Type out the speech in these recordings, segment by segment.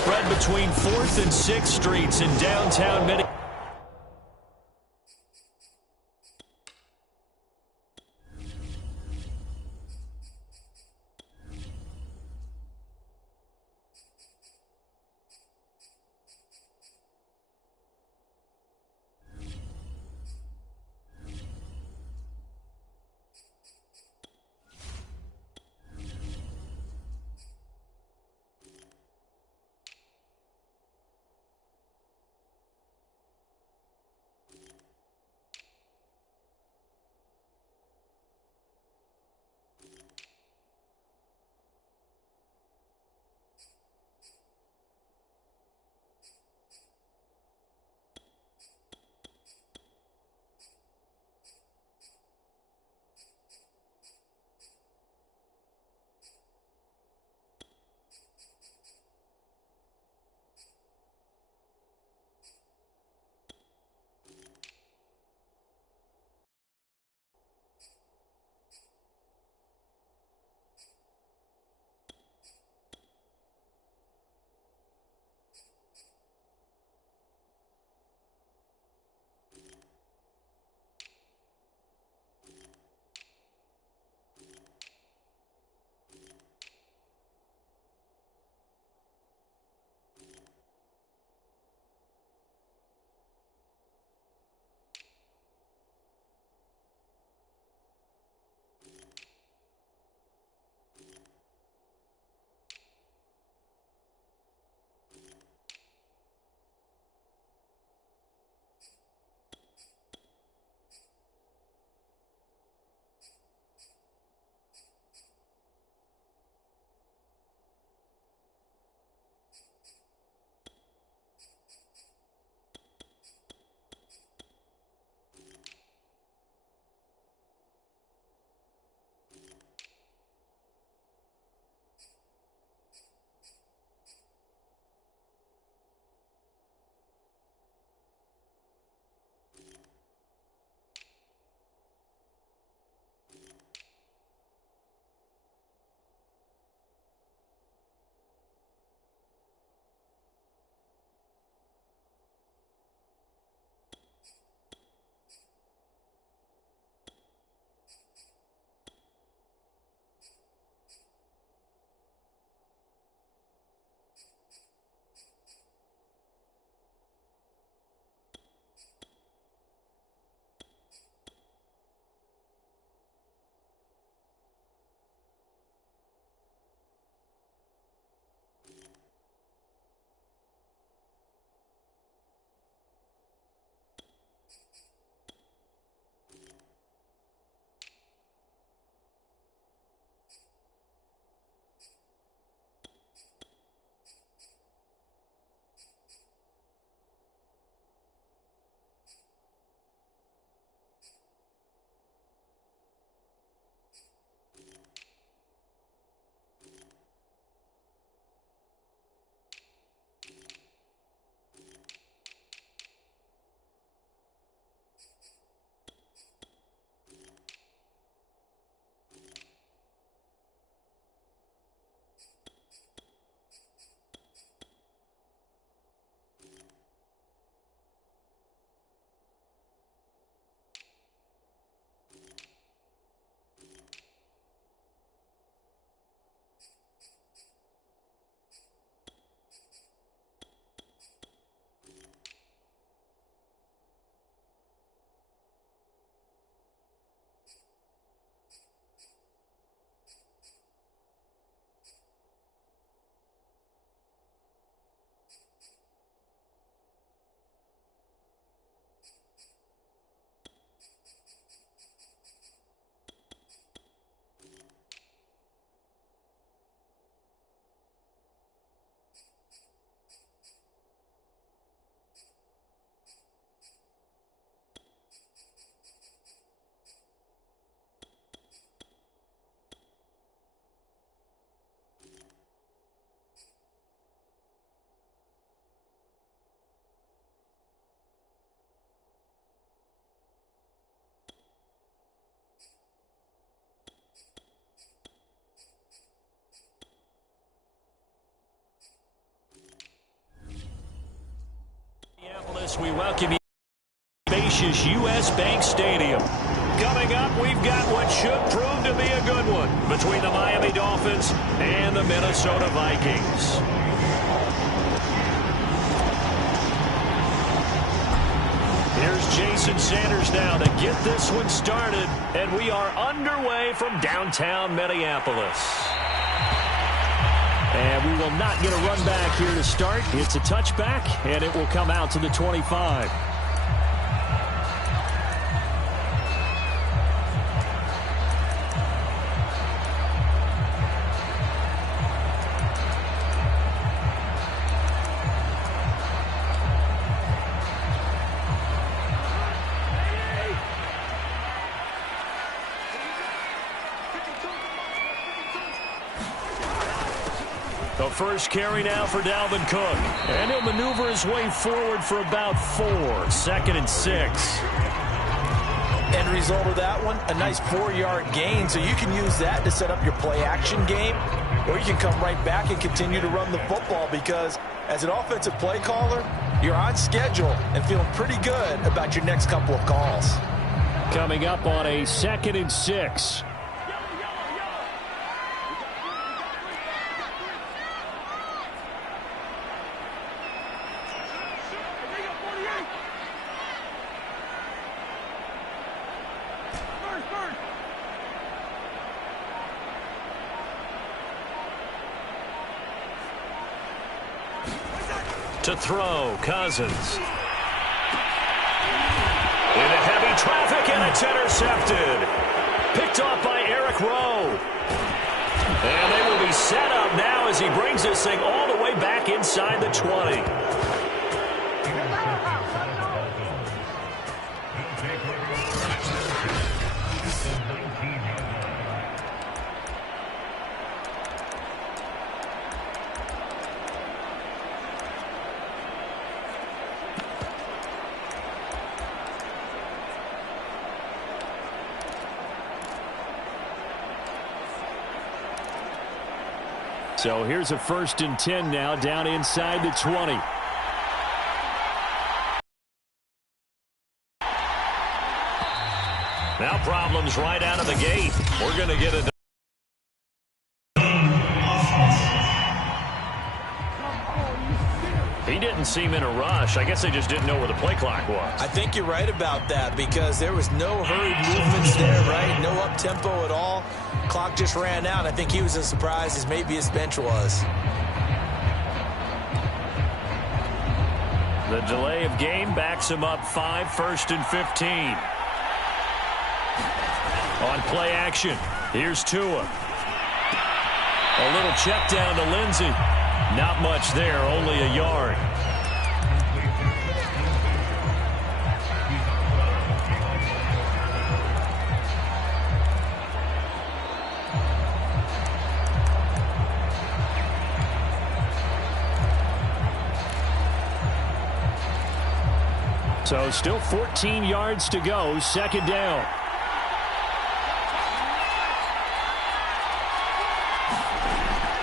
spread between 4th and 6th Streets in downtown Minneapolis. Yes, we welcome you to spacious U.S. Bank Stadium. Coming up, we've got what should prove to be a good one between the Miami Dolphins and the Minnesota Vikings. Here's Jason Sanders now to get this one started, and we are underway from downtown Minneapolis. And we will not get a run back here to start. It's a touchback, and it will come out to the 25. The first carry now for Dalvin Cook. And he'll maneuver his way forward for about 4. 2nd and 6. End result of that one, a nice 4-yard gain. So you can use that to set up your play-action game, or you can come right back and continue to run the football because as an offensive play caller, you're on schedule and feeling pretty good about your next couple of calls. Coming up on a 2nd and 6. To throw, Cousins. Into heavy traffic, and it's intercepted. Picked off by Eric Rowe. And they will be set up now as he brings this thing all the way back inside the 20. So here's a 1st and 10 now down inside the 20. Now problems right out of the gate. We're going to get a... He didn't seem in a rush. I guess they just didn't know where the play clock was. I think you're right about that because there was no hurried movements there, right? No up-tempo at all. Clock just ran out. I think he was as surprised as maybe his bench was. The delay of game backs him up 5, 1st and 15. On play action, here's Tua. A little check down to Lindsey. Not much there, only a yard. So still 14 yards to go, 2nd down.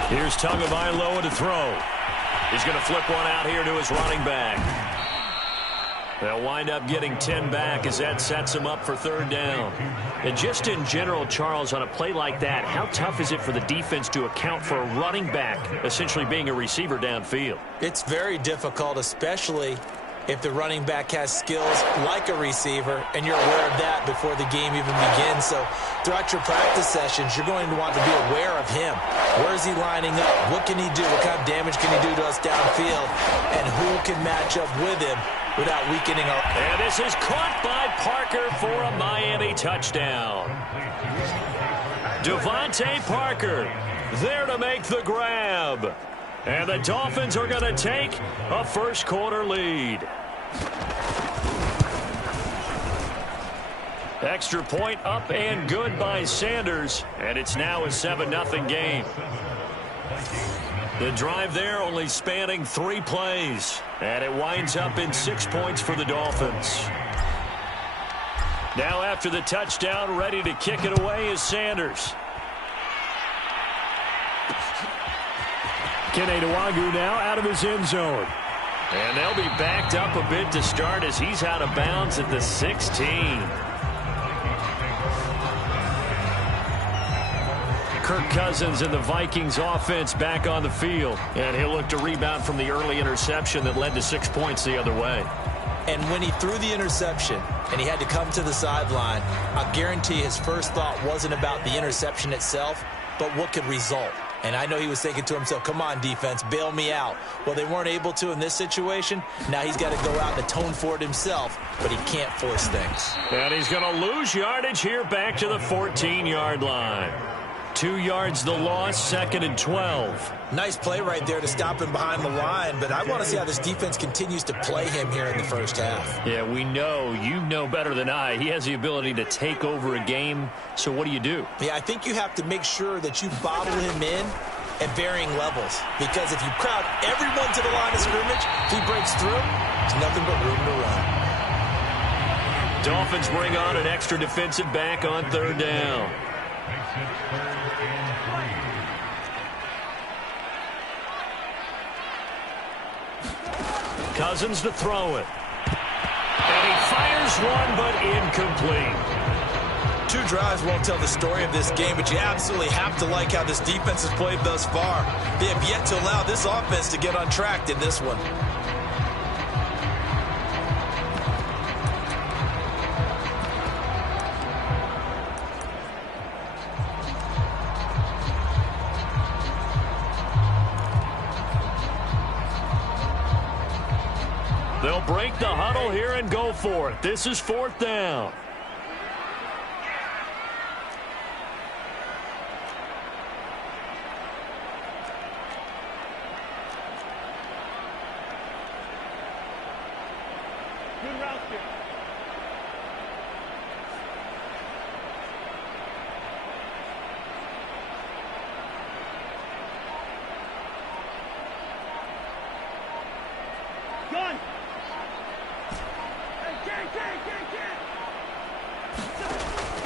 Here's Tagovailoa to throw. He's going to flip one out here to his running back. They'll wind up getting 10 back as that sets him up for 3rd down. And just in general, Charles, on a play like that, how tough is it for the defense to account for a running back essentially being a receiver downfield? It's very difficult, especially if the running back has skills like a receiver, and you're aware of that before the game even begins. So throughout your practice sessions, you're going to want to be aware of him. Where is he lining up? What can he do? What kind of damage can he do to us downfield? And who can match up with him without weakening our... And this is caught by Parker for a Miami touchdown. Devontae Parker there to make the grab. And the Dolphins are going to take a 1st quarter lead. Extra point up and good by Sanders. And it's now a 7-0 game. The drive there only spanning 3 plays. And it winds up in 6 points for the Dolphins. Now after the touchdown, ready to kick it away is Sanders. Kenedowagu now out of his end zone. And they'll be backed up a bit to start as he's out of bounds at the 16. Kirk Cousins and the Vikings offense back on the field. And he'll look to rebound from the early interception that led to 6 points the other way. And when he threw the interception and he had to come to the sideline, I guarantee his first thought wasn't about the interception itself, but what could result. And I know he was thinking to himself, come on, defense, bail me out. Well, they weren't able to in this situation. Now he's got to go out and atone for it himself, but he can't force things. And he's going to lose yardage here back to the 14-yard line. 2 yards the loss, 2nd and 12. Nice play right there to stop him behind the line, but I want to see how this defense continues to play him here in the first half. Yeah, we know, you know better than I, he has the ability to take over a game, so what do you do? Yeah, I think you have to make sure that you bottle him in at varying levels, because if you crowd everyone to the line of scrimmage, if he breaks through, there's nothing but room to run. Dolphins bring on an extra defensive back on 3rd down. Cousins to throw it. And he fires one, but incomplete. 2 drives won't tell the story of this game, but you absolutely have to like how this defense has played thus far. They have yet to allow this offense to get on track in this one. They'll break the huddle here and go for it. This is 4th down. Good route here. Gun.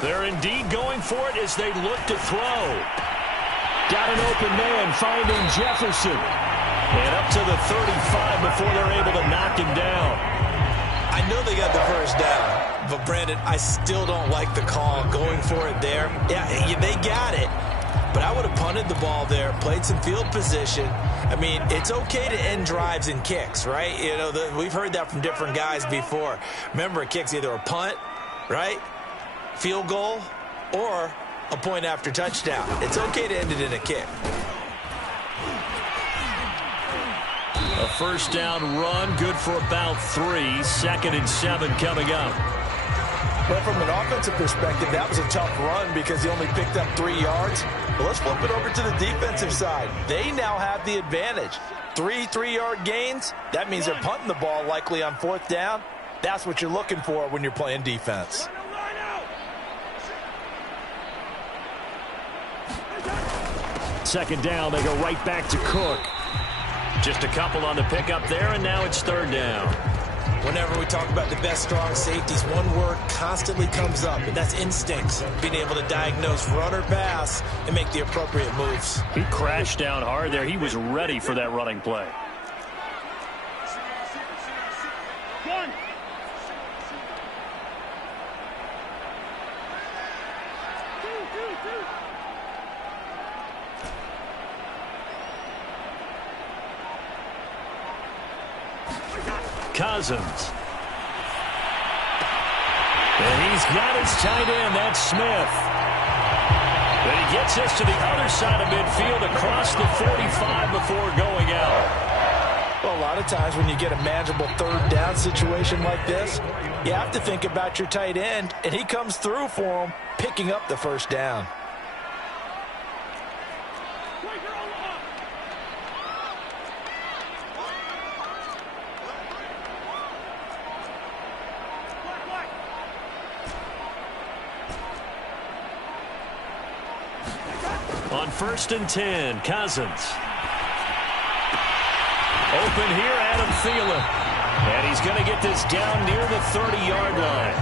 They're indeed going for it as they look to throw. Got an open man finding Jefferson. And up to the 35 before they're able to knock him down. I know they got the first down, but Brandon, I still don't like the call going for it there. Yeah, they got it, but I would have punted the ball there, played some field position. I mean, it's okay to end drives and kicks, right? You know, we've heard that from different guys before. Remember, a kick's either a punt, right, field goal, or a point after touchdown. It's okay to end it in a kick. A first down run, good for about 3. 2nd and 7 coming up. But from an offensive perspective, that was a tough run because he only picked up 3 yards. But let's flip it over to the defensive side. They now have the advantage. 3 3-yard gains, that means they're punting the ball likely on 4th down. That's what you're looking for when you're playing defense. Second down, they go right back to Cook. Just a couple on the pickup there, and now it's 3rd down. Whenever we talk about the best strong safeties, one word constantly comes up, and that's instincts. Being able to diagnose run or pass and make the appropriate moves. He crashed down hard there. He was ready for that running play. Gun. Cousins. And he's got his tight end, that's Smith. But he gets us to the other side of midfield across the 45 before going out. Well, a lot of times when you get a manageable 3rd down situation like this, you have to think about your tight end, and he comes through for him, picking up the first down. On 1st and 10, Cousins. Open here, Adam Thielen. And he's going to get this down near the 30-yard line.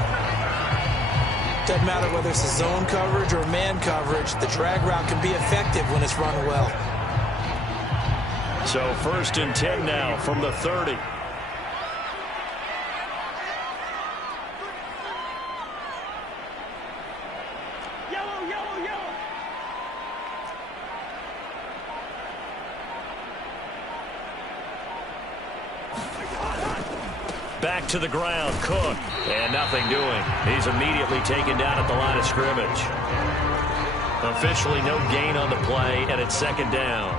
Doesn't matter whether it's a zone coverage or man coverage, the drag route can be effective when it's run well. So 1st and 10 now from the 30. Back to the ground, Cook. And nothing doing. He's immediately taken down at the line of scrimmage. Officially no gain on the play, and it's second down.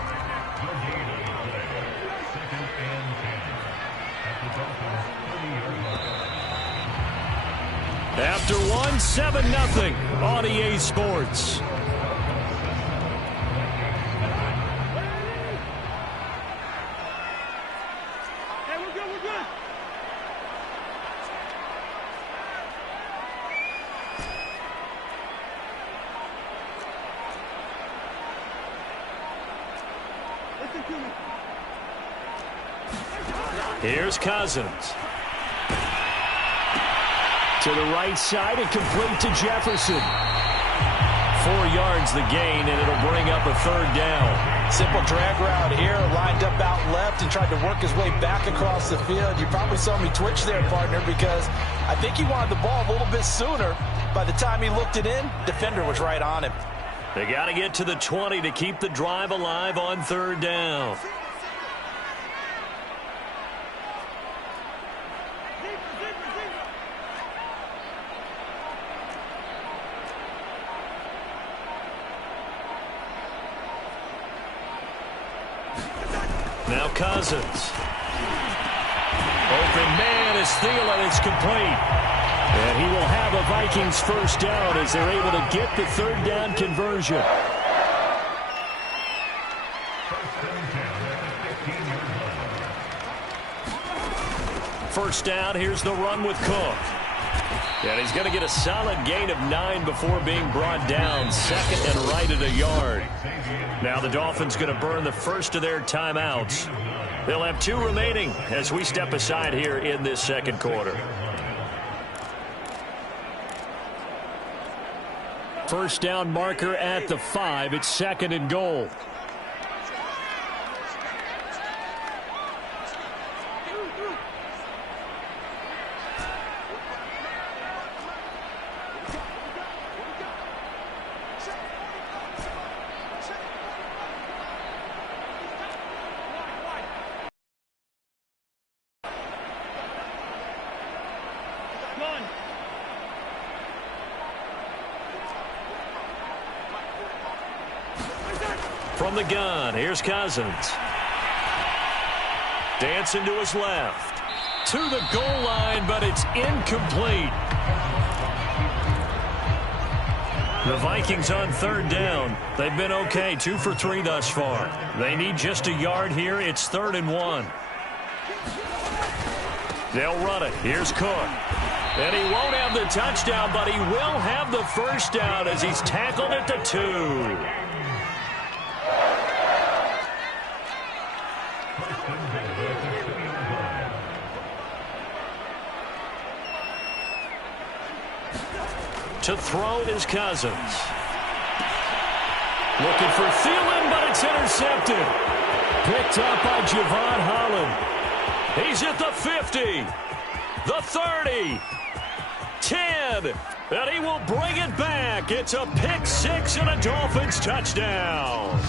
After one, 7-0 on EA Sports. Hey, we're good, we're good. Listen to me. Here's Cousins. To the right side and complete to Jefferson. 4 yards the gain, and it'll bring up a third down. Simple drag route here, lined up out left and tried to work his way back across the field. You probably saw me twitch there, partner, because I think he wanted the ball a little bit sooner. By the time he looked it in, defender was right on him. They got to get to the 20 to keep the drive alive on third down. Now Cousins. Open man is Thielen. It's complete. And he will have a Vikings first down as they're able to get the third down conversion. First down, here's the run with Cook. And he's going to get a solid gain of 9 before being brought down. Second and right at a yard. Now the Dolphins going to burn the first of their timeouts. They'll have 2 remaining as we step aside here in this second quarter. First down marker at the 5. It's second and goal. From the gun, here's Cousins. Dancing to his left. To the goal line, but it's incomplete. The Vikings on third down. They've been okay, 2 for 3 thus far. They need just a yard here. It's 3rd and 1. They'll run it. Here's Cook. And he won't have the touchdown, but he will have the first down as he's tackled at the 2. To throw is Cousins. Looking for Thielen, but it's intercepted. Picked up by Javon Holland. He's at the 50, the 30, 10, and he will bring it back. It's a pick 6 and a Dolphins touchdown.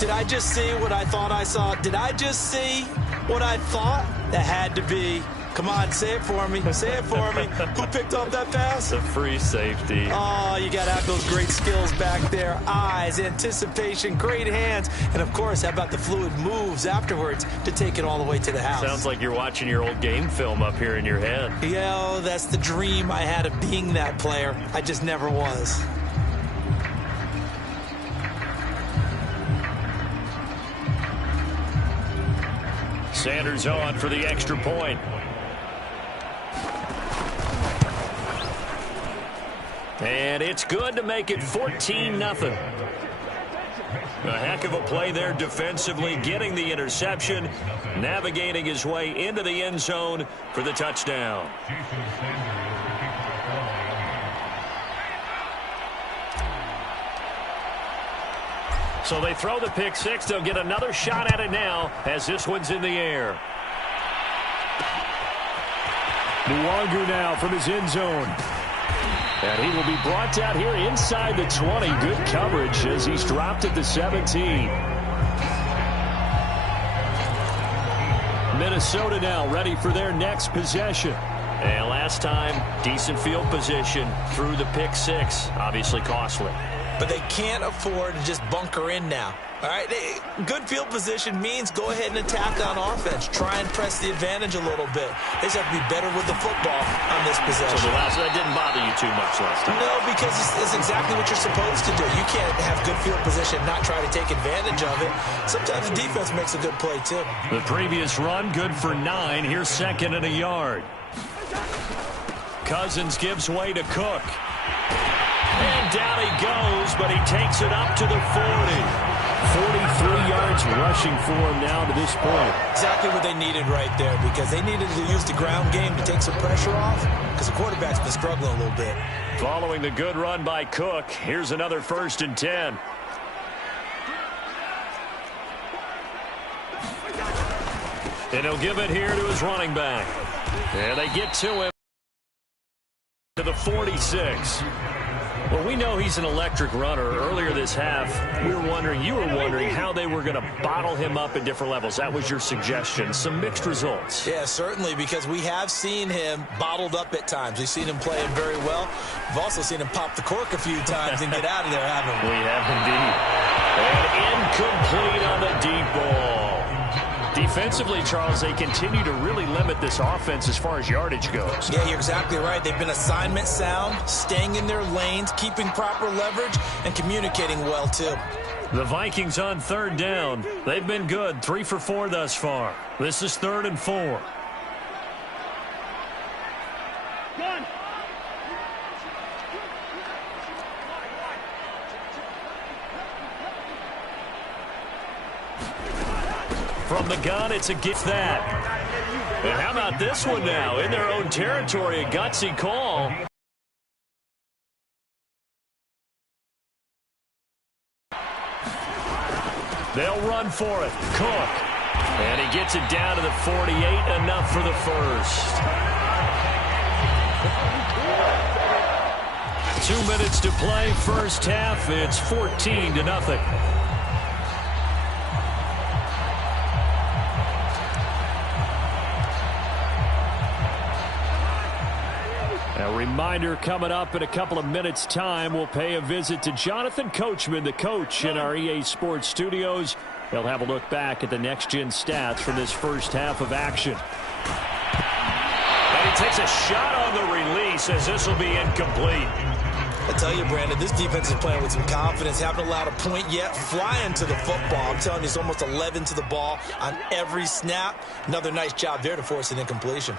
Did I just see what I thought I saw? Did I just see what I thought? That had to be. Come on, say it for me. Say it for me. Who picked up that pass? The free safety. Oh, you got to have those great skills back there. Eyes, anticipation, great hands. And, of course, how about the fluid moves afterwards to take it all the way to the house? Sounds like you're watching your old game film up here in your head. Yeah, that's the dream I had of being that player. I just never was. Sanders on for the extra point. And it's good to make it 14-0. A heck of a play there defensively, getting the interception, navigating his way into the end zone for the touchdown. So they throw the pick 6. They'll get another shot at it now as this one's in the air. Nwangu now from his end zone. And he will be brought down here inside the 20. Good coverage as he's dropped at the 17. Minnesota now ready for their next possession. And last time, decent field position through the pick six. Obviously costly. But they can't afford to just bunker in now. All right, good field position means go ahead and attack on offense. Try and press the advantage a little bit. They just have to be better with the football on this possession. So that didn't bother you too much last time? No, because it's exactly what you're supposed to do. You can't have good field position and not try to take advantage of it. Sometimes the defense makes a good play, too. The previous run, good for 9. Here's 2nd and a yard. Cousins gives way to Cook. And down he goes, but he takes it up to the 40. 43 yards rushing for him now to this point. Exactly what they needed right there, because they needed to use the ground game to take some pressure off, because the quarterback's been struggling a little bit. Following the good run by Cook, here's another 1st and 10. And he'll give it here to his running back. And they get to him to the 46. Well, we know he's an electric runner. Earlier this half, you were wondering how they were going to bottle him up at different levels. That was your suggestion. Some mixed results. Yeah, certainly, because we have seen him bottled up at times. We've seen him play it very well. We've also seen him pop the cork a few times and get out of there, haven't we? We have indeed. And incomplete on the deep ball. Defensively, Charles, they continue to really limit this offense as far as yardage goes. Yeah, you're exactly right. They've been assignment sound, staying in their lanes, keeping proper leverage, and communicating well, too. The Vikings on 3rd down. They've been good, 3 for 4 thus far. This is 3rd and 4. Gun. From the gun, it's a gift that. And how about this one now? In their own territory, a gutsy call. They'll run for it. Cook. And he gets it down to the 48, enough for the first. 2 minutes to play, first half. It's 14-0. A reminder coming up in a couple of minutes' time. We'll pay a visit to Jonathan Coachman, the coach in our EA Sports studios. They'll have a look back at the next-gen stats from this first half of action. And he takes a shot on the release as this will be incomplete. I tell you, Brandon, this defense is playing with some confidence. Haven't allowed a point yet. Flying to the football. I'm telling you, it's almost 11 to the ball on every snap. Another nice job there to force an incompletion.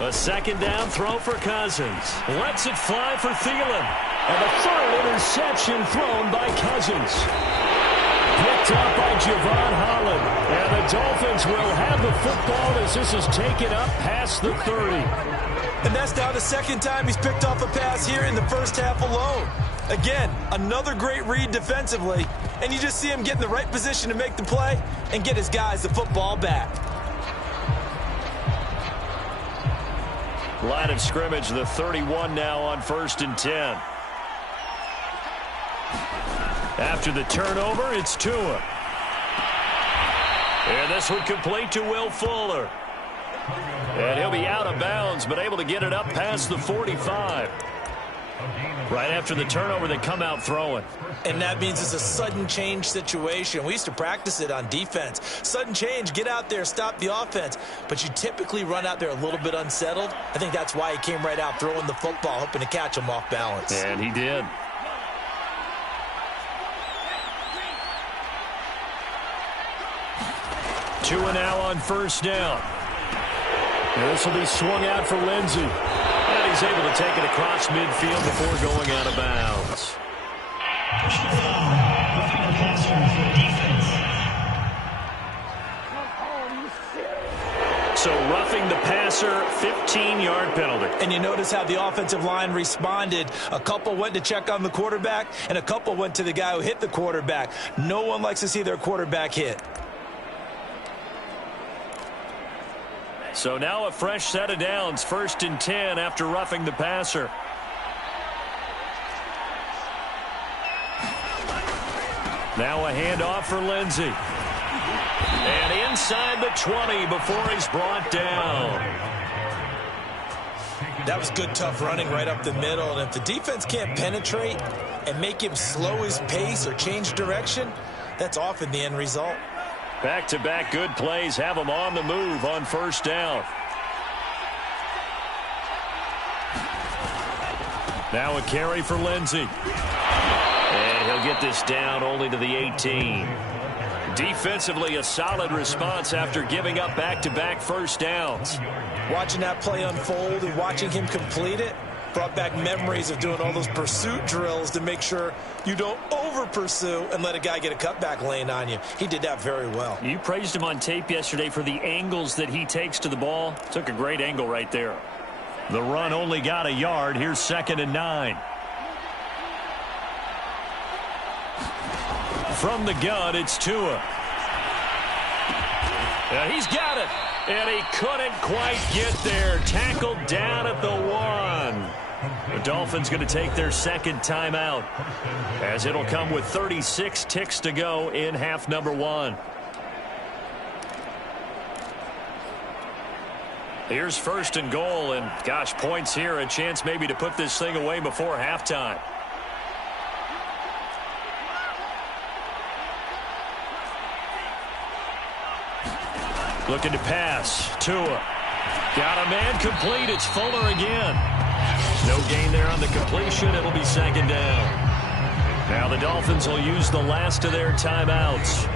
A 2nd down throw for Cousins. Lets it fly for Thielen. And the 3rd interception thrown by Cousins. Picked up by Javon Holland. And the Dolphins will have the football as this is taken up past the 30. And that's now the 2nd time he's picked off a pass here in the first half alone. Again, another great read defensively. And you just see him get in the right position to make the play and get his guys the football back. Line of scrimmage, the 31 now on 1st and 10. After the turnover, it's Tua. And this one complete to Will Fuller. And he'll be out of bounds, but able to get it up past the 45. Right after the turnover, they come out throwing. And that means it's a sudden change situation. We used to practice it on defense. Sudden change, get out there, stop the offense. But you typically run out there a little bit unsettled. I think that's why he came right out throwing the football, hoping to catch him off balance. And he did. Tua now on 1st down. And this will be swung out for Lindsey. And he's able to take it across midfield before going out of bounds. So roughing the passer, 15-yard penalty. And you notice how the offensive line responded. A couple went to check on the quarterback, and a couple went to the guy who hit the quarterback. No one likes to see their quarterback hit. So now a fresh set of downs, 1st and 10 after roughing the passer. Now a handoff for Lindsey. And inside the 20 before he's brought down. That was good, tough running right up the middle. And if the defense can't penetrate and make him slow his pace or change direction, that's often the end result. Back-to-back good plays have him on the move on 1st down. Now a carry for Lindsey. And he'll get this down only to the 18. Defensively, a solid response after giving up back-to-back 1st downs. Watching that play unfold and watching him complete it brought back memories of doing all those pursuit drills to make sure you don't over-pursue and let a guy get a cutback lane on you. He did that very well. You praised him on tape yesterday for the angles that he takes to the ball. Took a great angle right there. The run only got a yard. Here's 2nd and 9. From the gun, it's Tua. He's got it. And he couldn't quite get there. Tackled down at the 1. The Dolphins going to take their 2nd timeout, as it'll come with 36 ticks to go in half number 1. Here's 1st and goal, and gosh, points here. A chance maybe to put this thing away before halftime. Looking to pass. Tua. Got a man complete. It's Fuller again. No gain there on the completion. It'll be 2nd down. Now the Dolphins will use the last of their timeouts,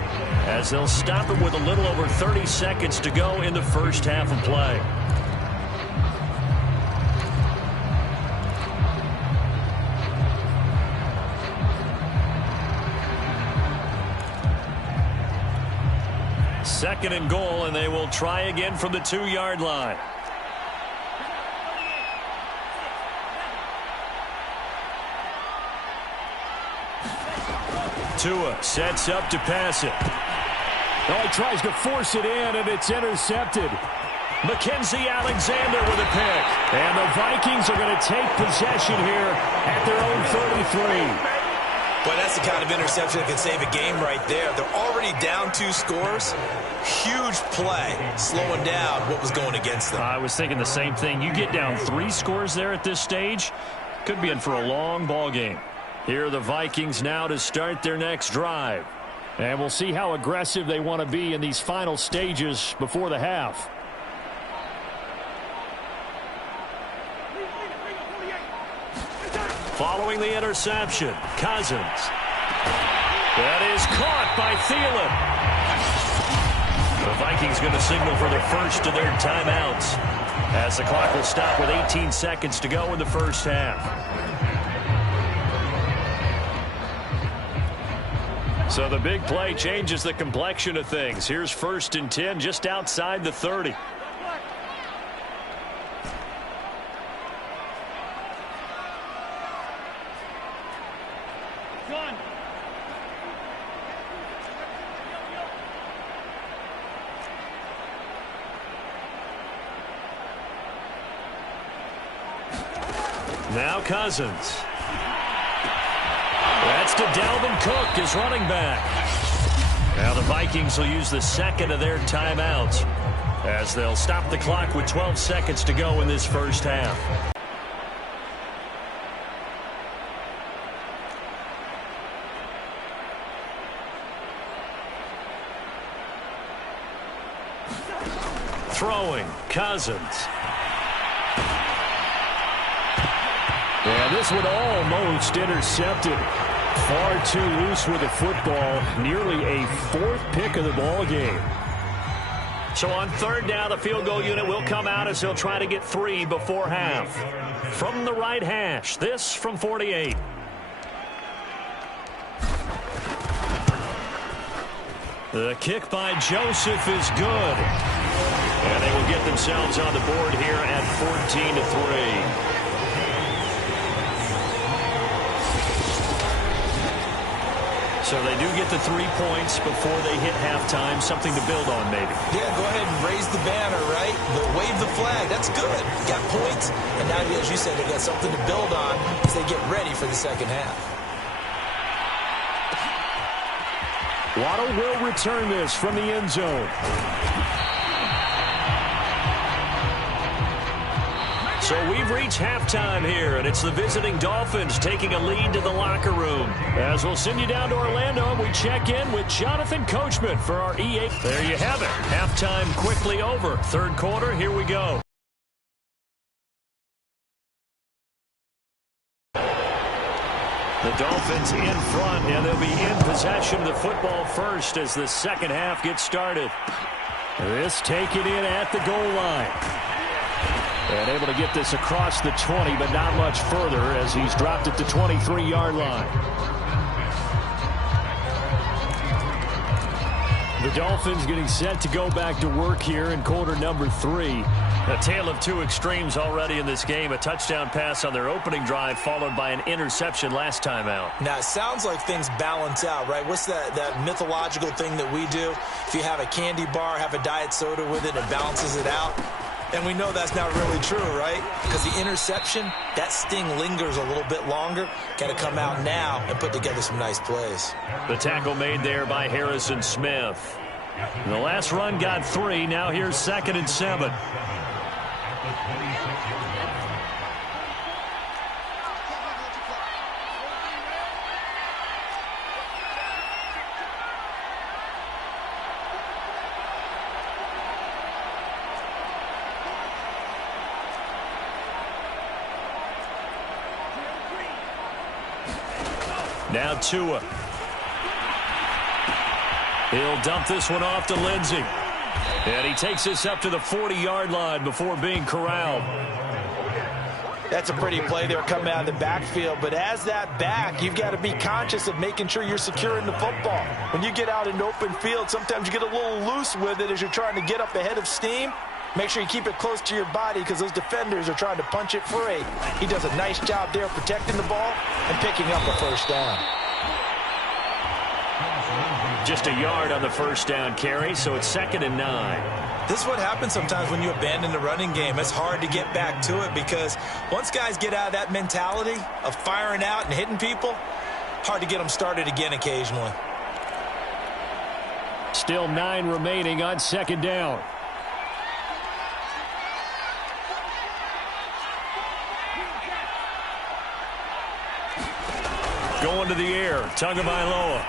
as they'll stop it with a little over 30 seconds to go in the 1st half of play. Second and goal, and they will try again from the 2-yard line. Tua sets up to pass it. Oh, he tries to force it in, and it's intercepted. Mackenzie Alexander with a pick. And the Vikings are going to take possession here at their own 33. Boy, that's the kind of interception that can save a game right there. They're already down 2 scores. Huge play, slowing down what was going against them. I was thinking the same thing. You get down 3 scores there at this stage, could be in for a long ball game. Here are the Vikings now to start their next drive. And we'll see how aggressive they want to be in these final stages before the half. Following the interception, Cousins. That is caught by Thielen. The Vikings going to signal for the first of their timeouts, as the clock will stop with 18 seconds to go in the 1st half. So the big play changes the complexion of things. Here's 1st and 10 just outside the 30. Now Cousins. That's to Dalvin Cook, his running back. Now the Vikings will use the 2nd of their timeouts, as they'll stop the clock with 12 seconds to go in this 1st half. Throwing, Cousins. And this one almost intercepted. Far too loose with the football. Nearly a 4th pick of the ball game. So on 3rd down, the field goal unit will come out as they'll try to get 3 before half. From the right hash, this from 48. The kick by Joseph is good. And they will get themselves on the board here at 14-3. So they do get the 3 points before they hit halftime, something to build on maybe. Yeah, go ahead and raise the banner, right? Wave the flag. That's good. Got points, and now, as you said, they got something to build on as they get ready for the second half. Waddle will return this from the end zone. So we've reached halftime here, and it's the visiting Dolphins taking a lead to the locker room. As we'll send you down to Orlando, we check in with Jonathan Coachman for our EA. There you have it. Halftime quickly over. Third quarter, here we go. The Dolphins in front, and they'll be in possession of the football first as the second half gets started. This taken in at the goal line. And able to get this across the 20, but not much further as he's dropped it to 23-yard line. The Dolphins getting set to go back to work here in quarter number 3. A tale of two extremes already in this game. A touchdown pass on their opening drive followed by an interception last time out. Now, it sounds like things balance out, right? What's that mythological thing that we do? If you have a candy bar, have a diet soda with it, it balances it out. And we know that's not really true, right? Because the interception, that sting lingers a little bit longer. Got to come out now and put together some nice plays. The tackle made there by Harrison Smith. The last run got 3. Now here's 2nd and 7. Now Tua. He'll dump this one off to Lindsey. And he takes this up to the 40-yard line before being corralled. That's a pretty play there coming out of the backfield. But as that back, you've got to be conscious of making sure you're securing the football. When you get out in open field, sometimes you get a little loose with it as you're trying to get up ahead of steam. Make sure you keep it close to your body because those defenders are trying to punch it free. He does a nice job there protecting the ball and picking up a first down. Just a yard on the first down carry, so it's 2nd and 9. This is what happens sometimes when you abandon the running game. It's hard to get back to it because once guys get out of that mentality of firing out and hitting people, hard to get them started again occasionally. Still 9 remaining on 2nd down. Going to the air, Tagovailoa.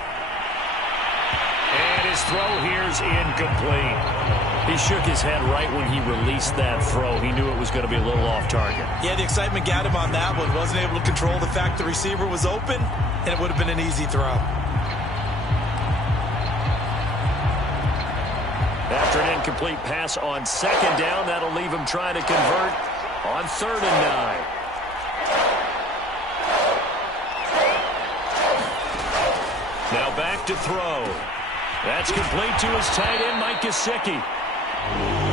And his throw here's incomplete. He shook his head right when he released that throw. He knew it was going to be a little off target. Yeah, the excitement got him on that one. Wasn't able to control the fact the receiver was open, and it would have been an easy throw. After an incomplete pass on 2nd down, that'll leave him trying to convert on 3rd and 9. Now back to throw. That's complete to his tight end, Mike Gesicki.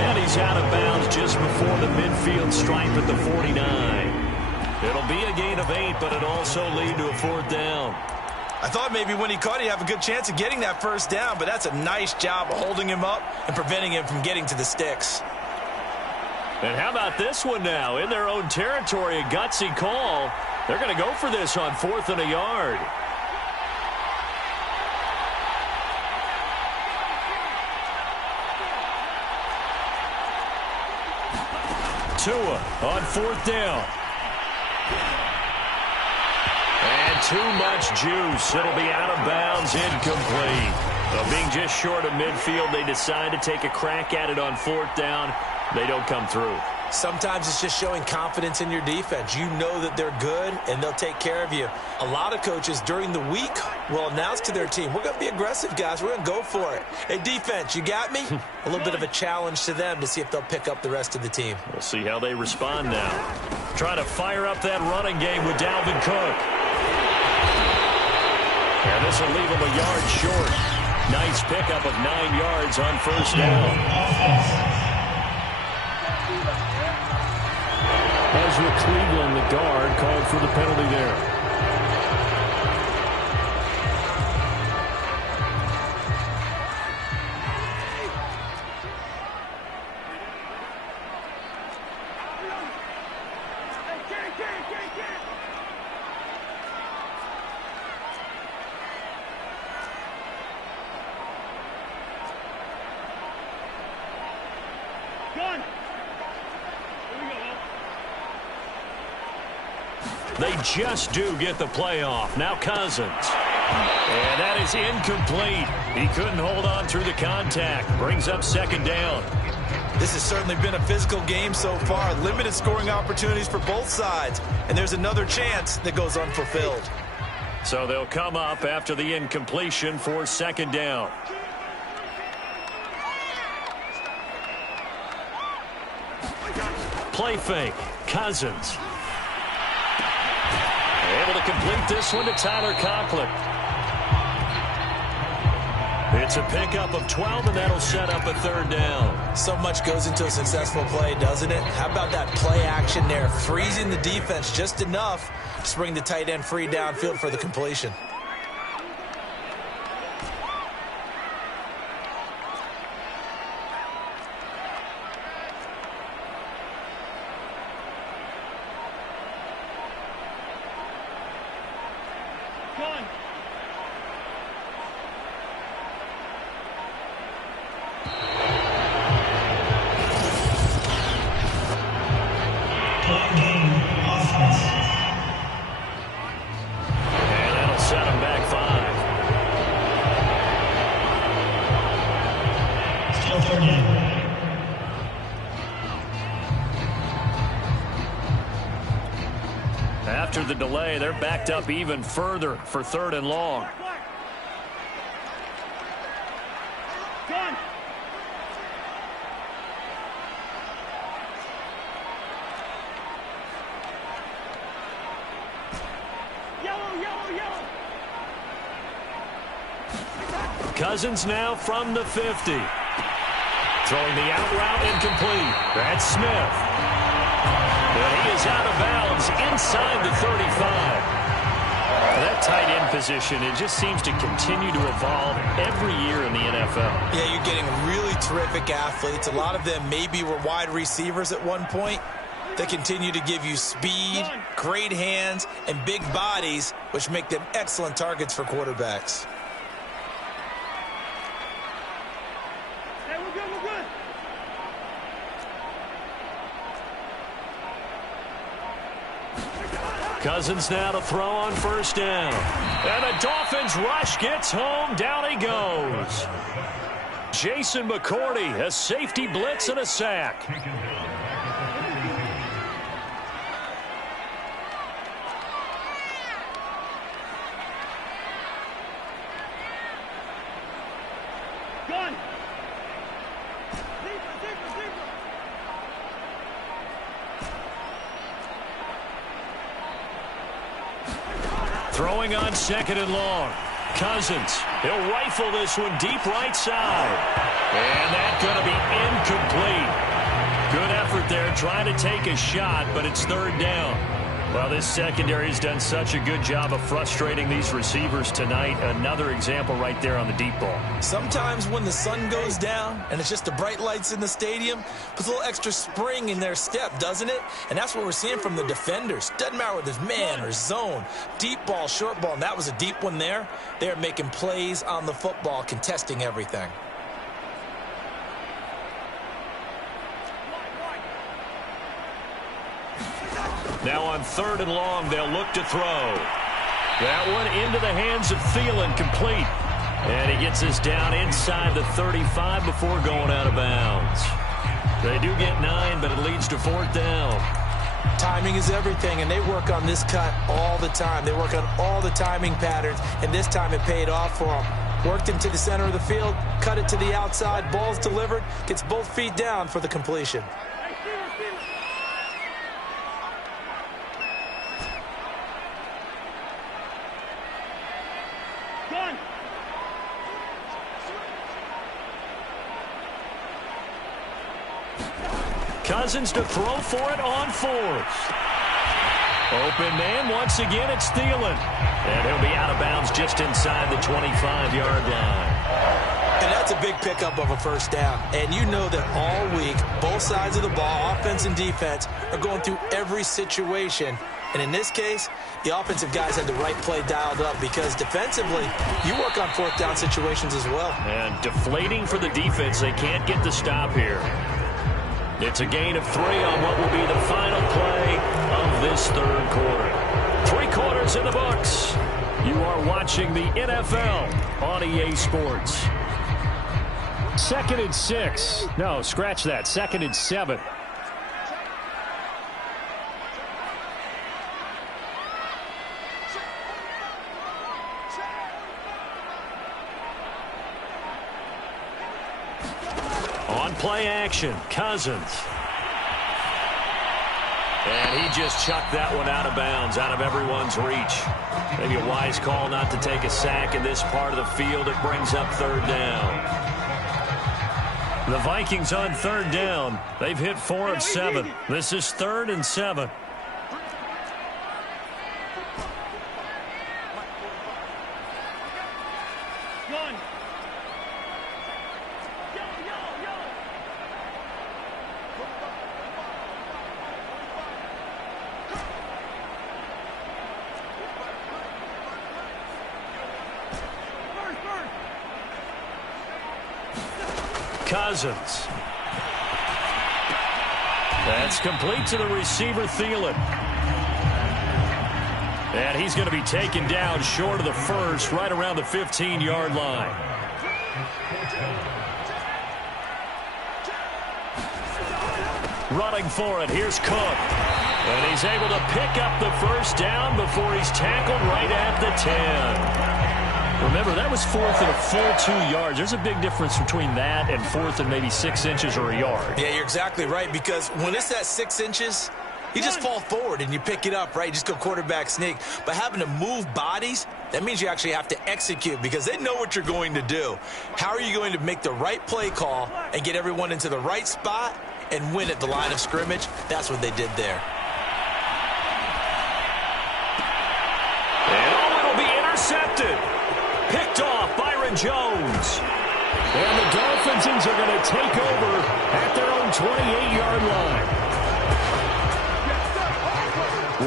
And he's out of bounds just before the midfield stripe at the 49. It'll be a gain of 8, but it'll also lead to a 4th down. I thought maybe when he caught it, he'd have a good chance of getting that first down, but that's a nice job of holding him up and preventing him from getting to the sticks. And how about this one now? In their own territory, a gutsy call. They're going to go for this on 4th and a yard. Tua on 4th down. And too much juice. It'll be out of bounds, incomplete. Well, being just short of midfield, they decide to take a crack at it on 4th down. They don't come through. Sometimes it's just showing confidence in your defense. You know that they're good, and they'll take care of you. A lot of coaches during the week will announce to their team, we're going to be aggressive, guys. We're going to go for it. Hey, defense, you got me? A little bit of a challenge to them to see if they'll pick up the rest of the team. We'll see how they respond now. Trying to fire up that running game with Dalvin Cook. And this will leave him a yard short. Nice pickup of 9 yards on 1st down. Ezra Cleveland, the guard, called for the penalty there. They just do get the playoff. Now Cousins. And that is incomplete. He couldn't hold on through the contact. Brings up second down. This has certainly been a physical game so far. Limited scoring opportunities for both sides. And there's another chance that goes unfulfilled. So they'll come up after the incompletion for second down. Play fake. Cousins. Able to complete this one to Tyler Conklin. It's a pickup of 12, and that'll set up a third down. So much goes into a successful play, doesn't it? How about that play action there? Freezing the defense just enough to bring the tight end free downfield for the completion. After the delay, they're backed up even further for third and long. Cousins now from the 50. Throwing the out route incomplete. That's Smith. And he is out of bounds inside the 35. That tight end position, it just seems to continue to evolve every year in the NFL. Yeah, you're getting really terrific athletes. A lot of them maybe were wide receivers at one point. They continue to give you speed, great hands, and big bodies, which make them excellent targets for quarterbacks. Cousins now to throw on first down. And the Dolphins rush gets home. Down he goes. Jason McCourty, a safety blitz and a sack. Throwing on second and long. Cousins, he'll rifle this one deep right side. And that's going to be incomplete. Good effort there trying to take a shot, but it's third down. Well, this secondary has done such a good job of frustrating these receivers tonight. Another example right there on the deep ball. Sometimes when the sun goes down and it's just the bright lights in the stadium, puts a little extra spring in their step, doesn't it? And that's what we're seeing from the defenders. Doesn't matter whether it's man or zone. Deep ball, short ball, and that was a deep one there. They're making plays on the football, contesting everything. Now on third and long, they'll look to throw. That one into the hands of Thielen, complete. And he gets us down inside the 35 before going out of bounds. They do get 9, but it leads to fourth down. Timing is everything, and they work on this cut all the time. They work on all the timing patterns, and this time it paid off for them. Worked him to the center of the field, cut it to the outside, ball's delivered, gets both feet down for the completion. Cousins to throw for it on fourth. Open man, once again, it's Thielen. And he'll be out of bounds just inside the 25-yard line. And that's a big pickup of a first down. And you know that all week, both sides of the ball, offense and defense, are going through every situation. And in this case, the offensive guys had the right play dialed up because defensively, you work on fourth down situations as well. And deflating for the defense. They can't get the stop here. It's a gain of 3 on what will be the final play of this third quarter. quarters in the books. You are watching the NFL on EA Sports. 2nd and 6. No, scratch that. 2nd and 7. On play action, Cousins. And he just chucked that one out of bounds, out of everyone's reach. Maybe a wise call not to take a sack in this part of the field. It brings up 3rd down. The Vikings on 3rd down. They've hit 4 of 7. This is 3rd and 7. Cousins. That's complete to the receiver, Thielen. And he's going to be taken down short of the first, right around the 15-yard line. Running for it, here's Cook. And he's able to pick up the first down before he's tackled right at the 10. Remember, that was 4th and a full 2 yards. There's a big difference between that and 4th and maybe 6 inches or a yard. Yeah, you're exactly right, because when it's at 6 inches, you just fall forward and you pick it up, right? You just go quarterback sneak. But having to move bodies, that means you actually have to execute because they know what you're going to do. How are you going to make the right play call and get everyone into the right spot and win at the line of scrimmage? That's what they did there. And it'll be intercepted. Picked off Byron Jones. And the Dolphins are going to take over at their own 28-yard line.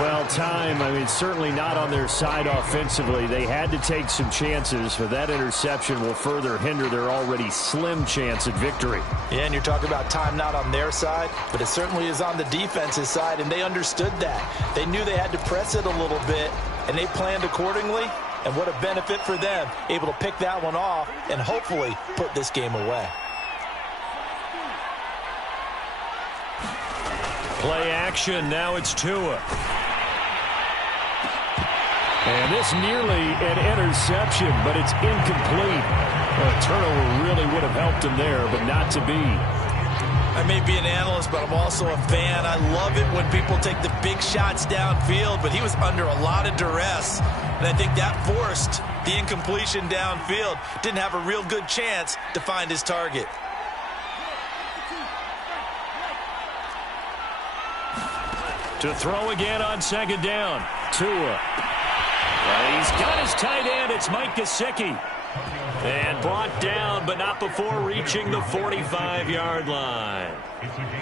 Well, time, certainly not on their side offensively. They had to take some chances, but that interception will further hinder their already slim chance at victory. Yeah, and you're talking about time not on their side, but it certainly is on the defense's side, and they understood that. They knew they had to press it a little bit, and they planned accordingly. And what a benefit for them, able to pick that one off and hopefully put this game away. Play action, now it's Tua. And this nearly an interception, but it's incomplete. A turnover really would have helped him there, but not to be. I may be an analyst, but I'm also a fan. I love it when people take the big shots downfield, but he was under a lot of duress. And I think that forced the incompletion downfield. Didn't have a real good chance to find his target. To throw again on 2nd down. Tua. He's got his tight end. It's Mike Gesicki. And brought down, but not before reaching the 45-yard line.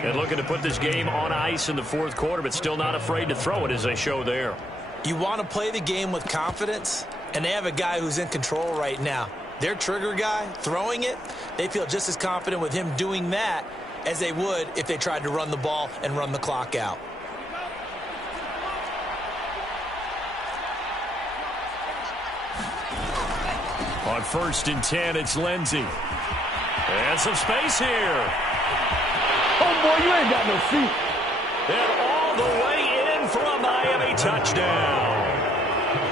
And looking to put this game on ice in the 4th quarter, but still not afraid to throw it as they show there. You want to play the game with confidence, and they have a guy who's in control right now. Their trigger guy, throwing it, they feel just as confident with him doing that as they would if they tried to run the ball and run the clock out. On 1st and 10, it's Lindsey. And some space here. Oh, boy, you ain't got no feet. And all the way in for a Miami touchdown.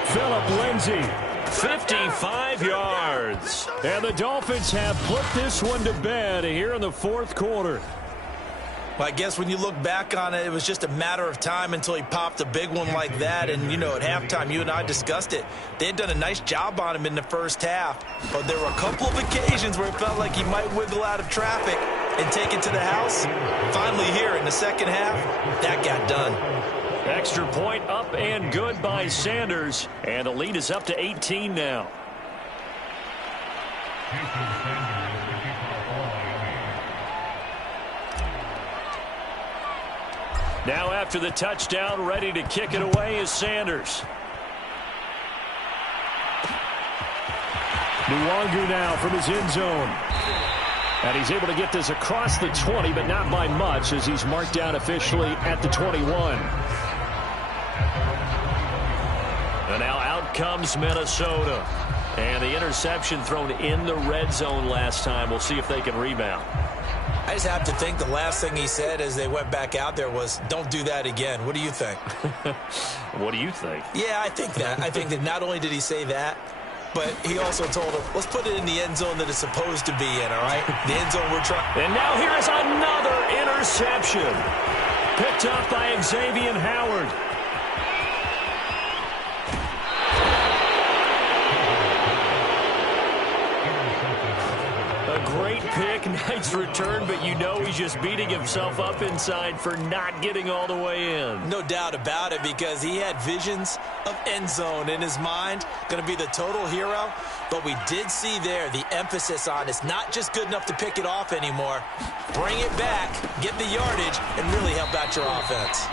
Phillip Lindsay. 55 yards. And the Dolphins have put this one to bed here in the 4th quarter. Well, I guess when you look back on it, it was just a matter of time until he popped a big one like that. And, you know, at halftime, you and I discussed it. They had done a nice job on him in the first half. But there were a couple of occasions where it felt like he might wiggle out of traffic and take it to the house. Finally here in the second half, that got done. Extra point up and good by Sanders. And the lead is up to 18 now. Now after the touchdown, ready to kick it away is Sanders. Nwangu now from his end zone. And he's able to get this across the 20, but not by much as he's marked down officially at the 21. And now out comes Minnesota. And the interception thrown in the red zone last time. We'll see if they can rebound. I just have to think the last thing he said as they went back out there was, don't do that again. What do you think? What do you think? Yeah, I think that. I think that not only did he say that, but he also told him, let's put it in the end zone that it's supposed to be in, all right? The end zone we're trying. And now here is another interception. Picked up by Xavier Howard. Great pick, nice return, but you know he's just beating himself up inside for not getting all the way in. No doubt about it, because he had visions of end zone in his mind, going to be the total hero. But we did see there the emphasis on it's not just good enough to pick it off anymore. Bring it back, get the yardage, and really help out your offense.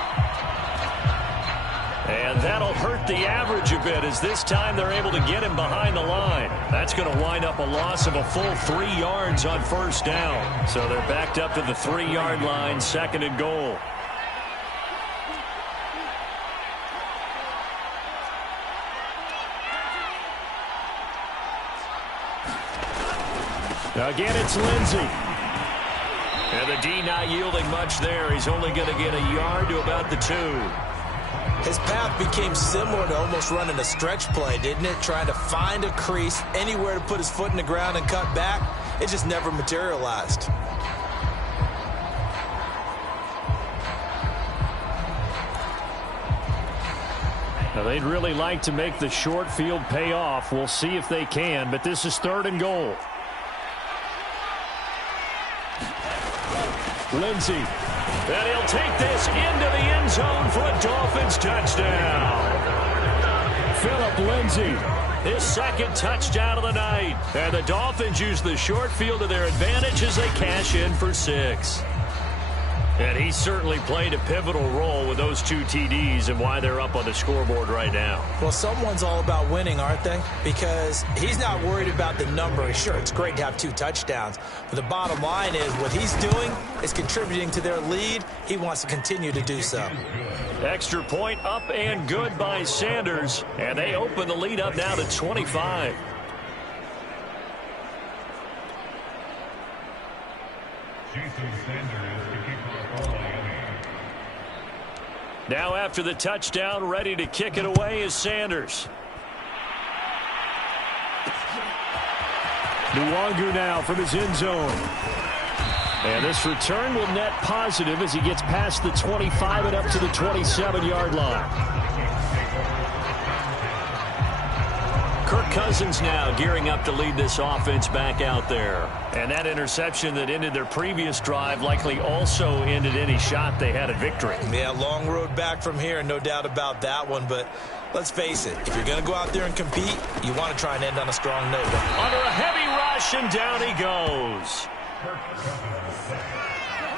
And that'll hurt the average a bit as this time they're able to get him behind the line. That's going to wind up a loss of a full 3 yards on first down. So they're backed up to the 3-yard line, 2nd and goal. Again, it's Lindsey. And the D not yielding much there. He's only going to get a yard to about the 2. His path became similar to almost running a stretch play, didn't it? Trying to find a crease, anywhere to put his foot in the ground and cut back. It just never materialized. Now, they'd really like to make the short field pay off. We'll see if they can, but this is 3rd and goal. Lindsey. And he'll take this into the end zone for a Dolphins touchdown. Phillip Lindsey. His 2nd touchdown of the night. And the Dolphins use the short field to their advantage as they cash in for 6. And he certainly played a pivotal role with those 2 TDs and why they're up on the scoreboard right now. Well, someone's all about winning, aren't they? Because he's not worried about the number. Sure, it's great to have 2 touchdowns. But the bottom line is what he's doing is contributing to their lead. He wants to continue to do so. Extra point up and good by Sanders. And they open the lead up now to 25. Now after the touchdown, ready to kick it away is Sanders. Nwangu now from his end zone. And this return will net positive as he gets past the 25 and up to the 27-yard line. Kirk Cousins now gearing up to lead this offense back out there. And that interception that ended their previous drive likely also ended any shot they had at victory. Yeah, long road back from here, no doubt about that one. But let's face it, if you're going to go out there and compete, you want to try and end on a strong note. Under a heavy rush, and down he goes.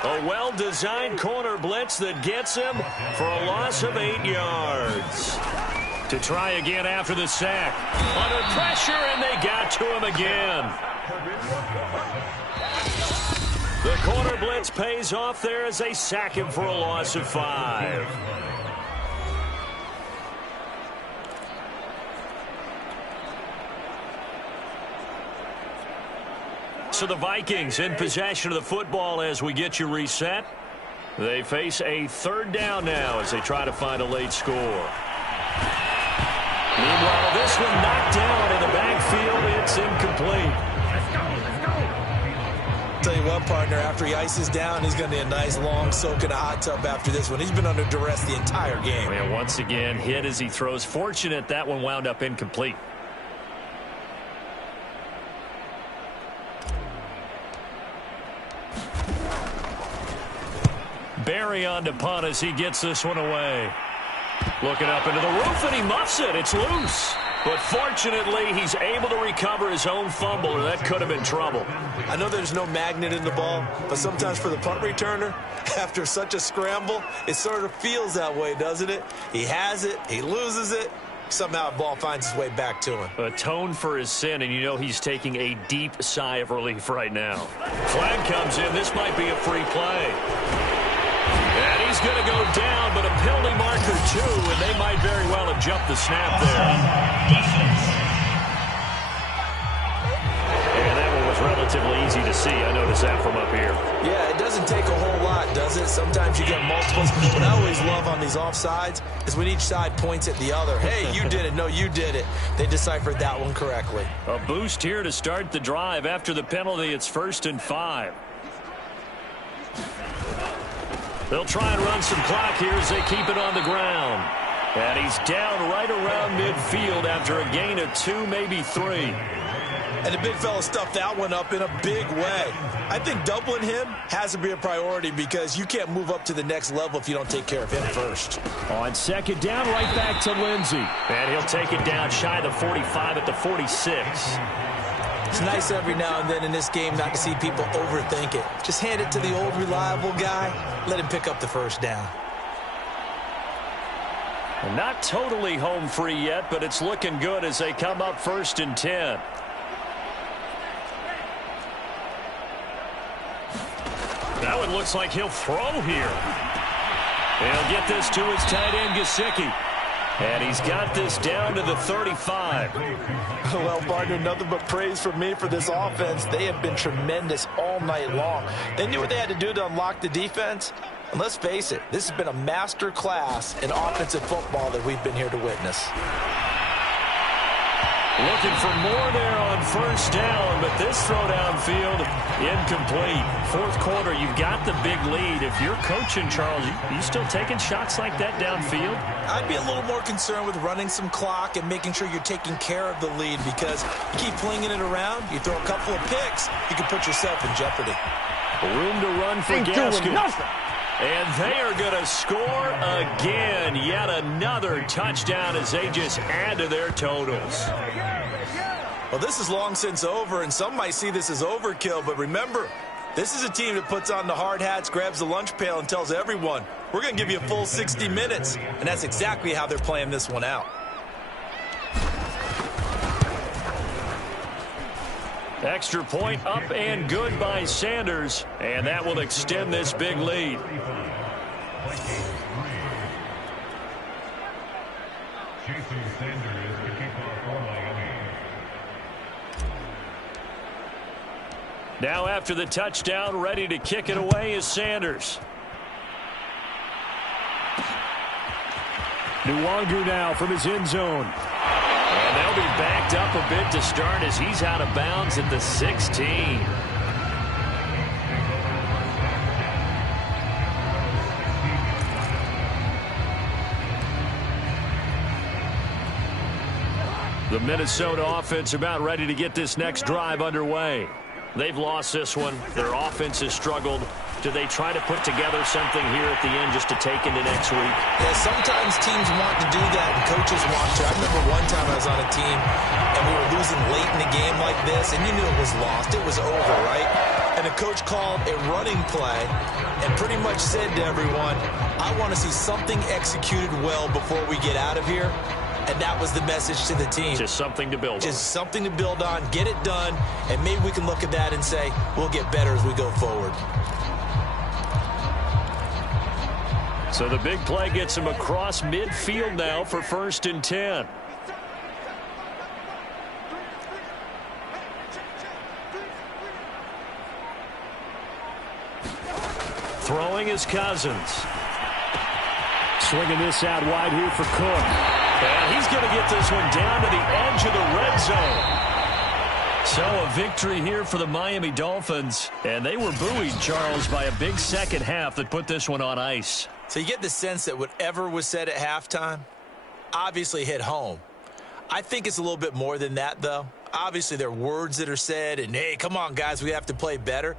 A well-designed corner blitz that gets him for a loss of 8 yards. To try again after the sack. Under pressure, and they got to him again. The corner blitz pays off there as they sack him for a loss of 5. So the Vikings in possession of the football as we get you reset. They face a 3rd down now as they try to find a late score. Meanwhile, this one knocked down in the backfield. It's incomplete. Tell you what, partner, after he ices down, he's going to need a nice long soak in a hot tub after this one. He's been under duress the entire game. And once again, hit as he throws. Fortunate that one wound up incomplete. Barry on to punt as he gets this one away. Looking up into the roof, and he muffs it. It's loose. But fortunately, he's able to recover his own fumble, or that could have been trouble. I know there's no magnet in the ball, but sometimes for the punt returner, after such a scramble, it sort of feels that way, doesn't it? He has it, he loses it, somehow the ball finds its way back to him. Atone for his sin, and you know he's taking a deep sigh of relief right now. Flag comes in. This might be a free play. And he's going to go down, but a penalty marker 2, and they might very well have jumped the snap there. And that one was relatively easy to see. I noticed that from up here. Yeah, it doesn't take a whole lot, does it? Sometimes you get multiples. What I always love on these offsides is when each side points at the other. Hey, you did it. No, you did it. They deciphered that one correctly. A boost here to start the drive. After the penalty, it's 1st and 5. They'll try and run some clock here as they keep it on the ground. And he's down right around midfield after a gain of 2, maybe 3. And the big fella stuffed that one up in a big way. I think doubling him has to be a priority because you can't move up to the next level if you don't take care of him first. On 2nd down, right back to Lindsey. And he'll take it down shy of the 45 at the 46. It's nice every now and then in this game not to see people overthink it. Just hand it to the old reliable guy. Let him pick up the 1st down. Not totally home free yet, but it's looking good as they come up 1st and 10. That one looks like he'll throw here. He'll get this to his tight end, Gesicki. And he's got this down to the 35. Well, partner, nothing but praise from me for this offense. They have been tremendous all night long. They knew what they had to do to unlock the defense. And let's face it, this has been a master class in offensive football that we've been here to witness. Looking for more there on 1st down, but this throw downfield incomplete. 4th quarter, you've got the big lead. If you're coaching, Charles, you still taking shots like that downfield? I'd be a little more concerned with running some clock and making sure you're taking care of the lead because you keep flinging it around, you throw a couple of picks, you can put yourself in jeopardy. Room to run for Gaskin. And they are going to score again. Yet another touchdown as they just add to their totals. Well, this is long since over, and some might see this as overkill. But remember, this is a team that puts on the hard hats, grabs the lunch pail, and tells everyone, we're going to give you a full 60 minutes. And that's exactly how they're playing this one out. Extra point up and good by Sanders, and that will extend this big lead. Now after the touchdown, ready to kick it away is Sanders. Nwangu now from his end zone. And they'll be backed up a bit to start as he's out of bounds at the 16. The Minnesota offense about ready to get this next drive underway. They've lost this one. Their offense has struggled. Do they try to put together something here at the end just to take into next week? Yeah, sometimes teams want to do that and coaches want to. I remember one time I was on a team and we were losing late in the game like this and you knew it was lost. It was over, right? And the coach called a running play and pretty much said to everyone, I want to see something executed well before we get out of here. And that was the message to the team. Just something to build on. Just something to build on, get it done, and maybe we can look at that and say, we'll get better as we go forward. So the big play gets him across midfield now for 1st and 10. Throwing is Cousins. Swinging this out wide here for Cook. And he's going to get this one down to the edge of the red zone. So a victory here for the Miami Dolphins. And they were buoyed, Charles, by a big second half that put this one on ice. So you get the sense that whatever was said at halftime obviously hit home. I think it's a little bit more than that, though. Obviously, there are words that are said, and, hey, come on, guys, we have to play better.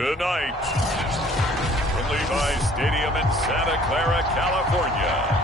tonight. From Levi's Stadium in Santa Clara, California.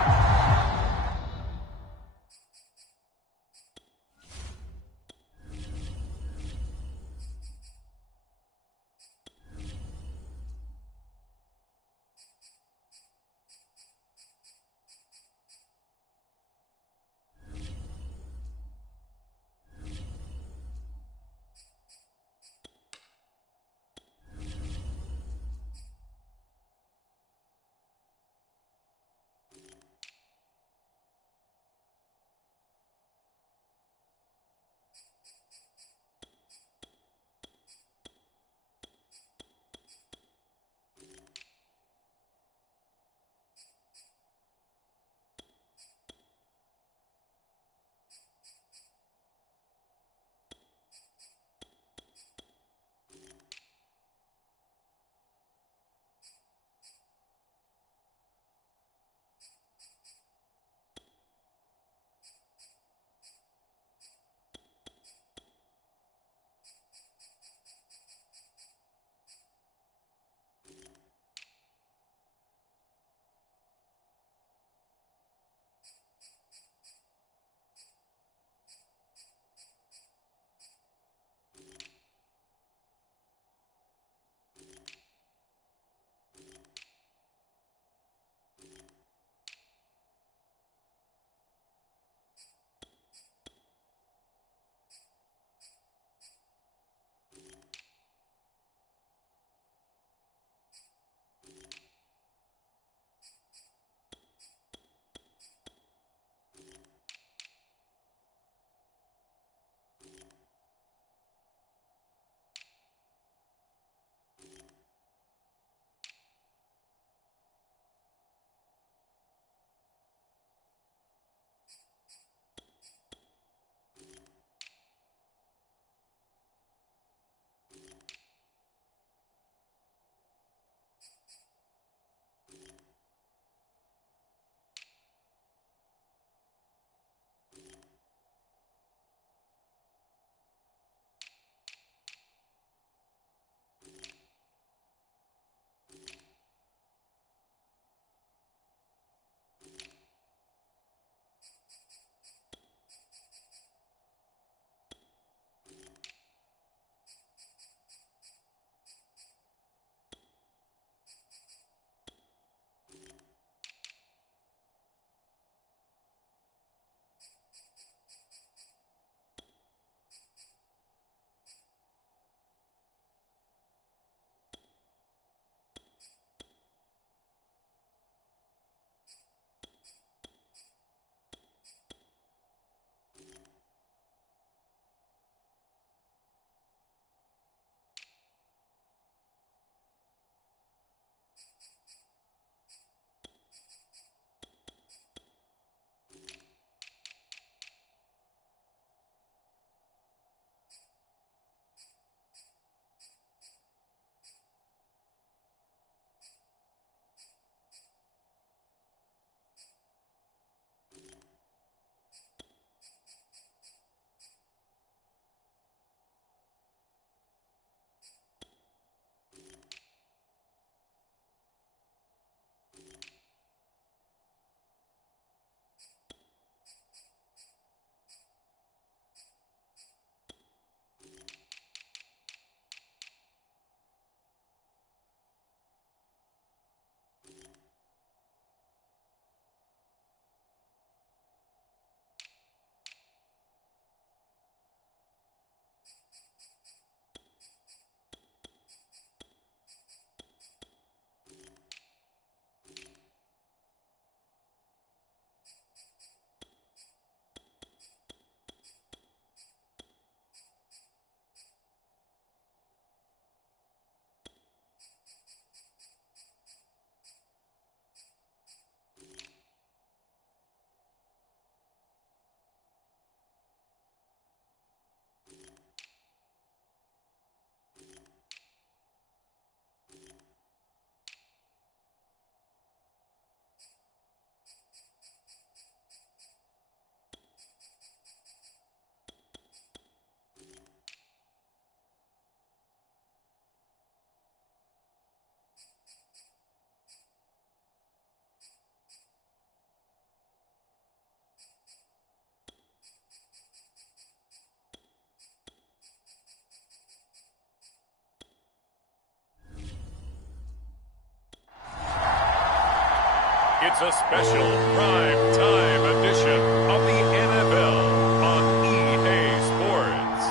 It's a special prime time edition of the NFL on EA Sports.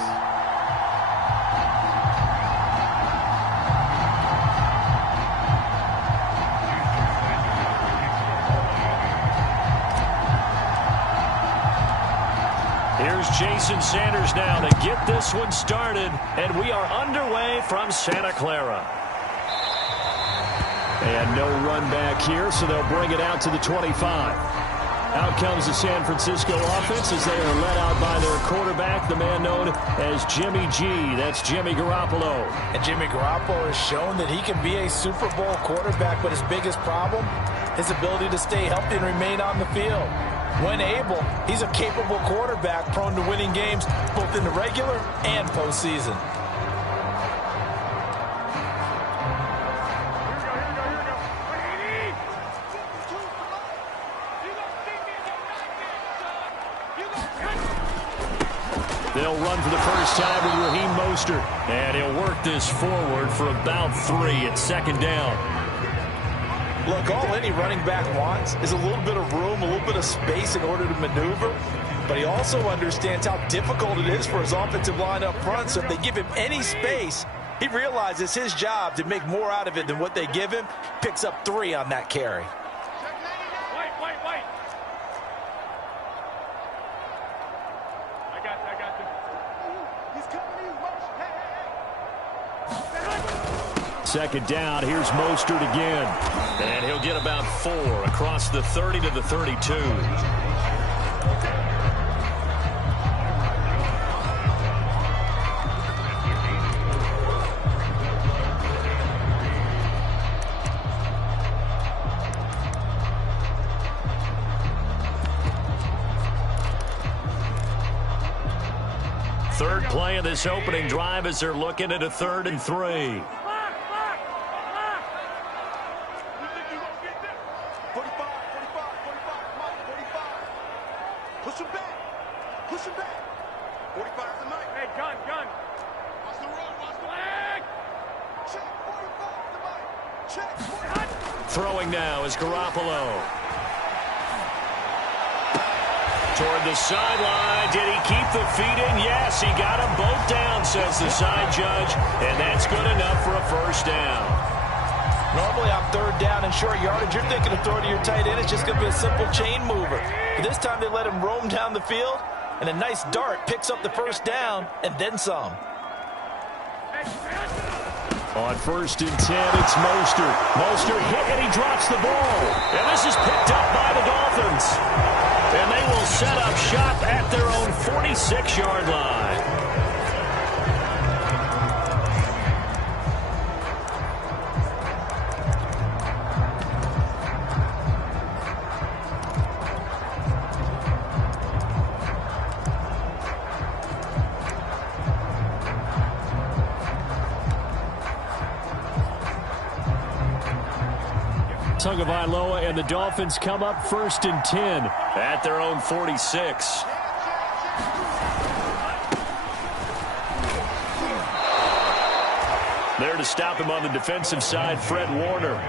Here's Jason Sanders now to get this one started, and we are underway from Santa Clara. And no run back here, so they'll bring it out to the 25. Out comes the San Francisco offense as they are led out by their quarterback, the man known as Jimmy G. That's Jimmy Garoppolo. And Jimmy Garoppolo has shown that he can be a Super Bowl quarterback, but his biggest problem, his ability to stay healthy and remain on the field. When able, he's a capable quarterback prone to winning games both in the regular and postseason. They'll run for the first time with Raheem Mostert. And he'll work this forward for about 3 at second down. Look, all any running back wants is a little bit of room, a little bit of space in order to maneuver. But he also understands how difficult it is for his offensive line up front. So if they give him any space, he realizes his job to make more out of it than what they give him. Picks up 3 on that carry. Second down, here's Mostert again. And he'll get about 4 across the 30 to the 32. Third play of this opening drive as they're looking at a 3rd and 3. Throwing now is Garoppolo. Toward the sideline. Did he keep the feet in? Yes, he got them both down, says the side judge. And that's good enough for a first down. Normally on 3rd down and short yardage, you're thinking of throwing to your tight end. It's just going to be a simple chain mover. But this time they let him roam down the field. And a nice dart picks up the first down and then some. On 1st and 10, it's Mostert. Mostert hit and he drops the ball. And this is picked up by the Dolphins. And they will set up shop at their own 46-yard line. Tagovailoa and the Dolphins come up 1st and 10 at their own 46. There to stop him on the defensive side, Fred Warner.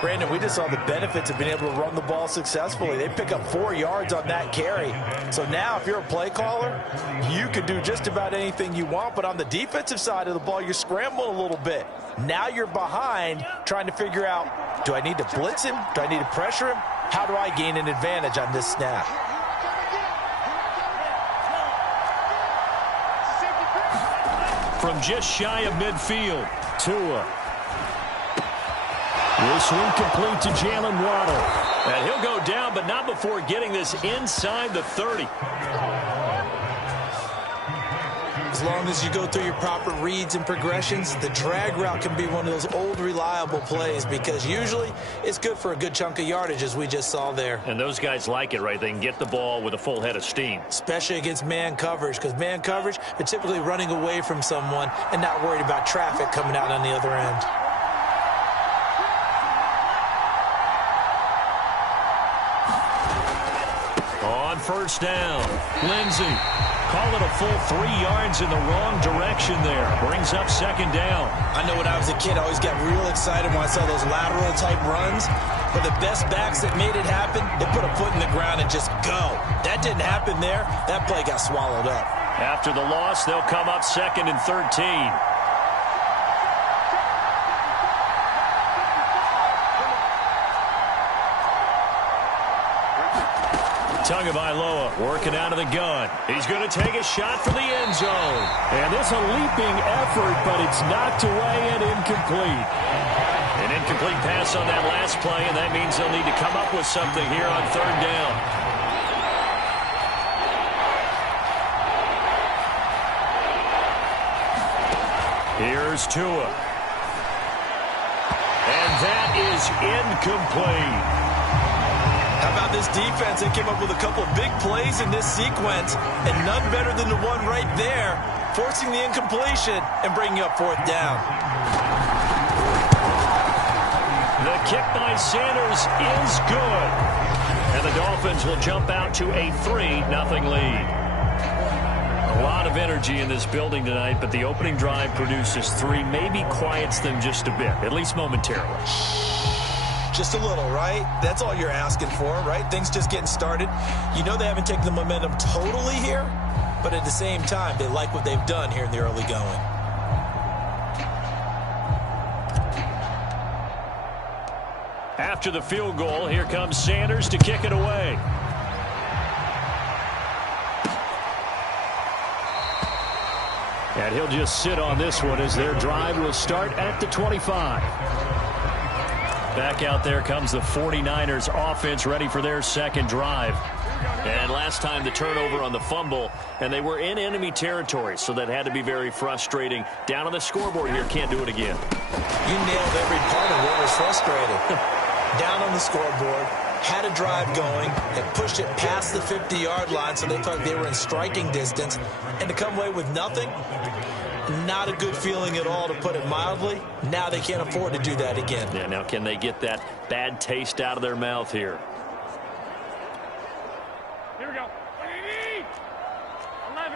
Brandon, we just saw the benefits of being able to run the ball successfully. They pick up 4 yards on that carry. So now if you're a play caller, you can do just about anything you want. But on the defensive side of the ball, you're scrambling a little bit. Now you're behind trying to figure out, do I need to blitz him? Do I need to pressure him? How do I gain an advantage on this snap? From just shy of midfield, Tua. This one complete to Jalen Waddle. And he'll go down, but not before getting this inside the 30. As long as you go through your proper reads and progressions, the drag route can be one of those old reliable plays because usually it's good for a good chunk of yardage as we just saw there. And those guys like it, right? They can get the ball with a full head of steam. Especially against man coverage because man coverage, they're typically running away from someone and not worried about traffic coming out on the other end. on first down. Lindsey, call it a full 3 yards in the wrong direction there. Brings up second down. I know when I was a kid, I always got real excited when I saw those lateral-type runs. But the best backs that made it happen, they put a foot in the ground and just go. That didn't happen there. That play got swallowed up. After the loss, they'll come up 2nd and 13. Tagovailoa working out of the gun. He's going to take a shot for the end zone. And this a leaping effort, but it's knocked away and incomplete. An incomplete pass on that last play, and that means they'll need to come up with something here on third down. Here's Tua. And that is incomplete. How about this defense? They came up with a couple of big plays in this sequence, and none better than the one right there, forcing the incompletion and bringing up fourth down. The kick by Sanders is good. And the Dolphins will jump out to a 3-0 lead. A lot of energy in this building tonight, but the opening drive produces 3, maybe quiets them just a bit, at least momentarily. Just a little, right? That's all you're asking for, right? Things just getting started. You know they haven't taken the momentum totally here, but at the same time, they like what they've done here in the early going. After the field goal, here comes Sanders to kick it away. And he'll just sit on this one as their drive will start at the 25. Back out there comes the 49ers offense ready for their second drive. And last time the turnover on the fumble, and they were in enemy territory, so that had to be very frustrating. Down on the scoreboard here, can't do it again. You nailed every part of what was frustrating. Down on the scoreboard, had a drive going, had pushed it past the 50-yard line, so they thought they were in striking distance, and to come away with nothing, not a good feeling at all, to put it mildly. Now they can't afford to do that again. Yeah, now can they get that bad taste out of their mouth here? Here we go. 11.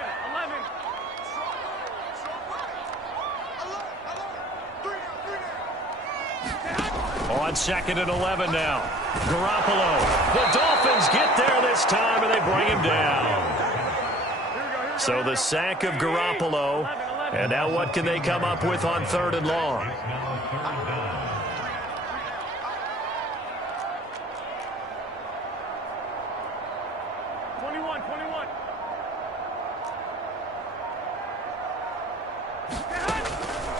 On 2nd and 11 now. Garoppolo. The Dolphins get there this time, and they bring him down. So the sack of Garoppolo. And now what can they come up with on 3rd and long?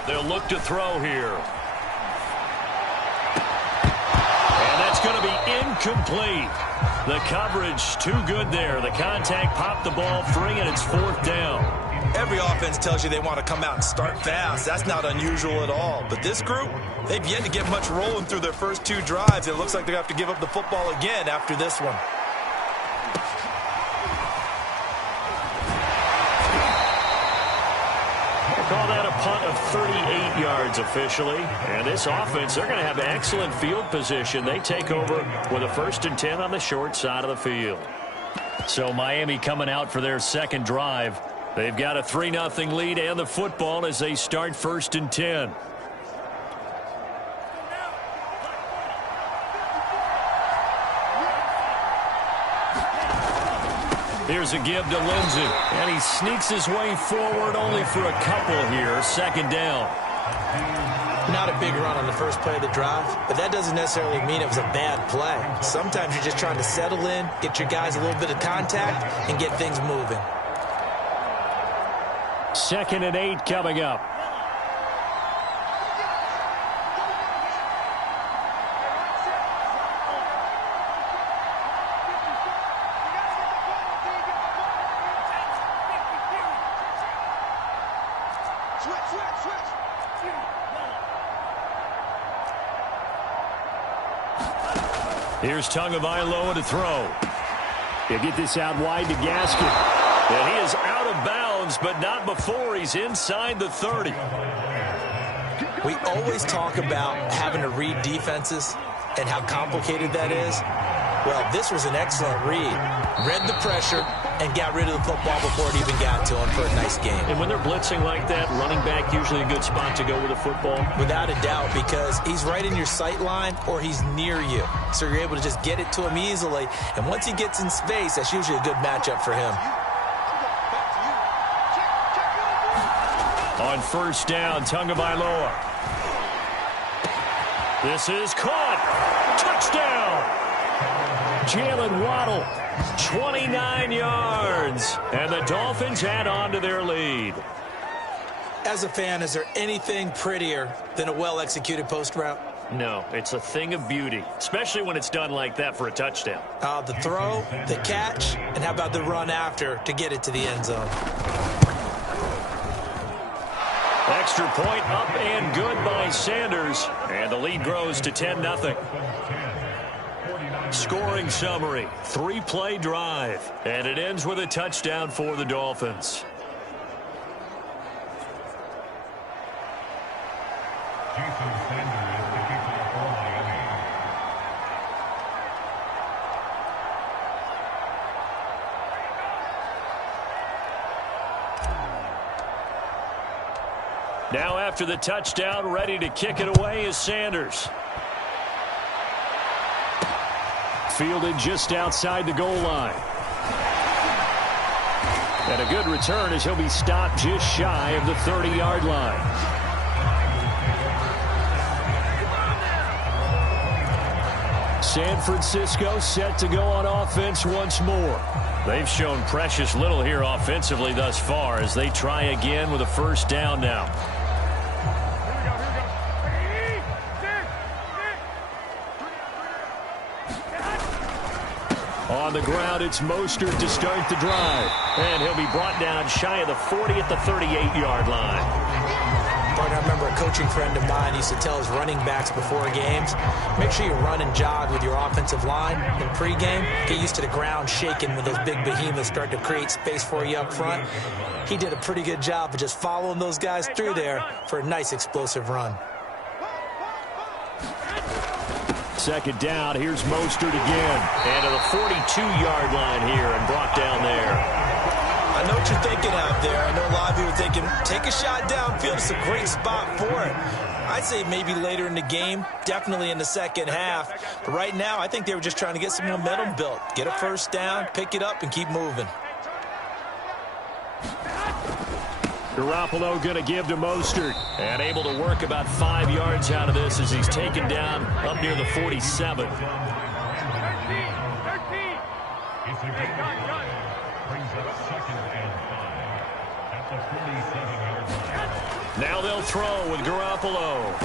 They'll look to throw here. And that's going to be incomplete. The coverage too good there. The contact popped the ball free, and it's 4th down. Every offense tells you they want to come out and start fast. That's not unusual at all. But this group, they've yet to get much rolling through their first 2 drives. It looks like they're going to have to give up the football again after this one. Call that a punt of 38 yards officially. And this offense, they're going to have excellent field position. They take over with a 1st and 10 on the short side of the field. So Miami coming out for their second drive. They've got a 3-0 lead and the football as they start 1st and 10. Here's a give to Lindsey, and he sneaks his way forward only for a couple here. 2nd down. Not a big run on the first play of the drive, but that doesn't necessarily mean it was a bad play. Sometimes you're just trying to settle in, get your guys a little bit of contact, and get things moving. 2nd and 8 coming up. Here's Tagovailoa to throw. He'll get this out wide to Gaskin. And he is out of bounds, but not before he's inside the 30. We always talk about having to read defenses and how complicated that is. Well, this was an excellent read. Read the pressure and got rid of the football before it even got to him for a nice game. And when they're blitzing like that, running back usually a good spot to go with the football. Without a doubt, because he's right in your sight line or he's near you. So you're able to just get it to him easily. And once he gets in space, that's usually a good matchup for him. On first down, Tagovailoa. This is caught. Touchdown. Jalen Waddle, 29 yards. And the Dolphins add on to their lead. As a fan, is there anything prettier than a well-executed post route? No, it's a thing of beauty, especially when it's done like that for a touchdown. The throw, the catch, and how about the run after to get it to the end zone? Extra point up and good by Sanders. And the lead grows to 10-0. Scoring summary, 3-play drive. And it ends with a touchdown for the Dolphins. Now after the touchdown, ready to kick it away is Sanders. Fielded just outside the goal line. And a good return as he'll be stopped just shy of the 30-yard line. San Francisco set to go on offense once more. They've shown precious little here offensively thus far as they try again with a first down now. On the ground, it's Mostert to start the drive. And he'll be brought down shy of the 40 at the 38-yard line. I remember a coaching friend of mine used to tell his running backs before games, make sure you run and jog with your offensive line in pregame. Get used to the ground shaking when those big behemoths start to create space for you up front. He did a pretty good job of just following those guys through there for a nice explosive run. Second down, here's Mostert again. And to the 42-yard line here and brought down there. I know what you're thinking out there. I know a lot of you are thinking, take a shot downfield. It's a great spot for it. I'd say maybe later in the game, definitely in the second half. But right now, I think they were just trying to get some momentum built. Get a first down, pick it up, and keep moving. Garoppolo going to give to Mostert. And able to work about 5 yards out of this as he's taken down up near the 47. Now they'll throw with Garoppolo.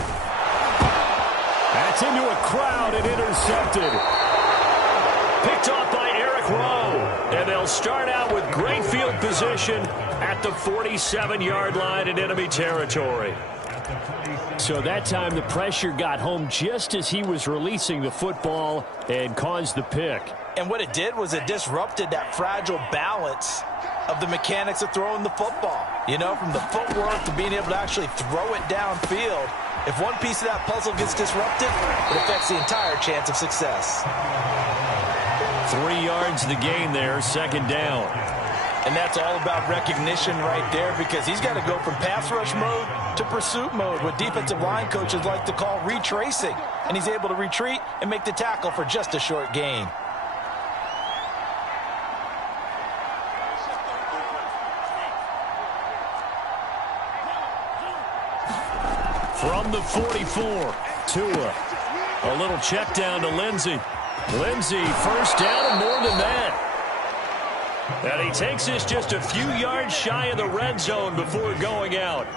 That's into a crowd and intercepted. Picked off by Eric Rowe. And they'll start out with great field position at the 47-yard line in enemy territory. So that time the pressure got home just as he was releasing the football and caused the pick. And what it did was it disrupted that fragile balance of the mechanics of throwing the football. You know, from the footwork to being able to actually throw it downfield. If one piece of that puzzle gets disrupted, it affects the entire chance of success. 3 yards the gain there, second down. And that's all about recognition right there because he's got to go from pass rush mode to pursuit mode, what defensive line coaches like to call retracing. And he's able to retreat and make the tackle for just a short gain. From the 44, Tua. A little check down to Lindsey. Lindsey, first down and more than that. And he takes this just a few yards shy of the red zone before going out.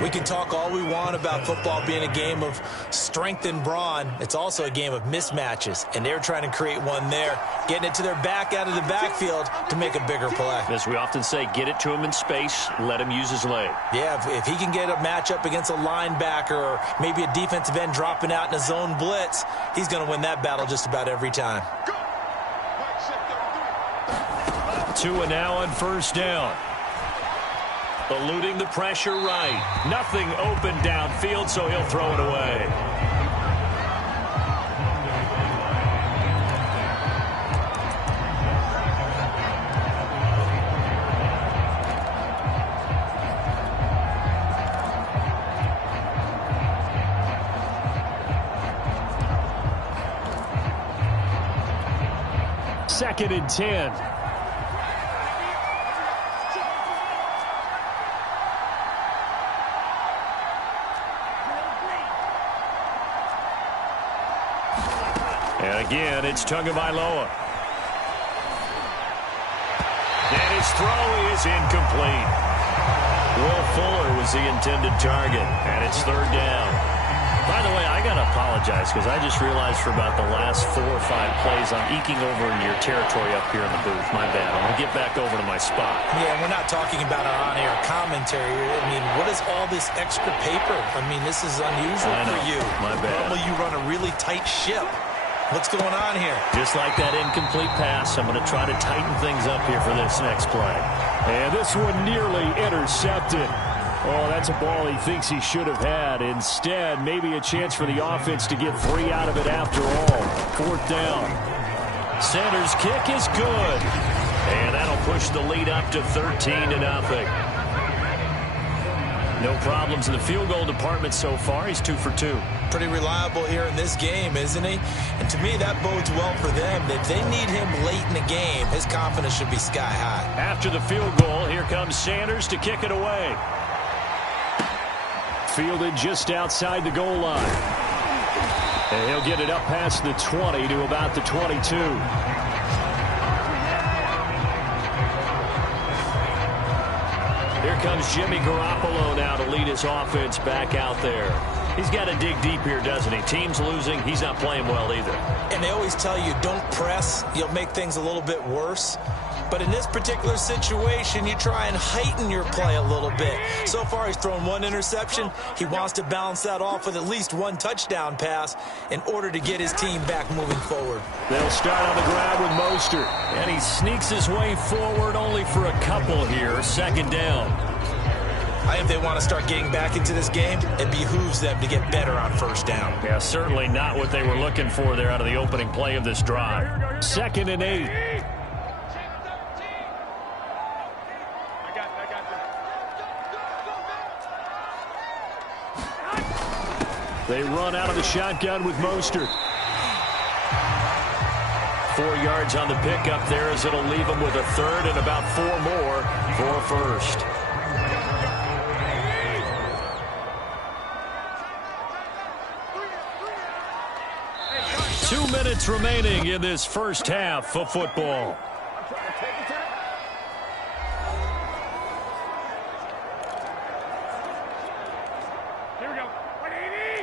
We can talk all we want about football being a game of strength and brawn. It's also a game of mismatches, and they're trying to create one there, getting it to their back out of the backfield to make a bigger play. As we often say, get it to him in space, let him use his leg. Yeah, if he can get a matchup against a linebacker or maybe a defensive end dropping out in a zone blitz, he's going to win that battle just about every time. Tua now on first down. Eluding the pressure right. Nothing open downfield, so he'll throw it away. 2nd and 10. And again, it's Tagovailoa. And his throw is incomplete. Will Fuller was the intended target, and it's 3rd down. By the way, I got to apologize because I just realized for about the last 4 or 5 plays I'm eking over in your territory up here in the booth. My bad. I'm going to get back over to my spot. Yeah, we're not talking about our on-air commentary. I mean, what is all this extra paper? I mean, this is unusual for you. My bad. Normally you run a really tight ship. What's going on here? Just like that incomplete pass, I'm going to try to tighten things up here for this next play. And this one nearly intercepted. Oh, that's a ball he thinks he should have had. Instead, maybe a chance for the offense to get 3 out of it after all. 4th down. Sanders' kick is good. And that'll push the lead up to 13-0. No problems in the field goal department so far. He's 2 for 2. Pretty reliable here in this game, isn't he? And to me, that bodes well for them. If they need him late in the game, his confidence should be sky high. After the field goal, here comes Sanders to kick it away. Fielded just outside the goal line. And he'll get it up past the 20 to about the 22. Here comes Jimmy Garoppolo now to lead his offense back out there. He's got to dig deep here, doesn't he? Team's losing. He's not playing well either. And they always tell you, don't press. You'll make things a little bit worse. But in this particular situation, you try and heighten your play a little bit. So far, he's thrown 1 interception. He wants to balance that off with at least 1 touchdown pass in order to get his team back moving forward. They'll start on the ground with Mostert. And he sneaks his way forward only for a couple here. 2nd down. I think if they want to start getting back into this game, it behooves them to get better on 1st down. Yeah, certainly not what they were looking for there out of the opening play of this drive. 2nd and 8. They run out of the shotgun with Mostert. 4 yards on the pickup there as it'll leave them with a 3rd and about 4 more for a 1st. Two minutes remaining in this first half of football.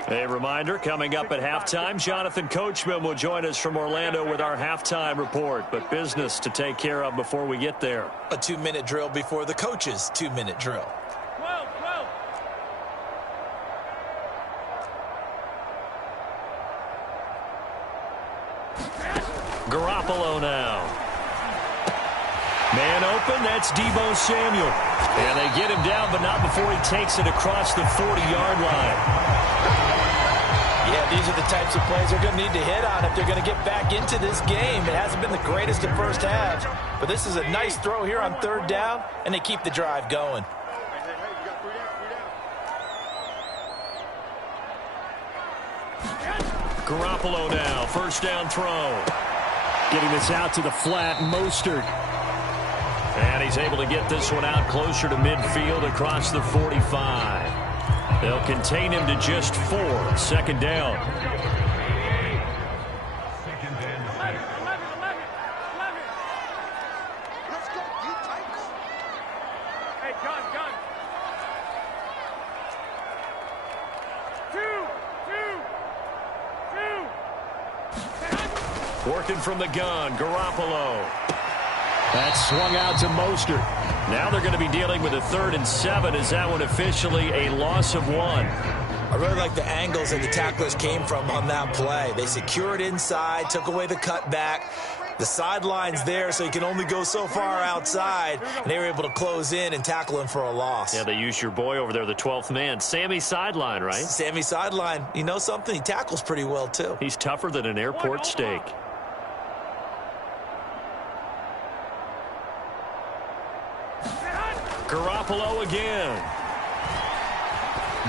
A reminder, coming up at halftime, Jonathan Coachman will join us from Orlando with our halftime report. But business to take care of before we get there. A 2-minute drill before the coach's 2-minute drill. Garoppolo now. Man open, that's Deebo Samuel. And they get him down, but not before he takes it across the 40-yard line. Yeah, these are the types of plays they're going to need to hit on if they're going to get back into this game. It hasn't been the greatest of first halves, but this is a nice throw here on 3rd down, and they keep the drive going. Garoppolo now, 1st down throw. Getting this out to the flat, Mostert. And he's able to get this one out closer to midfield across the 45. They'll contain him to just 4. 2nd down. Working from the gun, Garoppolo. That's swung out to Mostert. Now they're going to be dealing with a 3rd and 7. Is that one officially a loss of 1? I really like the angles that the tacklers came from on that play. They secured inside, took away the cutback. The sideline's there, so you can only go so far outside. And they were able to close in and tackle him for a loss. Yeah, they used your boy over there, the 12th man. Sammy Sideline, right? Sammy Sideline. You know something? He tackles pretty well, too. He's tougher than an airport steak. Garoppolo again.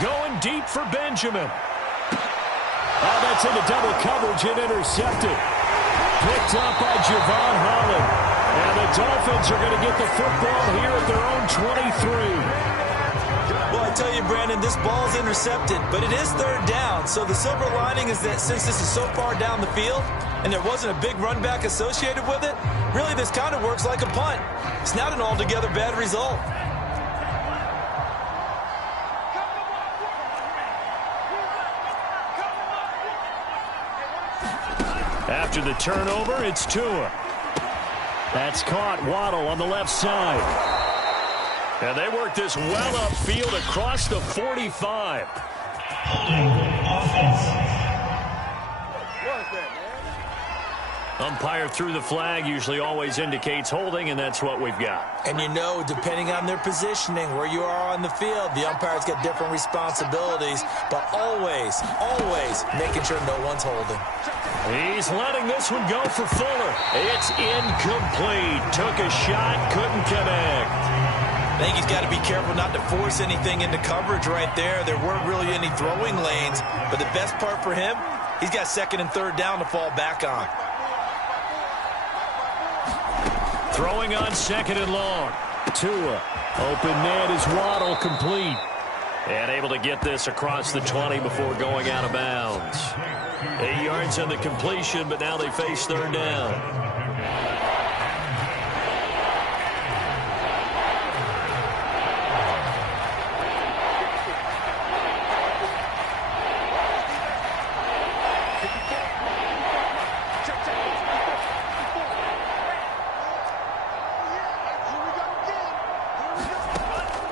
Going deep for Benjamin. Oh, that's into double coverage and intercepted. picked up by Javon Holland. And the Dolphins are going to get the football here at their own 23. Well, I tell you, Brandon, this ball's intercepted, but it is third down. So the silver lining is that since this is so far down the field and there wasn't a big run back associated with it, really this kind of works like a punt. It's not an altogether bad result. After the turnover, it's Tua. That's caught. Waddle on the left side. And they work this well upfield across the 45. Umpire threw the flag, usually always indicates holding, and that's what we've got. And you know, depending on their positioning, where you are on the field, the umpire's got different responsibilities, but always, always making sure no one's holding. He's letting this one go for Fuller. It's incomplete. Took a shot, couldn't connect. I think he's got to be careful not to force anything into coverage right there. There weren't really any throwing lanes, but the best part for him, he's got second and third down to fall back on. Throwing on second and long. Tua. Open man is Waddle, complete. And able to get this across the 20 before going out of bounds. 8 yards on the completion, but now they face third down.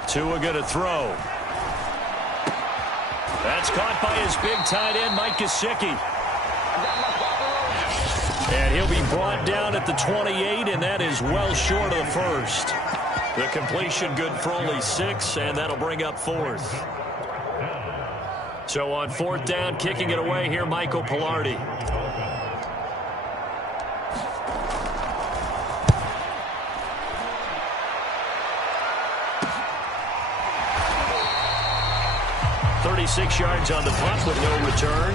Tua going to throw. That's caught by his big tight end, Mike Gesicki. And he'll be brought down at the 28, and that is well short of the first. The completion good for only 6, and that'll bring up fourth. So on fourth down, kicking it away here, Michael Pilardi. .36 yards on the punt with no return.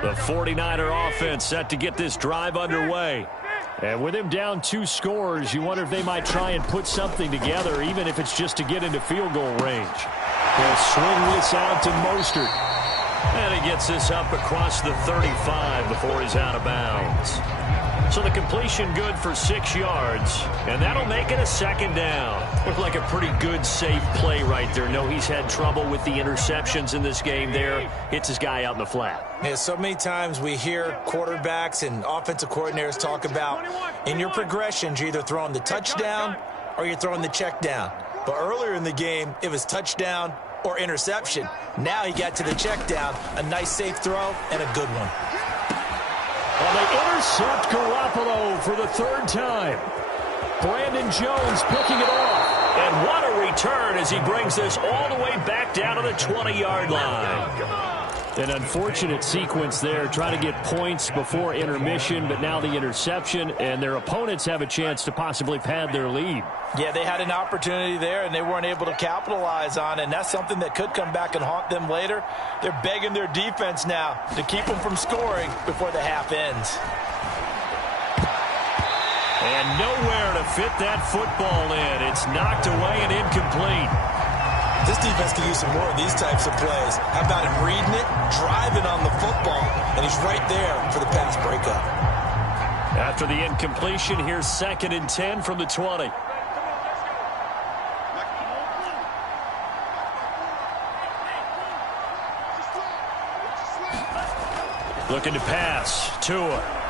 The 49er offense set to get this drive underway. And with him down 2 scores, you wonder if they might try and put something together, even if it's just to get into field goal range. They'll swing this out to Mostert. And he gets this up across the 35 before he's out of bounds. So the completion good for 6 yards, and that'll make it a second down. Looked like a pretty good, safe play right there. No, he's had trouble with the interceptions in this game there. Hits his guy out in the flat. Yeah, so many times we hear quarterbacks and offensive coordinators talk about in your progressions, you're either throwing the touchdown or you're throwing the check down. But earlier in the game, it was touchdown or interception. Now he got to the check down, a nice safe throw, and a good one. Well, they intercept Garoppolo for the 3rd time. Brandon Jones picking it off. And what a return as he brings this all the way back down to the 20-yard line. An unfortunate sequence there, trying to get points before intermission, but now the interception, and their opponents have a chance to possibly pad their lead. Yeah, they had an opportunity there, and they weren't able to capitalize on it, and that's something that could come back and haunt them later. They're begging their defense now to keep them from scoring before the half ends. And nowhere to fit that football in. It's knocked away and incomplete. This defense can use some more of these types of plays. How about him reading it, driving on the football, and he's right there for the pass breakup. After the incompletion, here's 2nd and 10 from the 20. Looking to pass. Tua.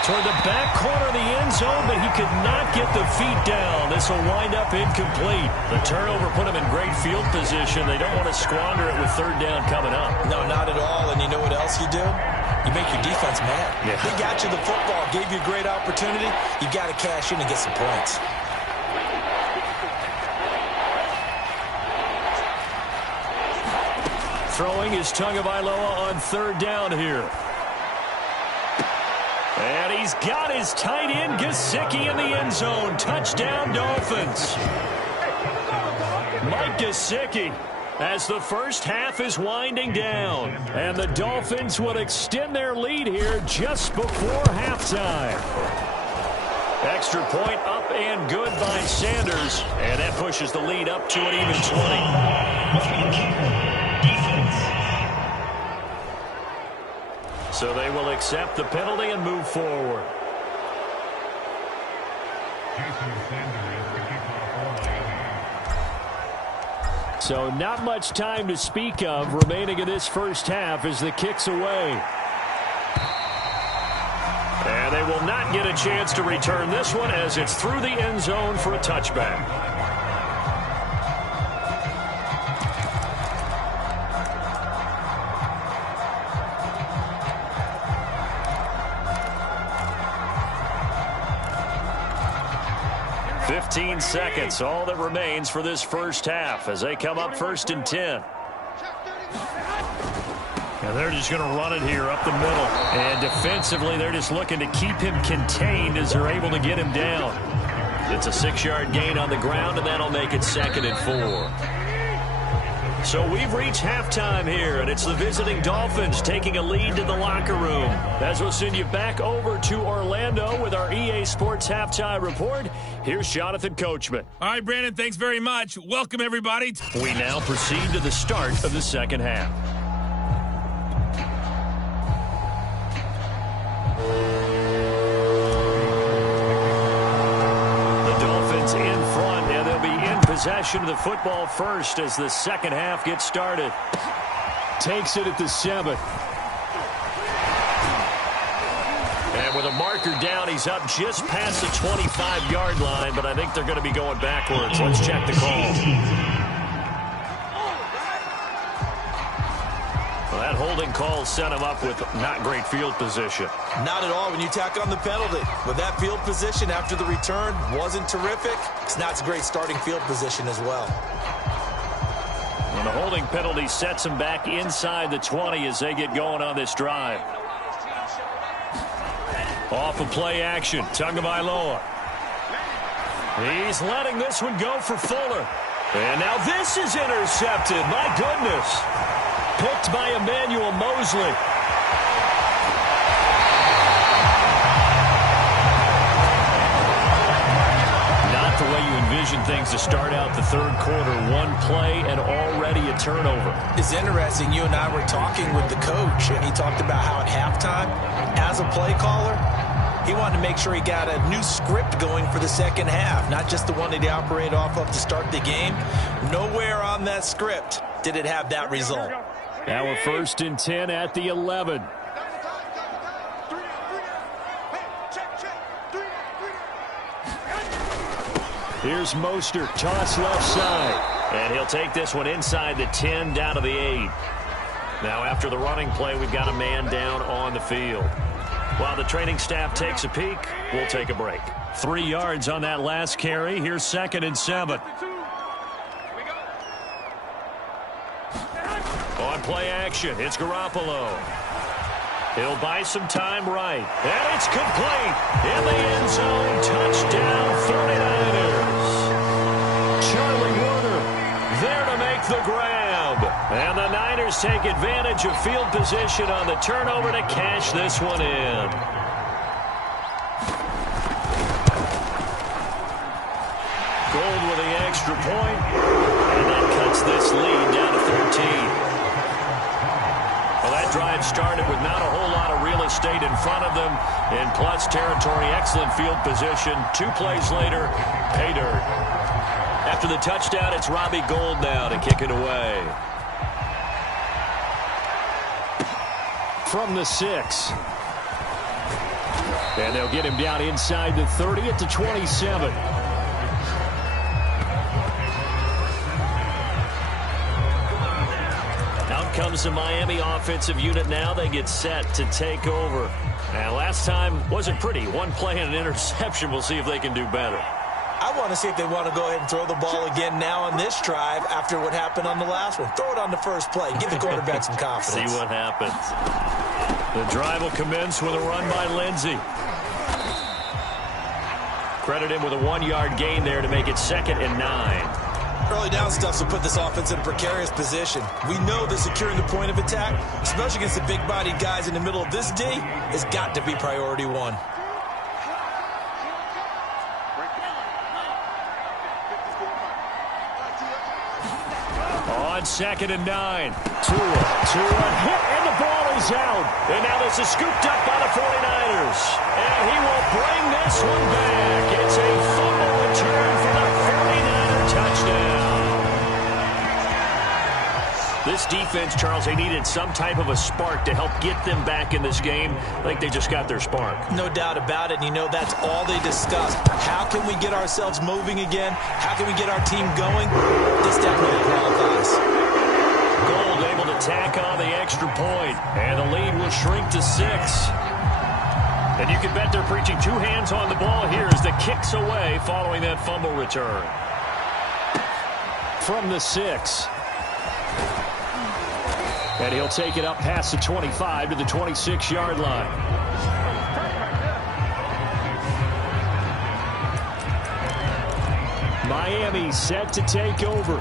Toward the back corner of the end zone, but he could not get the feet down. This will wind up incomplete. The turnover put him in great field position. They don't want to squander it with 3rd down coming up. No, not at all. And you know what else you do? You make your defense mad. Yeah. They got you the football, gave you a great opportunity. You got to cash in and get some points. Throwing is Tagovailoa on 3rd down here. And he's got his tight end, Gesicki, in the end zone. Touchdown, Dolphins. Mike Gesicki, as the first half is winding down. And the Dolphins will extend their lead here just before halftime. Extra point up and good by Sanders. And that pushes the lead up to an even 20. So they will accept the penalty and move forward. So not much time to speak of remaining in this first half as the kick's away. And they will not get a chance to return this one as it's through the end zone for a touchback. Seconds, all that remains for this first half as they come up 1st and 10. And they're just going to run it here up the middle. And defensively, they're just looking to keep him contained as they're able to get him down. It's a 6-yard gain on the ground, and that'll make it 2nd and 4. So we've reached halftime here, and it's the visiting Dolphins taking a lead to the locker room. As we'll send you back over to Orlando with our EA Sports Halftime Report, here's Jonathan Coachman. All right, Brandon, thanks very much. Welcome, everybody. We now proceed to the start of the second half. The Dolphins in front, and they'll be in possession of the football first as the second half gets started. Takes it at the 7. And with a marker down, he's up just past the 25-yard line, but I think they're going to be going backwards. Let's check the call. Well, that holding call set him up with not great field position. Not at all when you tack on the penalty. With that field position after the return wasn't terrific, it's not a great starting field position as well. And the holding penalty sets him back inside the 20 as they get going on this drive. Off of play action, Tagovailoa. He's letting this one go for Fuller. And now this is intercepted. My goodness. Picked by Emmanuel Mosley. Not the way you envision things to start out the third quarter. One play and already a turnover. It's interesting. You and I were talking with the coach, and he talked about how at halftime, as a play caller, he wanted to make sure he got a new script going for the second half, not just the one that he operated off of to start the game. Nowhere on that script did it have that result. Now we're 1st and 10 at the 11. Here's Mostert, toss left side. And he'll take this one inside the 10 down to the 8. Now after the running play, we've got a man down on the field. While the training staff takes a peek, we'll take a break. 3 yards on that last carry. Here's 2nd and 7. On play action, it's Garoppolo. He'll buy some time right. And it's complete. In the end zone, touchdown 49ers. Charlie Warner there to make the grab. And the Niners take advantage of field position on the turnover to cash this one in. Gold with the extra point. And that cuts this lead down to 13. Well, that drive started with not a whole lot of real estate in front of them. In plus territory, excellent field position. 2 plays later, pay dirt. After the touchdown, it's Robbie Gould now to kick it away. From the 6. And they'll get him down inside the 30 at the 27. Out comes the Miami offensive unit now. They get set to take over. And last time wasn't pretty. 1 play and an interception. We'll see if they can do better. I want to see if they want to go ahead and throw the ball again now on this drive after what happened on the last one. Throw it on the first play. Give the quarterback some confidence. See what happens. The drive will commence with a run by Lindsey. Credit him with a 1-yard gain there to make it 2nd and 9. Early down stuff will put this offense in a precarious position. We know that securing the point of attack, especially against the big-bodied guys in the middle of this D, has got to be priority one. On 2nd and 9. Tua hit, and the ball is out. And now this is scooped up by the 49ers. And he will bring this one back. It's a fumble return for the 49er touchdown. This defense, Charles, they needed some type of a spark to help get them back in this game. I think they just got their spark. No doubt about it, and you know that's all they discussed. How can we get ourselves moving again? How can we get our team going? This definitely qualifies. Gold able to tack on the extra point, and the lead will shrink to 6. And you can bet they're preaching 2 hands on the ball here as the kick's away following that fumble return. From the 6. And he'll take it up past the 25 to the 26-yard line. Miami set to take over.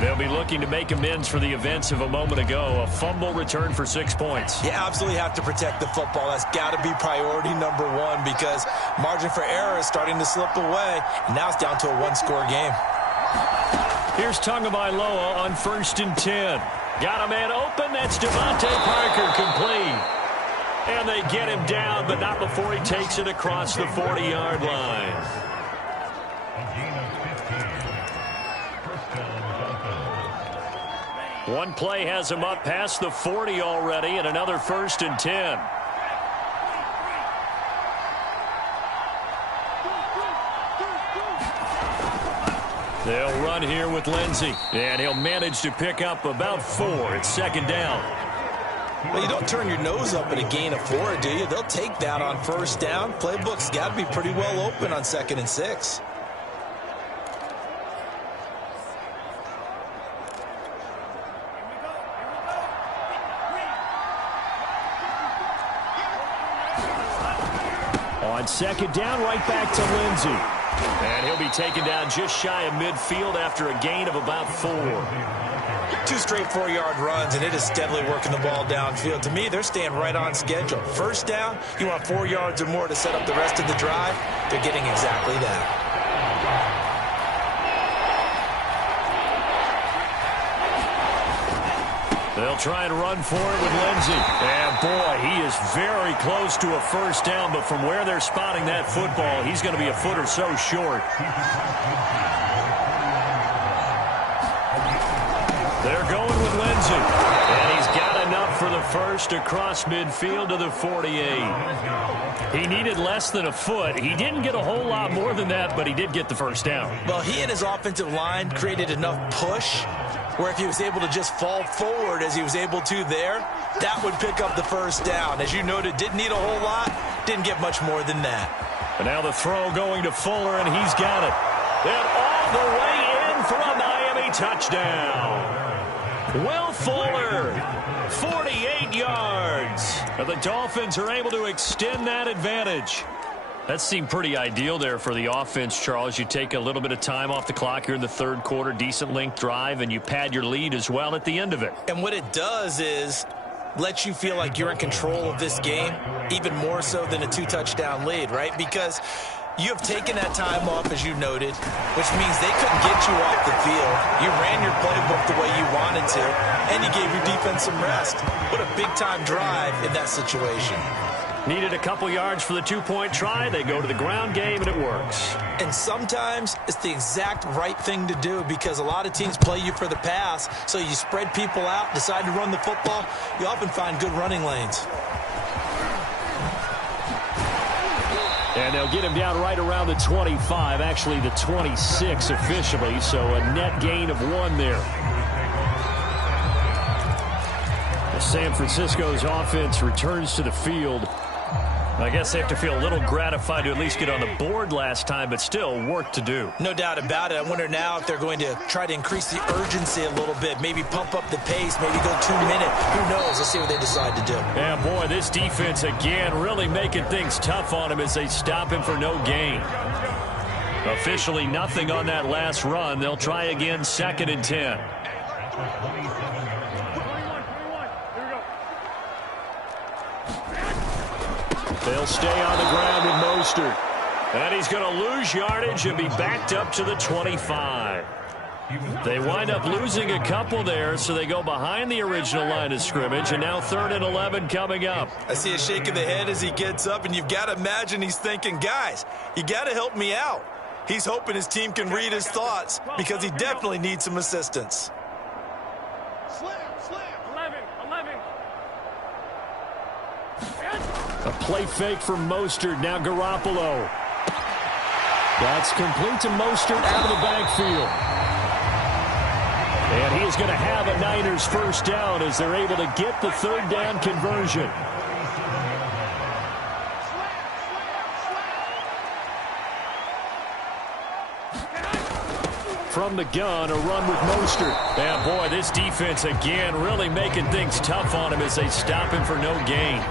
They'll be looking to make amends for the events of a moment ago. A fumble return for 6 points. You absolutely have to protect the football. That's got to be priority number one because margin for error is starting to slip away. And now it's down to a 1-score game. Here's Tagovailoa on 1st and 10. Got a man open. That's Devontae Parker complete. And they get him down, but not before he takes it across the 40-yard line. One play has him up past the 40 already, and another 1st and 10. They'll run here with Lindsey, and he'll manage to pick up about 4. It's 2nd down. Well, you don't turn your nose up at a gain of 4, do you? They'll take that on 1st down. Playbook's got to be pretty well open on 2nd and 6. On 2nd down, right back to Lindsey. And he'll be taken down just shy of midfield after a gain of about 4. 2 straight 4-yard runs, and it is steadily working the ball downfield. To me, they're staying right on schedule. 1st down, you want 4 yards or more to set up the rest of the drive. They're getting exactly that. They'll try and run for it with Lindsey. And, boy, he is very close to a 1st down, but from where they're spotting that football, he's going to be a foot or so short. They're going with Lindsey. And he's got enough for the 1st across midfield to the 48. He needed less than a foot. He didn't get a whole lot more than that, but he did get the 1st down. Well, he and his offensive line created enough push where if he was able to just fall forward as he was able to there, that would pick up the 1st down. As you noted, didn't need a whole lot, didn't get much more than that. And now the throw going to Fuller, and he's got it. And all the way in for a Miami touchdown. Will Fuller, 48 yards. And the Dolphins are able to extend that advantage. That seemed pretty ideal there for the offense, Charles. You take a little bit of time off the clock here in the 3rd quarter, decent length drive, and you pad your lead as well at the end of it. And what it does is lets you feel like you're in control of this game, even more so than a 2-touchdown lead, right? Because you have taken that time off, as you noted, which means they couldn't get you off the field. You ran your playbook the way you wanted to, and you gave your defense some rest. What a big-time drive in that situation. Needed a couple yards for the 2-point try. They go to the ground game, and it works. And sometimes it's the exact right thing to do because a lot of teams play you for the pass, so you spread people out, decide to run the football. You often find good running lanes. And they'll get him down right around the 25, actually the 26 officially, so a net gain of 1 there. San Francisco's offense returns to the field. I guess they have to feel a little gratified to at least get on the board last time, but still work to do. No doubt about it. I wonder now if they're going to try to increase the urgency a little bit, maybe pump up the pace, maybe go 2 minute. Who knows? Let's see what they decide to do. Yeah, boy, this defense again really making things tough on him as they stop him for no gain. Officially nothing on that last run. They'll try again, 2nd and 10. They'll stay on the ground with Mostert. And he's going to lose yardage and be backed up to the 25. They wind up losing a couple there, so they go behind the original line of scrimmage, and now 3rd and 11 coming up. I see a shake of the head as he gets up, and you've got to imagine he's thinking, guys, you got to help me out. He's hoping his team can read his thoughts because he definitely needs some assistance. A play fake from Mostert. Now Garoppolo. That's complete to Mostert out of the backfield. And he is going to have a Niners first down as they're able to get the 3rd down conversion. From the gun, a run with Mostert. Yeah, boy, this defense again really making things tough on him as they stop him for no gain.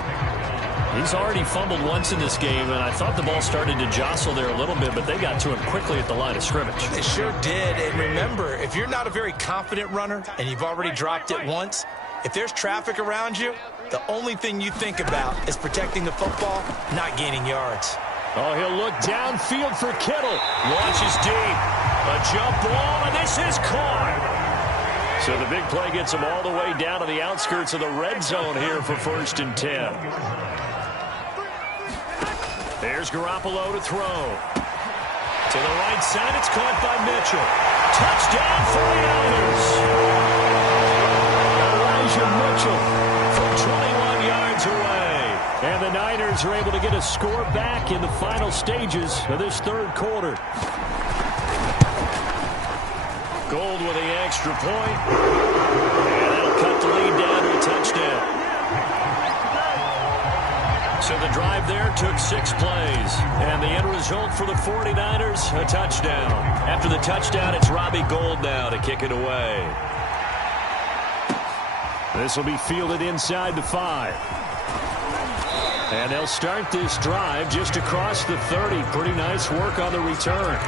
He's already fumbled once in this game, and I thought the ball started to jostle there a little bit, but they got to him quickly at the line of scrimmage. They sure did, and remember, if you're not a very confident runner and you've already dropped it once, if there's traffic around you, the only thing you think about is protecting the football, not gaining yards. Oh, he'll look downfield for Kittle. Launches deep. A jump ball, and this is caught. So the big play gets him all the way down to the outskirts of the red zone here for 1st and 10. There's Garoppolo to throw. To the right side, it's caught by Mitchell. Touchdown, 49ers. Elijah Mitchell from 21 yards away. And the Niners are able to get a score back in the final stages of this 3rd quarter. Gold with the extra point. And that'll cut the lead down to a touchdown. So the drive there took 6 plays. And the end result for the 49ers, a touchdown. After the touchdown, it's Robbie Gould now to kick it away. This will be fielded inside the 5. And they'll start this drive just across the 30. Pretty nice work on the return.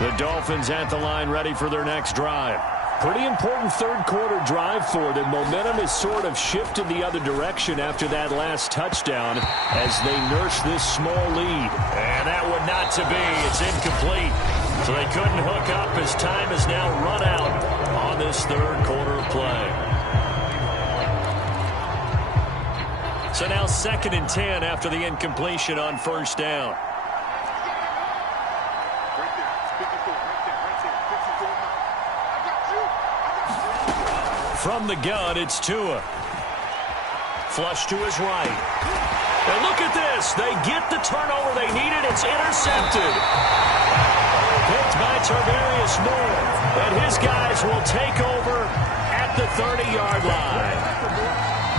The Dolphins at the line ready for their next drive. Pretty important 3rd quarter drive for them. Momentum has sort of shifted the other direction after that last touchdown as they nurse this small lead. And that would not to be. It's incomplete. So they couldn't hook up as time has now run out on this 3rd quarter of play. So now 2nd and 10 after the incompletion on 1st down. From the gun, it's Tua. Flush to his right. And look at this. They get the turnover they needed. It's intercepted. Picked by Tarvarius Moore. And his guys will take over at the 30-yard line.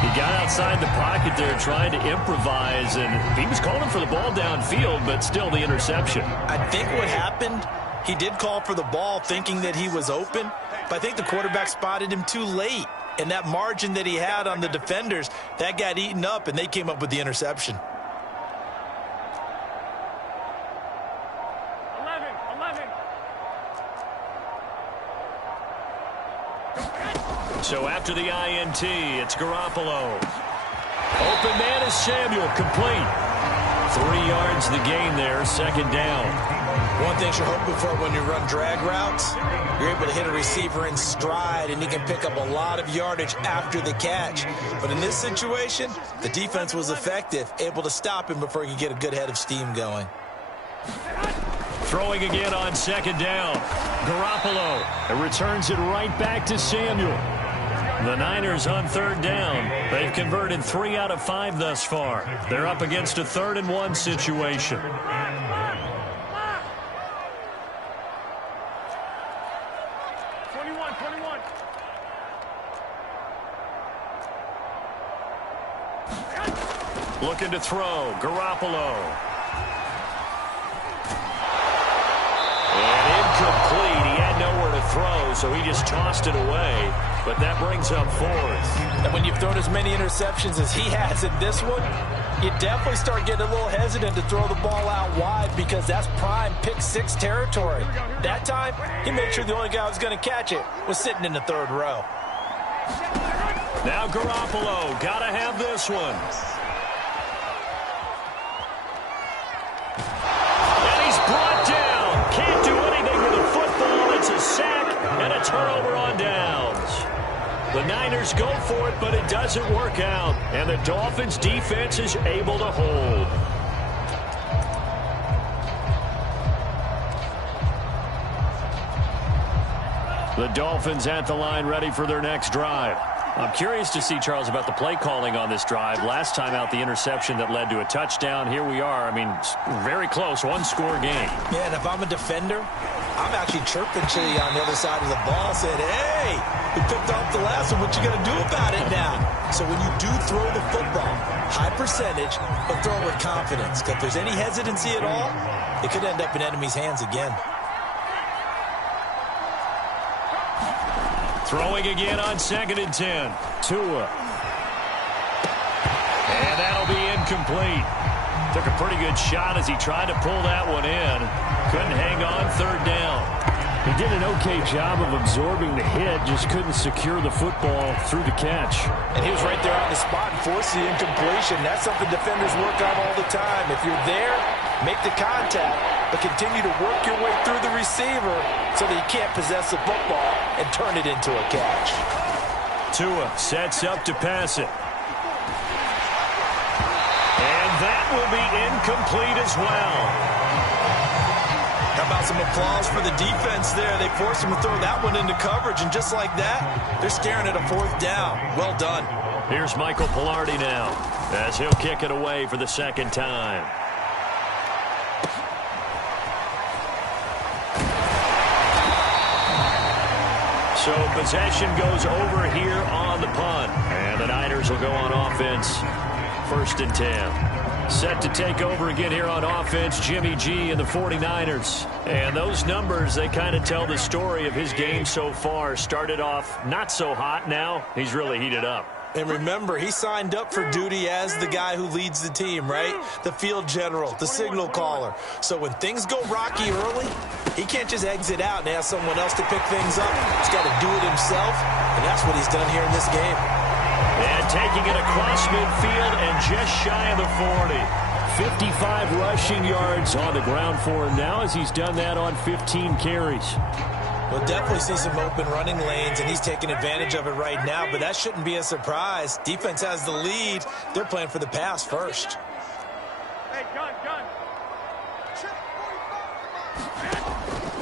He got outside the pocket there trying to improvise, and he was calling for the ball downfield, but still the interception. I think what happened, he did call for the ball thinking that he was open, but I think the quarterback spotted him too late. And that margin that he had on the defenders, that got eaten up, and they came up with the interception. 11. So after the INT, it's Garoppolo. Open man is Samuel, complete. 3 yards the gain there, 2nd down. One thing you're hoping for when you run drag routes, you're able to hit a receiver in stride, and he can pick up a lot of yardage after the catch. But in this situation, the defense was effective, able to stop him before he could get a good head of steam going. Throwing again on 2nd down. Garoppolo returns it right back to Samuel. The Niners on 3rd down. They've converted 3 out of 5 thus far. They're up against a 3rd and 1 situation. Looking to throw. Garoppolo. And incomplete. He had nowhere to throw, so he just tossed it away. But that brings up 4th. And when you've thrown as many interceptions as he has in this one, you definitely start getting a little hesitant to throw the ball out wide because that's prime pick 6 territory. That time, he made sure the only guy who was going to catch it was sitting in the 3rd row. Now Garoppolo. Got to have this one. And he's brought down. Can't do anything with a football. It's a sack and a turnover on downs. The Niners go for it, but it doesn't work out. And the Dolphins' defense is able to hold. The Dolphins at the line ready for their next drive. I'm curious to see, Charles, about the play calling on this drive. Last time out, the interception that led to a touchdown. Here we are. I mean, very close, one-score game. Yeah, and if I'm a defender, I'm actually chirping to you on the other side of the ball, saying, hey, we picked off the last one. What you going to do about it now? So when you do throw the football, high percentage, but throw it with confidence. Because if there's any hesitancy at all, it could end up in enemy's hands again. Throwing again on 2nd and 10. Tua. And that'll be incomplete. Took a pretty good shot as he tried to pull that one in. Couldn't hang on 3rd down. He did an okay job of absorbing the hit, just couldn't secure the football through the catch. And he was right there on the spot and forced the incompletion. That's something defenders work on all the time. If you're there, make the contact, but continue to work your way through the receiver so that you can't possess the football and turn it into a catch. Tua sets up to pass it. And that will be incomplete as well. How about some applause for the defense there? They forced him to throw that one into coverage, and just like that, they're staring at a 4th down. Well done. Here's Michael Pilardi now as he'll kick it away for the 2nd time. So possession goes over here on the punt. And the Niners will go on offense. 1st and 10. Set to take over again here on offense, Jimmy G and the 49ers. And those numbers, they kind of tell the story of his game so far. Started off not so hot. Now he's really heated up. And remember, he signed up for duty as the guy who leads the team, right? The field general, the signal caller. So when things go rocky early, he can't just exit out and ask someone else to pick things up. He's got to do it himself, and that's what he's done here in this game. And taking it across midfield and just shy of the 40. 55 rushing yards on the ground for him now as he's done that on 15 carries. We'll definitely see some open running lanes, and he's taking advantage of it right now, but that shouldn't be a surprise. Defense has the lead. They're playing for the pass first. Hey, gun.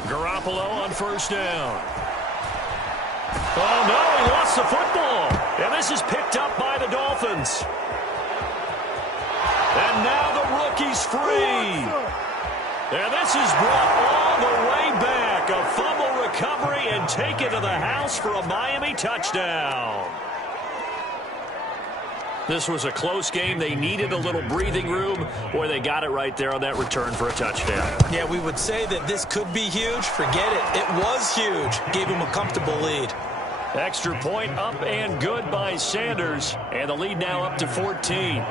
Garoppolo on 1st down. Oh, no, he lost the football. And this is picked up by the Dolphins. And now the rookie's free. And this is brought all the way back. A fumble recovery and take it to the house for a Miami touchdown. This was a close game. They needed a little breathing room. Boy, they got it right there on that return for a touchdown. Yeah, we would say that this could be huge. Forget it. It was huge. Gave him a comfortable lead. Extra point up and good by Sanders. And the lead now up to 14.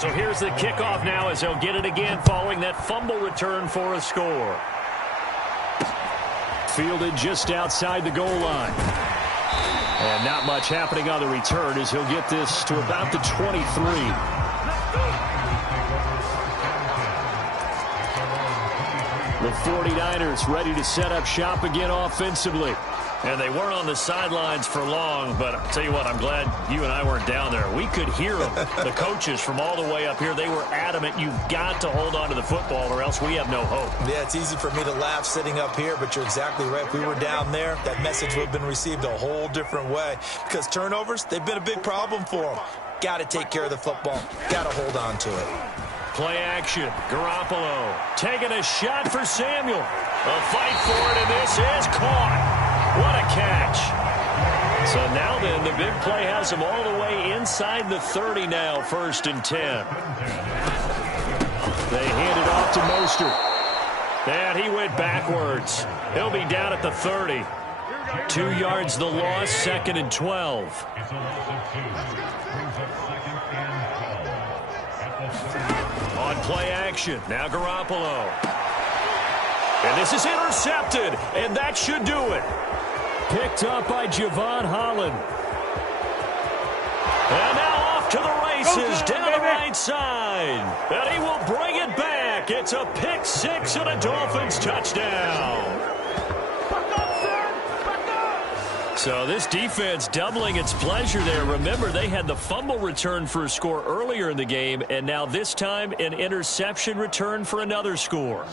So here's the kickoff now as they'll get it again following that fumble return for a score. Fielded just outside the goal line. And not much happening on the return as he'll get this to about the 23. The 49ers ready to set up shop again offensively. And they weren't on the sidelines for long, but I'll tell you what, I'm glad you and I weren't down there. We could hear them, the coaches from all the way up here. They were adamant, you've got to hold on to the football or else we have no hope. Yeah, it's easy for me to laugh sitting up here, but you're exactly right. If we were down there, that message would have been received a whole different way. Because turnovers, they've been a big problem for them. Got to take care of the football. Got to hold on to it. Play action. Garoppolo taking a shot for Samuel. A fight for it, and this is caught. What a catch. So now then, the big play has him all the way inside the 30 now, 1st and 10. They hand it off to Mostert. And he went backwards. He'll be down at the 30. 2 yards the loss, 2nd and 12. On play action, now Garoppolo. And this is intercepted, and that should do it. Picked up by Javon Holland. And now off to the races, down the right side. And he will bring it back. It's a pick 6 and a Dolphins touchdown. So this defense doubling its pleasure there. Remember, they had the fumble return for a score earlier in the game, and now this time an interception return for another score.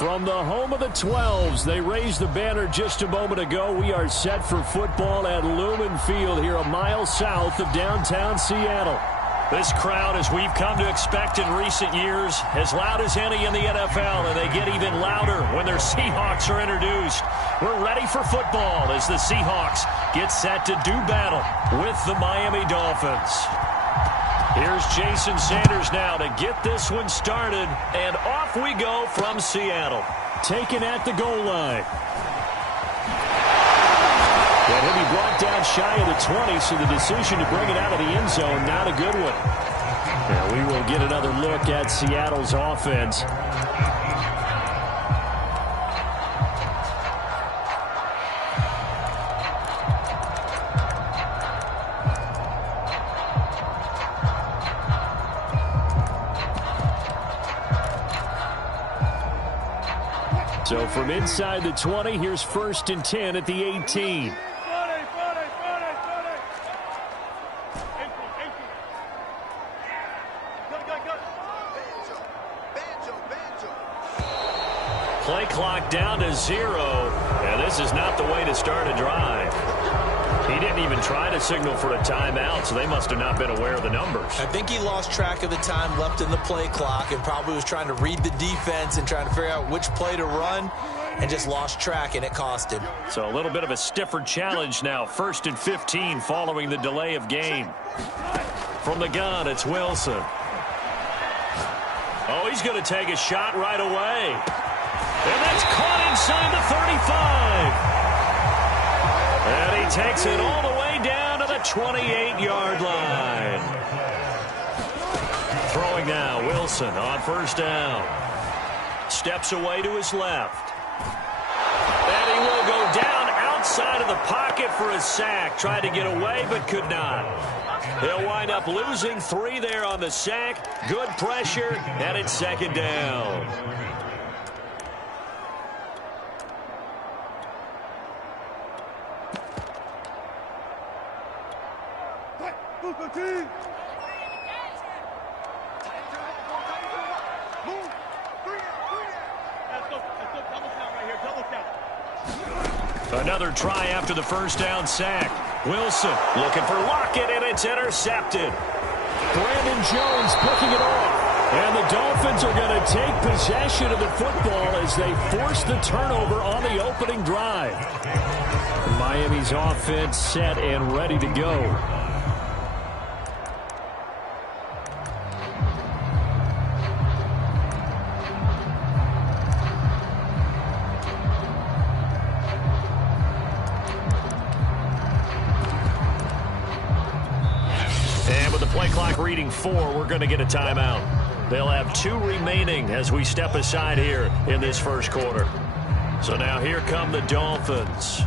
From the home of the 12s, they raised the banner just a moment ago. We are set for football at Lumen Field here a mile south of downtown Seattle. This crowd, as we've come to expect in recent years, as loud as any in the NFL, and they get even louder when their Seahawks are introduced. We're ready for football as the Seahawks get set to do battle with the Miami Dolphins. Here's Jason Sanders now to get this one started, and off we go from Seattle. Taken at the goal line. And he'll be brought down shy of the 20, so the decision to bring it out of the end zone, not a good one. Now we will get another look at Seattle's offense. So from inside the 20, here's 1st and 10 at the 18. Play clock down to 0, and this is not the way to start a drive. He didn't even try to signal for a timeout, so they must have not been aware of the numbers. I think he lost track of the time left in the play clock and probably was trying to read the defense and trying to figure out which play to run and just lost track, and it cost him. So a little bit of a stiffer challenge now. 1st and 15 following the delay of game. From the gun, it's Wilson. Oh, he's going to take a shot right away. And that's caught inside the 35. And he takes it all the way down to the 28-yard line. Throwing now, Wilson on 1st down. Steps away to his left. And he will go down outside of the pocket for a sack. Tried to get away, but could not. He'll wind up losing 3 there on the sack. Good pressure, and it's 2nd down. Another try after the 1st down sack. Wilson looking for Lockett, and it's intercepted. Brandon Jones picking it off. And the Dolphins are going to take possession of the football as they force the turnover on the opening drive. Miami's offense set and ready to go. Play clock reading 4. We're going to get a timeout. They'll have 2 remaining as we step aside here in this 1st quarter. So now here come the Dolphins.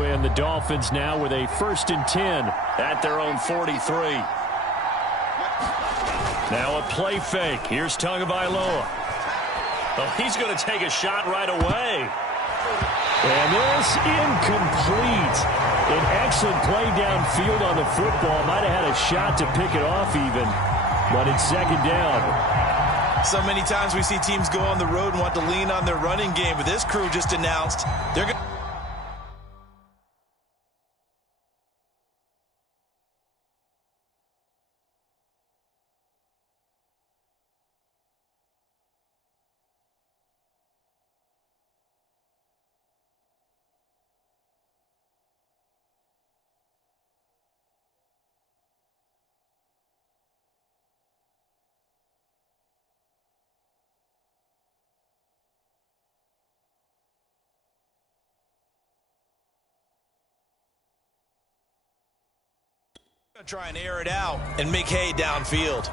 And the Dolphins now with a 1st and 10 at their own 43. Now a play fake. Here's Tagovailoa. Oh, he's going to take a shot right away. And this incomplete. An excellent play downfield on the football. Might have had a shot to pick it off even, but it's 2nd down. So many times we see teams go on the road and want to lean on their running game, but this crew just announced they're going to try and air it out and make hay downfield.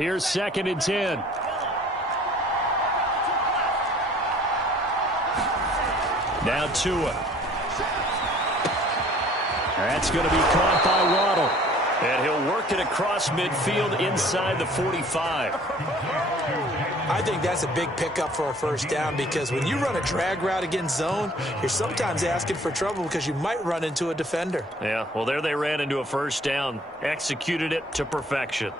Here's 2nd and 10. Now Tua. That's going to be caught by Waddle. And he'll work it across midfield inside the 45. I think that's a big pickup for a first down because when you run a drag route against zone, you're sometimes asking for trouble because you might run into a defender. Yeah, well, there they ran into a first down. Executed it to perfection.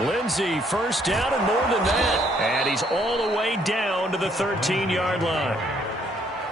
Lindsey, first down and more than that. And he's all the way down to the 13-yard line.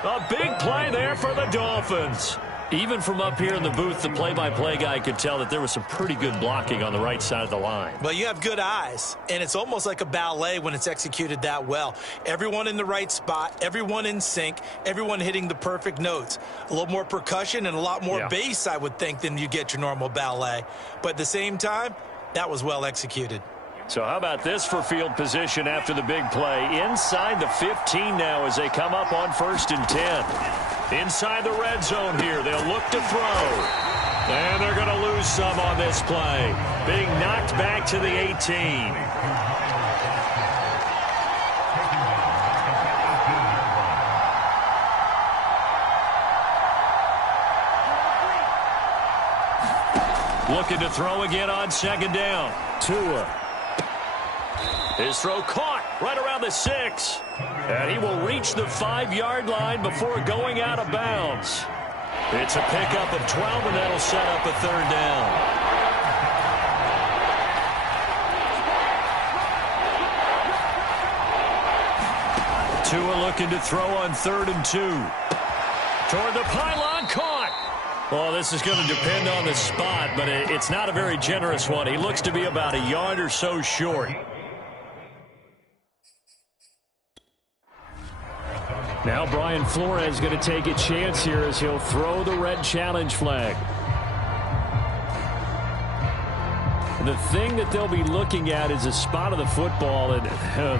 A big play there for the Dolphins. Even from up here in the booth, the play-by-play guy could tell that there was some pretty good blocking on the right side of the line. Well, you have good eyes, and it's almost like a ballet when it's executed that well. Everyone in the right spot, everyone in sync, everyone hitting the perfect notes. A little more percussion and a lot more bass, I would think, than you get your normal ballet. But at the same time, that was well executed. So how about this for field position after the big play? Inside the 15 now as they come up on 1st and 10. Inside the red zone here. They'll look to throw. And they're going to lose some on this play. Being knocked back to the 18. Looking to throw again on 2nd down. Tua. His throw caught right around the 6. And he will reach the 5-yard line before going out of bounds. It's a pickup of 12, and that'll set up a 3rd down. Tua looking to throw on 3rd and 2. Toward the pylon, caught. Well, this is going to depend on the spot, but it's not a very generous one. He looks to be about a yard or so short. Now Brian Flores is going to take a chance here as he'll throw the red challenge flag. The thing that they'll be looking at is a spot of the football, and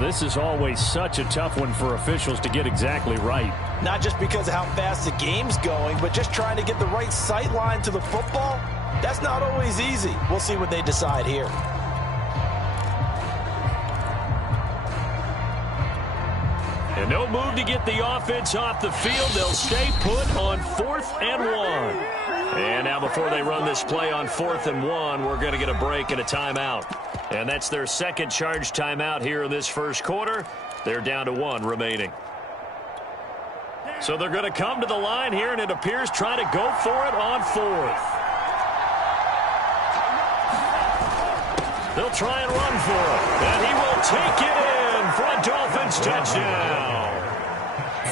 this is always such a tough one for officials to get exactly right. Not just because of how fast the game's going, but just trying to get the right sight line to the football. That's not always easy. We'll see what they decide here. And no move to get the offense off the field. They'll stay put on 4th and 1. And now before they run this play on 4th and 1, we're going to get a break and a timeout. And that's their 2nd charge timeout here in this 1st quarter. They're down to 1 remaining. So they're going to come to the line here, and it appears trying to go for it on 4th. They'll try and run for it. And he will take it in for a Dolphins touchdown.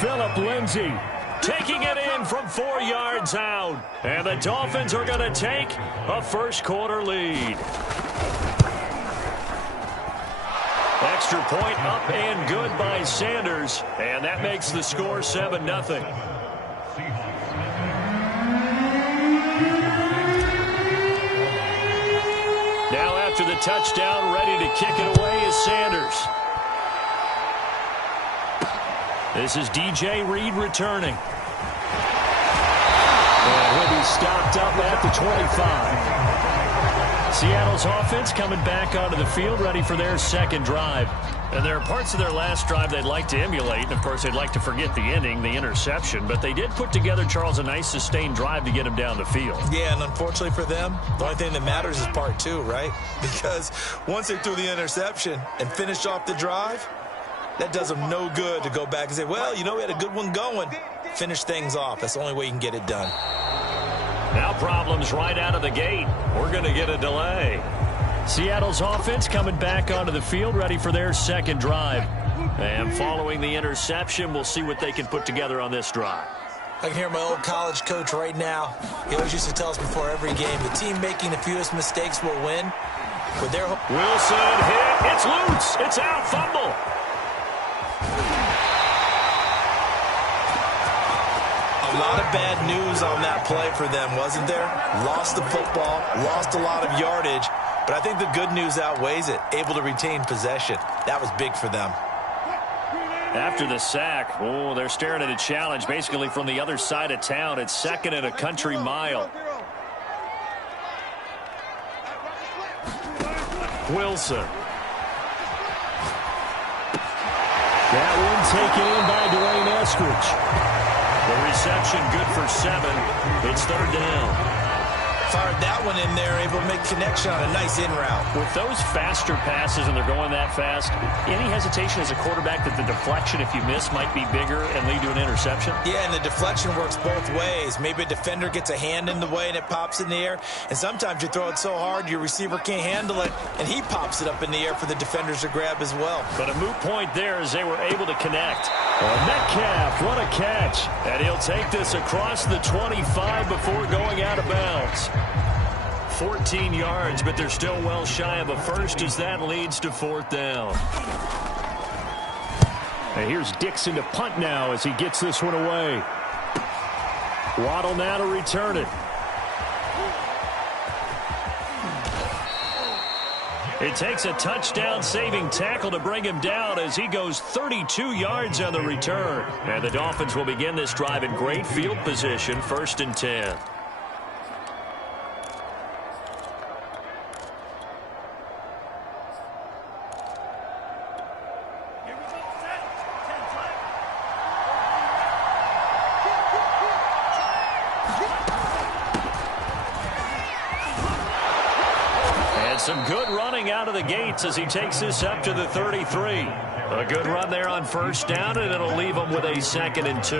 Phillip Lindsay taking it in from 4 yards out. And the Dolphins are going to take a 1st quarter lead. Extra point up and good by Sanders. And that makes the score 7-0. Now after the touchdown, ready to kick it away is Sanders. This is DJ Reed returning. And he'll be stopped up at the 25. Seattle's offense coming back onto the field, ready for their 2nd drive. And there are parts of their last drive they'd like to emulate. And, of course, they'd like to forget the ending, the interception. But they did put together, Charles, a nice sustained drive to get him down the field. Yeah, and unfortunately for them, the only thing that matters is part 2, right? Because once they threw the interception and finished off the drive, that does them no good to go back and say, well, you know, we had a good one going. Finish things off. That's the only way you can get it done. Now problems right out of the gate. We're going to get a delay. Seattle's offense coming back onto the field, ready for their 2nd drive. And following the interception, we'll see what they can put together on this drive. I can hear my old college coach right now. He always used to tell us before every game, the team making the fewest mistakes will win. With their Wilson hit. It's loose. It's out. Fumble. A lot of bad news on that play for them, wasn't there? Lost the football, lost a lot of yardage, but I think the good news outweighs it. Able to retain possession. That was big for them. After the sack, they're staring at a challenge basically from the other side of town. It's second and a country mile. Wilson. That one taken in by Dwayne Eskridge. The reception good for 7. It's third down. Fired that one in there, able to make connection on a nice in route. With those faster passes and they're going that fast, any hesitation as a quarterback that the deflection, if you miss, might be bigger and lead to an interception? Yeah, and the deflection works both ways. Maybe a defender gets a hand in the way and it pops in the air. And sometimes you throw it so hard your receiver can't handle it, and he pops it up in the air for the defenders to grab as well. But a moot point there as they were able to connect. Metcalf, what a catch. And he'll take this across the 25 before going out of bounds. 14 yards, but they're still well shy of a first as that leads to fourth down. And here's Dixon to punt now as he gets this one away. Waddle now to return it. It takes a touchdown-saving tackle to bring him down as he goes 32 yards on the return. And the Dolphins will begin this drive in great field position, 1st and 10. Some good running out of the gates as he takes this up to the 33. A good run there on first down, and it'll leave him with a 2nd and 2.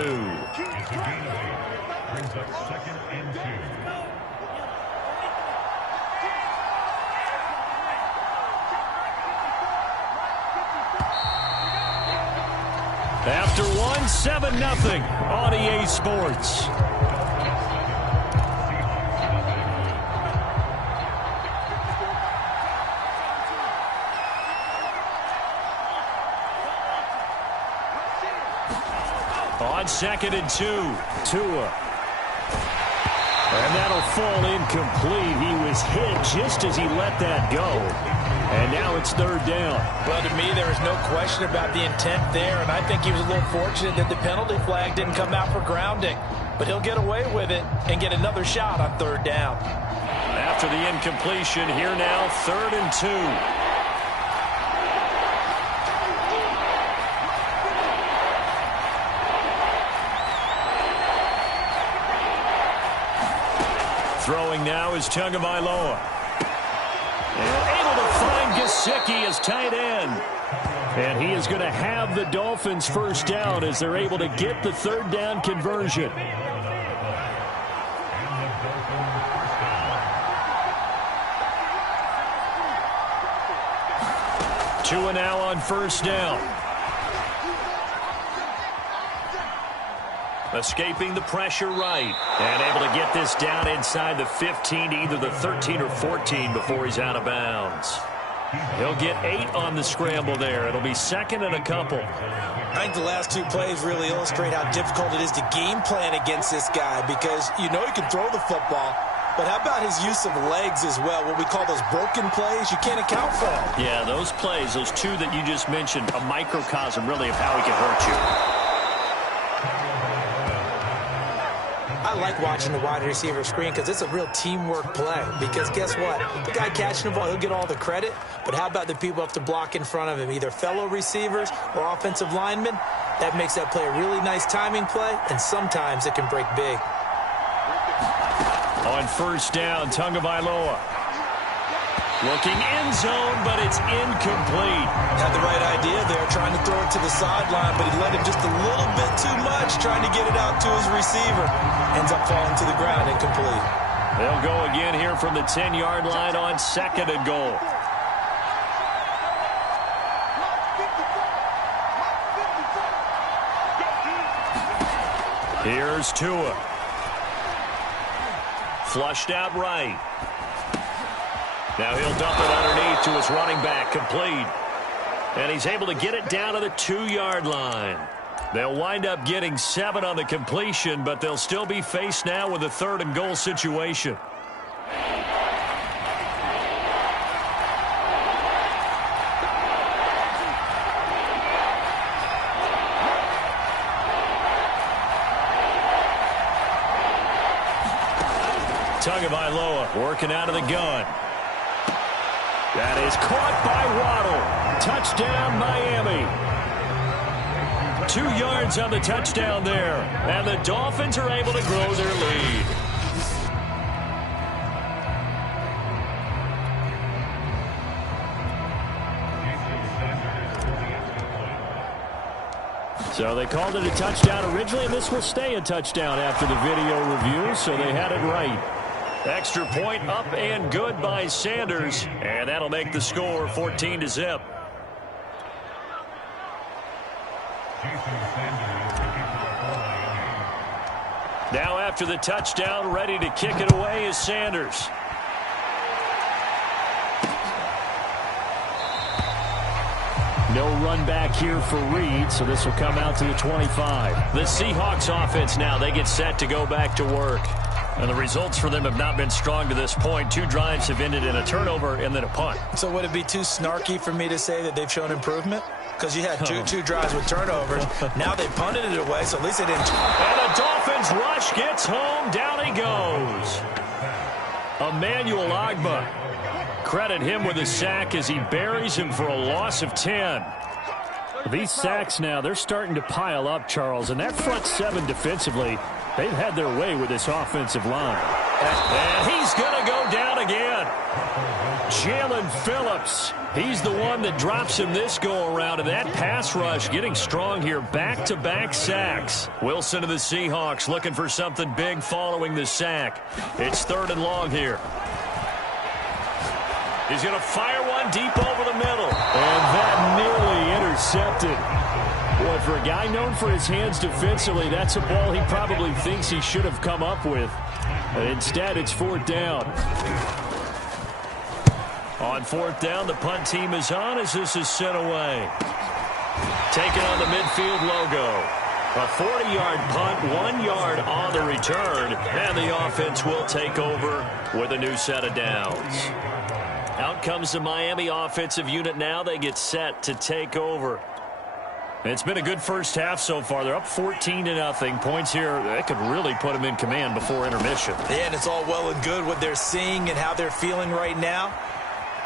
After one, 7-0 on EA Sports. On 2nd and 2, Tua. And that'll fall incomplete. He was hit just as he let that go. And now it's third down. Well, to me, there is no question about the intent there, and I think he was a little fortunate that the penalty flag didn't come out for grounding. But he'll get away with it and get another shot on third down. After the incompletion, here now, 3rd and 2. Throwing now is Tagovailoa. And able to find Gesicki as tight end. And he is going to have the Dolphins first down as they're able to get the third down conversion. Tua now on first down. Escaping the pressure right. And able to get this down inside the 15, either the 13 or 14 before he's out of bounds. He'll get 8 on the scramble there. It'll be 2nd and a couple. I think the last 2 plays really illustrate how difficult it is to game plan against this guy because you know he can throw the football, but how about his use of legs as well, what we call those broken plays? You can't account for them. Yeah, those plays, those 2 that you just mentioned, a microcosm really of how he can hurt you. I like watching the wide receiver screen because it's a real teamwork play. Because guess what? The guy catching the ball, he'll get all the credit. But how about the people up to block in front of him, either fellow receivers or offensive linemen? That makes that play a really nice timing play, and sometimes it can break big. On first down, Tagovailoa. Looking end zone, but it's incomplete. Had the right idea there, trying to throw it to the sideline, but he let him just a little bit too much, trying to get it out to his receiver. Ends up falling to the ground, incomplete. They'll go again here from the 10-yard line on 2nd and goal. Here's Tua. Flushed out right. Now he'll dump it underneath to his running back, complete. And he's able to get it down to the 2-yard line. They'll wind up getting 7 on the completion, but they'll still be faced now with a 3rd and goal situation. Tagovailoa working out of the gun. That is caught by Waddle. Touchdown, Miami. 2 yards on the touchdown there. And the Dolphins are able to grow their lead. So they called it a touchdown originally, and this will stay a touchdown after the video review, so they had it right. Extra point up and good by Sanders, and that'll make the score 14-0. Now after the touchdown, ready to kick it away is Sanders. No run back here for Reed, so this will come out to the 25. The Seahawks offense now, they get set to go back to work. And the results for them have not been strong to this point. 2 drives have ended in a turnover and then a punt. So would it be too snarky for me to say that they've shown improvement? Because you had two drives with turnovers. Now they punted it away, so at least they didn't. And the Dolphins rush gets home. Down he goes. Emmanuel Ogbah. Credit him with a sack as he buries him for a loss of 10. These sacks now, they're starting to pile up, Charles. And that front 7 defensively, they've had their way with this offensive line. And he's going to go down again. Jalen Phillips. He's the one that drops him this go-around. And that pass rush getting strong here. Back-to-back sacks. Wilson of the Seahawks looking for something big following the sack. It's 3rd and long here. He's going to fire one deep over the middle. And that nearly intercepted. Boy, for a guy known for his hands defensively, that's a ball he probably thinks he should have come up with. But instead, it's 4th down. On 4th down, the punt team is on as this is sent away. Taking on the midfield logo. A 40-yard punt, 1 yard on the return. And the offense will take over with a new set of downs. Out comes the Miami offensive unit now. They get set to take over. It's been a good first half so far. They're up 14-0. Points here, that could really put them in command before intermission. Yeah, and it's all well and good what they're seeing and how they're feeling right now.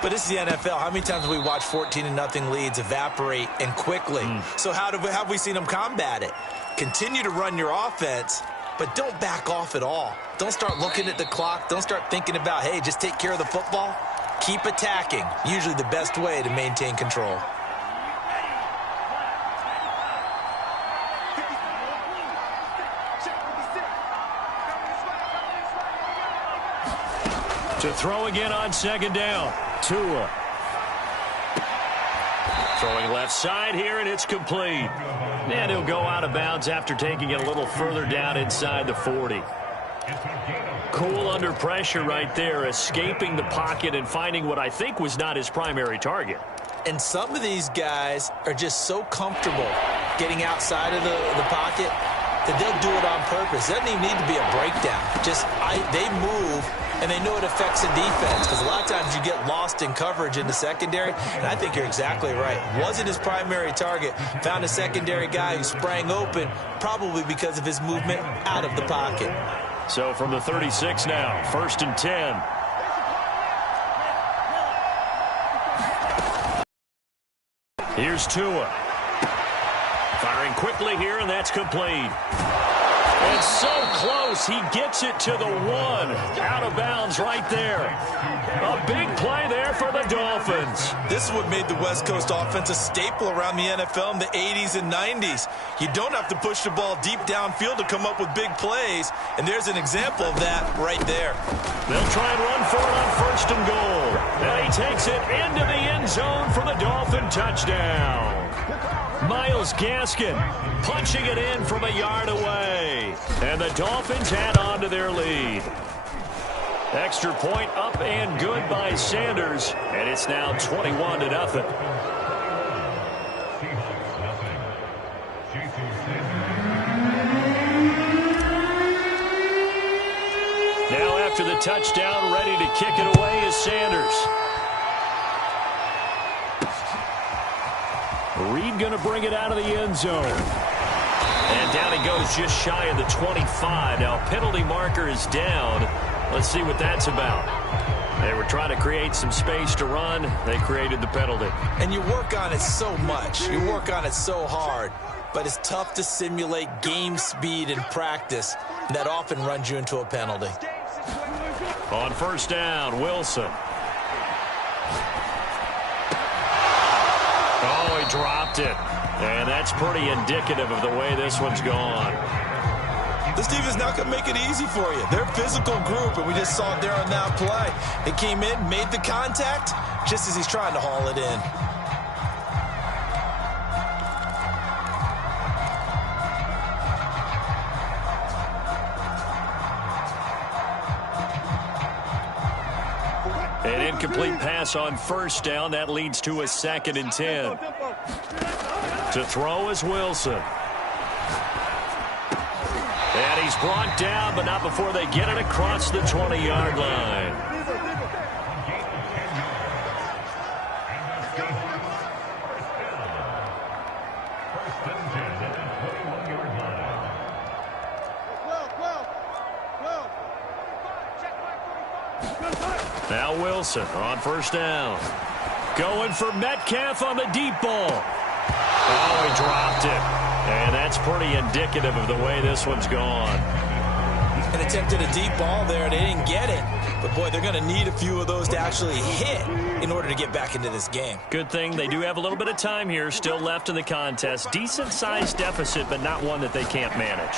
But this is the NFL. How many times have we watched 14-0 leads evaporate and quickly? So how have we seen them combat it? Continue to run your offense, but don't back off at all. Don't start looking at the clock. Don't start thinking about, hey, just take care of the football. Keep attacking. Usually the best way to maintain control. To throw again on 2nd down. Tua. Throwing left side here, and it's complete. And he'll go out of bounds after taking it a little further down inside the 40. Cool under pressure right there, escaping the pocket and finding what I think was not his primary target. And some of these guys are just so comfortable getting outside of the pocket that they'll do it on purpose. It doesn't even need to be a breakdown. They move, and they know it affects the defense because a lot of times you get lost in coverage in the secondary, and I think you're exactly right. Wasn't his primary target. Found a secondary guy who sprang open, probably because of his movement out of the pocket. So from the 36 now, 1st and 10. Here's Tua. Firing quickly here, and that's complete. And so close, he gets it to the 1. Out of bounds right there. A big play there for the Dolphins. This is what made the West Coast offense a staple around the NFL in the 80s and 90s. You don't have to push the ball deep downfield to come up with big plays, and there's an example of that right there. They'll try and run for it on 1st and goal. And he takes it into the end zone for the Dolphin touchdown. Myles Gaskin punching it in from a yard away. And the Dolphins add on to their lead. Extra point up and good by Sanders. And it's now 21-0. after the touchdown, ready to kick it away is Sanders. Reed going to bring it out of the end zone. And down he goes just shy of the 25. Now, penalty marker is down. Let's see what that's about. They were trying to create some space to run. They created the penalty. And you work on it so much. You work on it so hard. But it's tough to simulate game speed in practice. That often runs you into a penalty. On first down, Wilson. Oh, he dropped it. And that's pretty indicative of the way this one's gone. This defense not going to make it easy for you. They're a physical group, and we just saw it there on that play. It came in, made the contact, just as he's trying to haul it in. An incomplete pass on first down. That leads to a 2nd and 10. To throw is Wilson. And he's brought down, but not before they get it across the 20-yard line. Now Wilson on first down. Going for Metcalf on the deep ball. Oh, he dropped it. And that's pretty indicative of the way this one's gone. And attempted a deep ball there. They didn't get it. But, boy, they're going to need a few of those to actually hit in order to get back into this game. Good thing they do have a little bit of time here still left in the contest. Decent-sized deficit, but not one that they can't manage.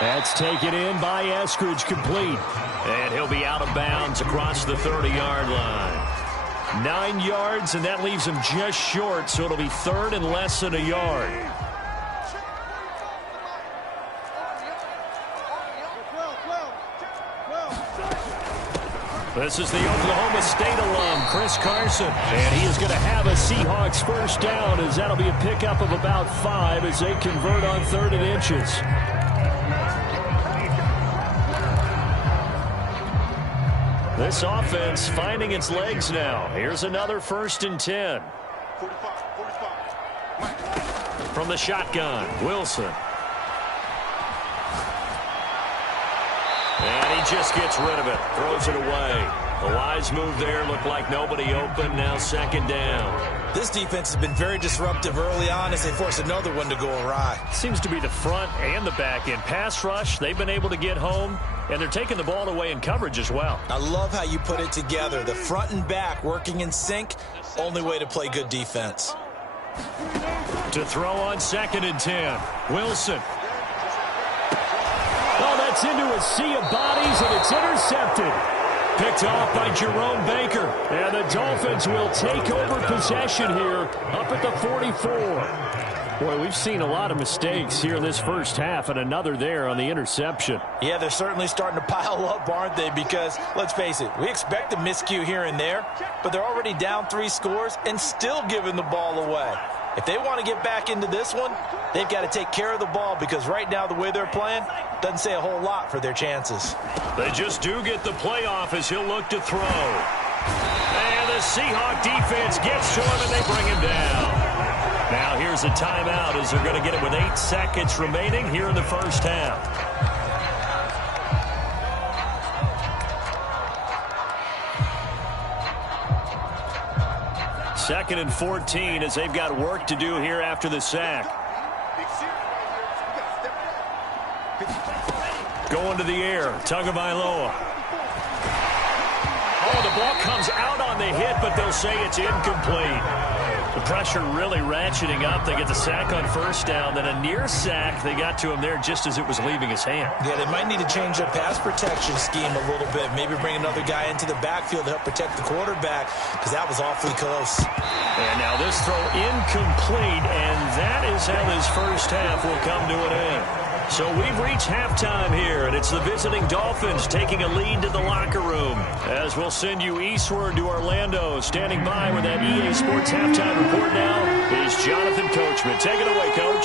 That's taken in by Eskridge, complete. And he'll be out of bounds across the 30-yard line. 9 yards, and that leaves him just short, so it'll be 3rd and less than a yard. This is the Oklahoma State alum, Chris Carson. And he is going to have a Seahawks first down, as that'll be a pickup of about 5 as they convert on 3rd and inches. This offense finding its legs now. Here's another 1st and 10. From the shotgun, Wilson. And he just gets rid of it. Throws it away. A wise move there. Looked like nobody open. Now 2nd down. This defense has been very disruptive early on as they force another one to go awry. Seems to be the front and the back end. Pass rush, they've been able to get home, and they're taking the ball away in coverage as well. I love how you put it together. The front and back working in sync. Only way to play good defense. To throw on 2nd and 10. Wilson. Oh, that's into a sea of bodies, and it's intercepted. Picked off by Jerome Baker. And the Dolphins will take over possession here up at the 44. Boy, we've seen a lot of mistakes here in this first half, and another there on the interception. Yeah, they're certainly starting to pile up, aren't they? Because, let's face it, we expect a miscue here and there, but they're already down 3 scores and still giving the ball away. If they want to get back into this one, they've got to take care of the ball because right now the way they're playing doesn't say a whole lot for their chances. They just do get the playoff as he'll look to throw. And the Seahawk defense gets to him and they bring him down. Now here's a timeout as they're going to get it with 8 seconds remaining here in the first half. 2nd and 14 as they've got work to do here after the sack. Going to the air, Tagovailoa. Oh, the ball comes out on the hit, but they'll say it's incomplete. The pressure really ratcheting up. They get the sack on first down, then a near sack. They got to him there just as it was leaving his hand. Yeah, they might need to change their pass protection scheme a little bit. Maybe bring another guy into the backfield to help protect the quarterback because that was awfully close. And now this throw incomplete, and that is how this first half will come to an end. So we've reached halftime here, and it's the visiting Dolphins taking a lead to the locker room. As we'll send you eastward to Orlando. Standing by with that EA Sports halftime report now is Jonathan Coachman. Take it away, Coach.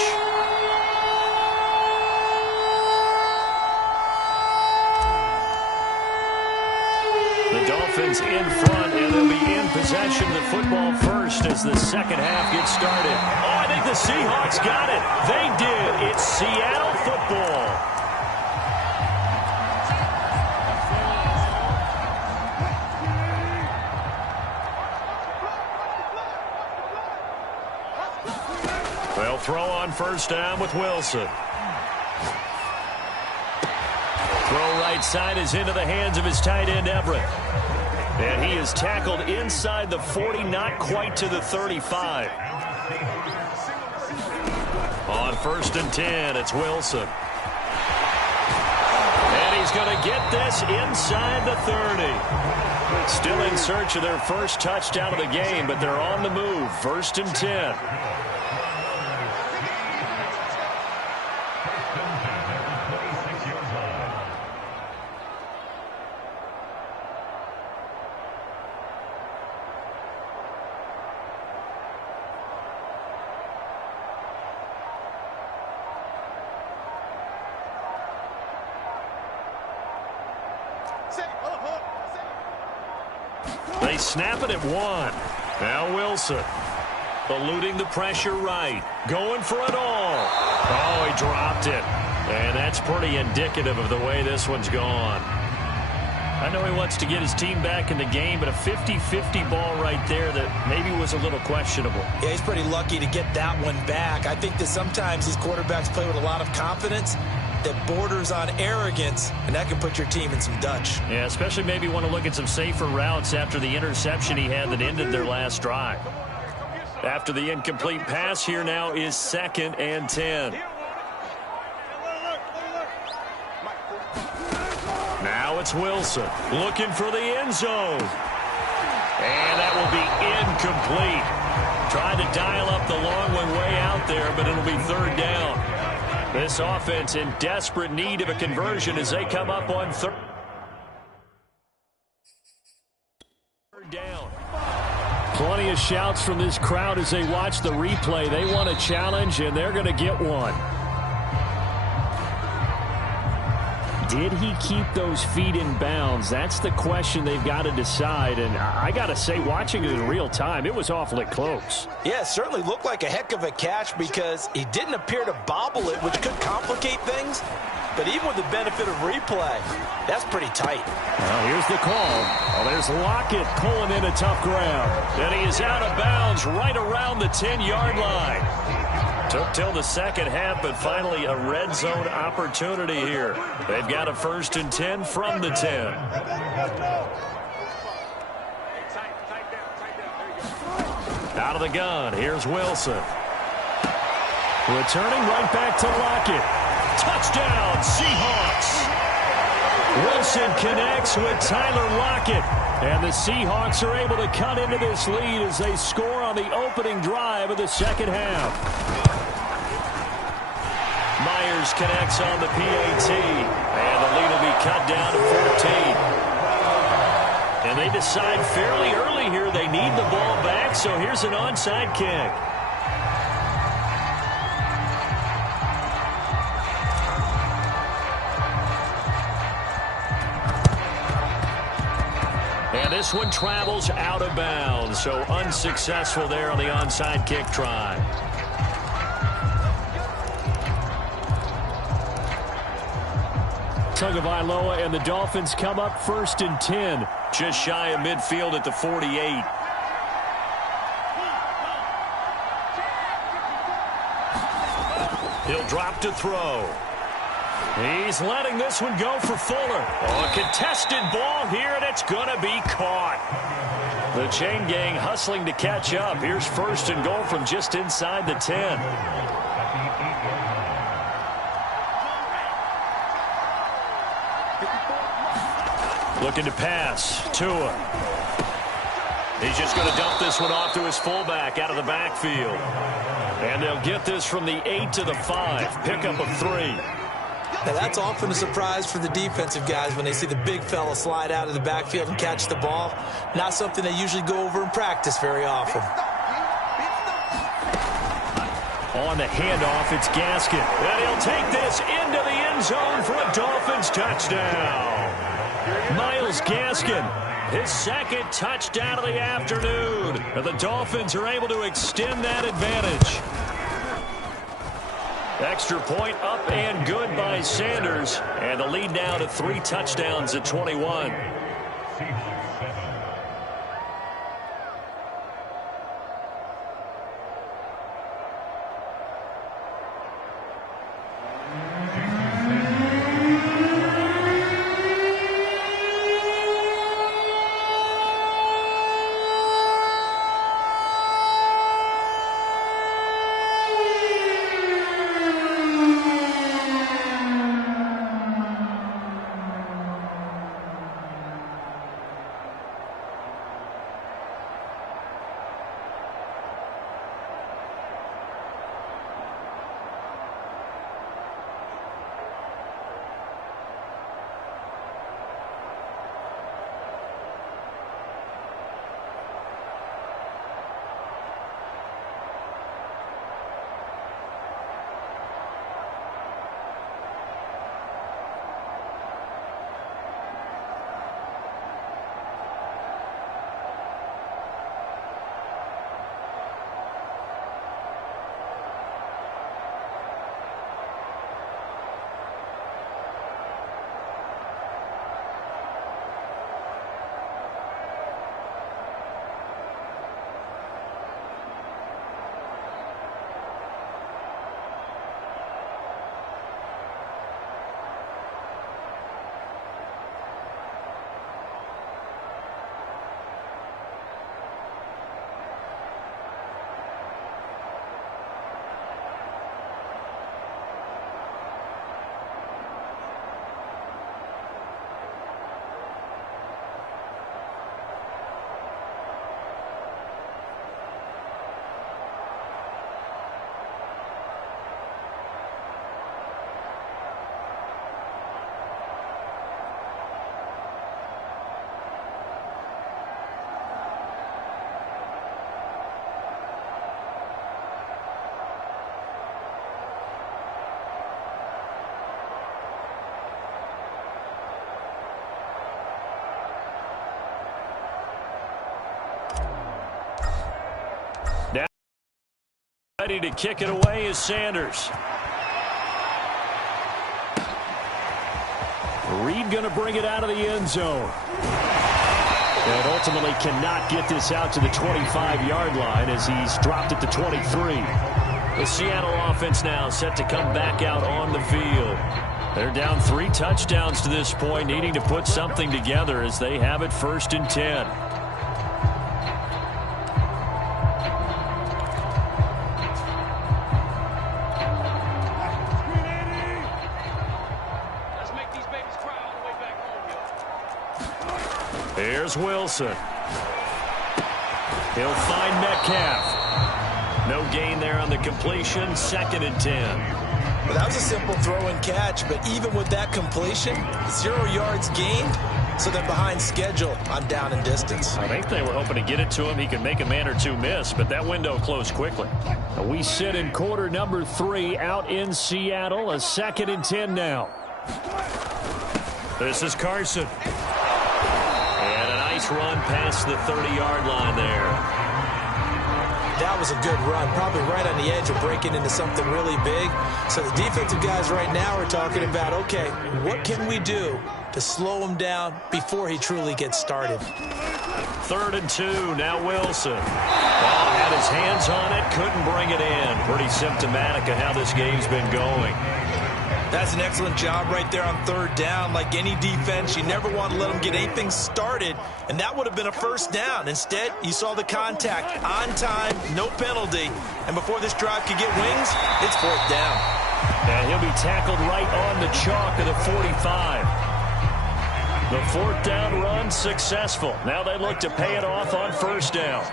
Dolphins in front, and they'll be in possession of the football first as the second half gets started. Oh, I think the Seahawks got it. They did. It's Seattle football. They'll throw on first down with Wilson. Throw right side is into the hands of his tight end, Everett. And he is tackled inside the 40, not quite to the 35. On first and 10, it's Wilson. And he's going to get this inside the 30. Still in search of their first touchdown of the game, but they're on the move. First and 10. They snap it at one. Now Wilson. Eluding the pressure right. Going for it all. Oh, he dropped it. And that's pretty indicative of the way this one's gone. I know he wants to get his team back in the game, but a 50-50 ball right there that maybe was a little questionable. Yeah, he's pretty lucky to get that one back. I think that sometimes these quarterbacks play with a lot of confidence that borders on arrogance, and that can put your team in some Dutch. Yeah, especially maybe want to look at some safer routes after the interception he had that ended their last drive. After the incomplete pass, here now is second and 10. Now it's Wilson looking for the end zone. And that will be incomplete. Tried to dial up the long one way out there, but it'll be third down. This offense in desperate need of a conversion as they come up on third down. Plenty of shouts from this crowd as they watch the replay. They want a challenge, and they're going to get one. Did he keep those feet in bounds? That's the question they've got to decide. And I got to say, watching it in real time, it was awfully close. Yeah, it certainly looked like a heck of a catch because he didn't appear to bobble it, which could complicate things. But even with the benefit of replay, that's pretty tight. Well, here's the call. Oh, there's Lockett pulling in a tough ground. And he is out of bounds right around the 10-yard line. Took till the second half, but finally a red zone opportunity here. They've got a first and 10 from the 10. Out of the gun, here's Wilson. Returning right back to Lockett. Touchdown, Seahawks. Wilson connects with Tyler Lockett. And the Seahawks are able to cut into this lead as they score on the opening drive of the second half. Myers connects on the PAT, and the lead will be cut down to 14. And they decide fairly early here they need the ball back, so here's an onside kick. And this one travels out of bounds, so unsuccessful there on the onside kick try. Tagovailoa and the Dolphins come up first and 10. Just shy of midfield at the 48. He'll drop to throw. He's letting this one go for Fuller. Oh, a contested ball here, and it's going to be caught. The chain gang hustling to catch up. Here's first and goal from just inside the 10. Looking to pass. Tua. He's just going to dump this one off to his fullback out of the backfield. And they'll get this from the 8 to the 5. Pickup of 3. Now, that's often a surprise for the defensive guys when they see the big fella slide out of the backfield and catch the ball. Not something they usually go over in practice very often. On the handoff, it's Gaskin. And he'll take this into the end zone for a Dolphins touchdown. Miles Myles Gaskin, his second touchdown of the afternoon. And the Dolphins are able to extend that advantage. Extra point up and good by Sanders. And the lead now to 3 touchdowns at 21. Ready to kick it away is Sanders. Reed going to bring it out of the end zone. And ultimately cannot get this out to the 25-yard line as he's dropped it to 23. The Seattle offense now set to come back out on the field. They're down 3 touchdowns to this point, needing to put something together as they have it 1st and 10. Here's Wilson. He'll find Metcalf. No gain there on the completion. 2nd and 10. Well, that was a simple throw and catch, but even with that completion, 0 yards gained, so they're behind schedule on down and distance. I think they were hoping to get it to him. He could make a man or 2 miss, but that window closed quickly. We sit in quarter number 3 out in Seattle. A 2nd and 10 now. This is Carson. Run past the 30-yard line there. That was a good run, probably right on the edge of breaking into something really big. So the defensive guys right now are talking about, okay, what can we do to slow him down before he truly gets started? 3rd and 2, now Wilson. Ball had his hands on it, couldn't bring it in. Pretty symptomatic of how this game's been going. That's an excellent job right there on 3rd down. Like any defense, you never want to let them get anything started, and that would have been a 1st down. Instead, you saw the contact on time, no penalty, and before this drive could get wings, it's 4th down. And he'll be tackled right on the chalk of the 45. The 4th down run successful. Now they look to pay it off on 1st down.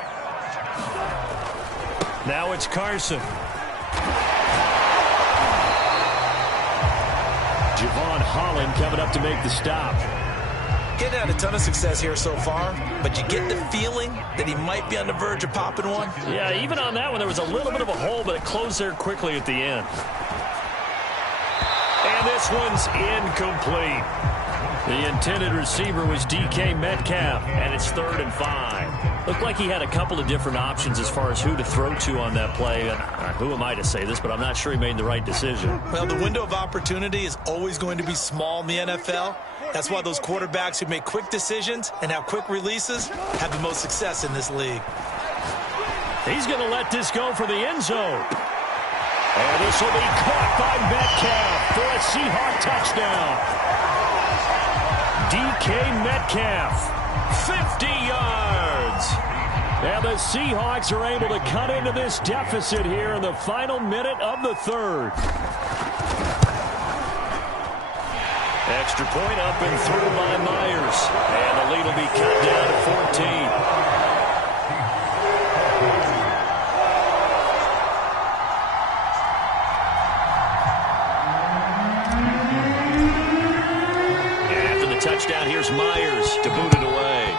Now it's Carson. Javon Holland coming up to make the stop. Getting had a ton of success here so far, but you get the feeling that he might be on the verge of popping one. Yeah, even on that one, there was a little bit of a hole, but it closed there quickly at the end. And this one's incomplete. The intended receiver was DK Metcalf, and it's 3rd and 5. Looked like he had a couple of different options as far as who to throw to on that play. And who am I to say this, but I'm not sure he made the right decision. Well, the window of opportunity is always going to be small in the NFL. That's why those quarterbacks who make quick decisions and have quick releases have the most success in this league. He's going to let this go for the end zone. And this will be caught by Metcalf for a Seahawk touchdown. DK Metcalf, 50 yards. And the Seahawks are able to cut into this deficit here in the final minute of the 3rd. Extra point up and through by Myers. And the lead will be cut down to 14. Touchdown, here's Myers to boot it away.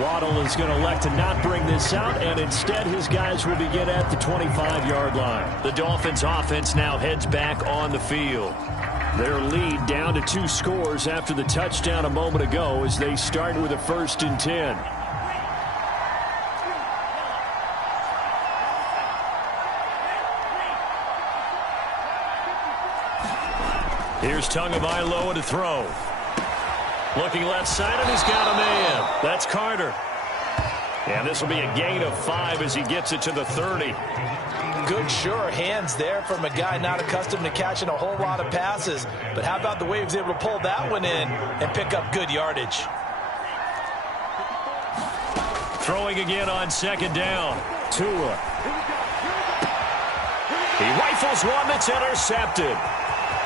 Waddle is going to elect to not bring this out, and instead his guys will begin at the 25-yard line. The Dolphins offense now heads back on the field. Their lead down to 2 scores after the touchdown a moment ago as they start with a 1st and 10. Here's Tagovailoa to throw. Looking left side, and he's got a man. That's Carter. And this will be a gain of 5 as he gets it to the 30. Good, sure hands there from a guy not accustomed to catching a whole lot of passes. But how about the way he was able to pull that one in and pick up good yardage? Throwing again on 2nd down. Tua. He rifles one that's intercepted.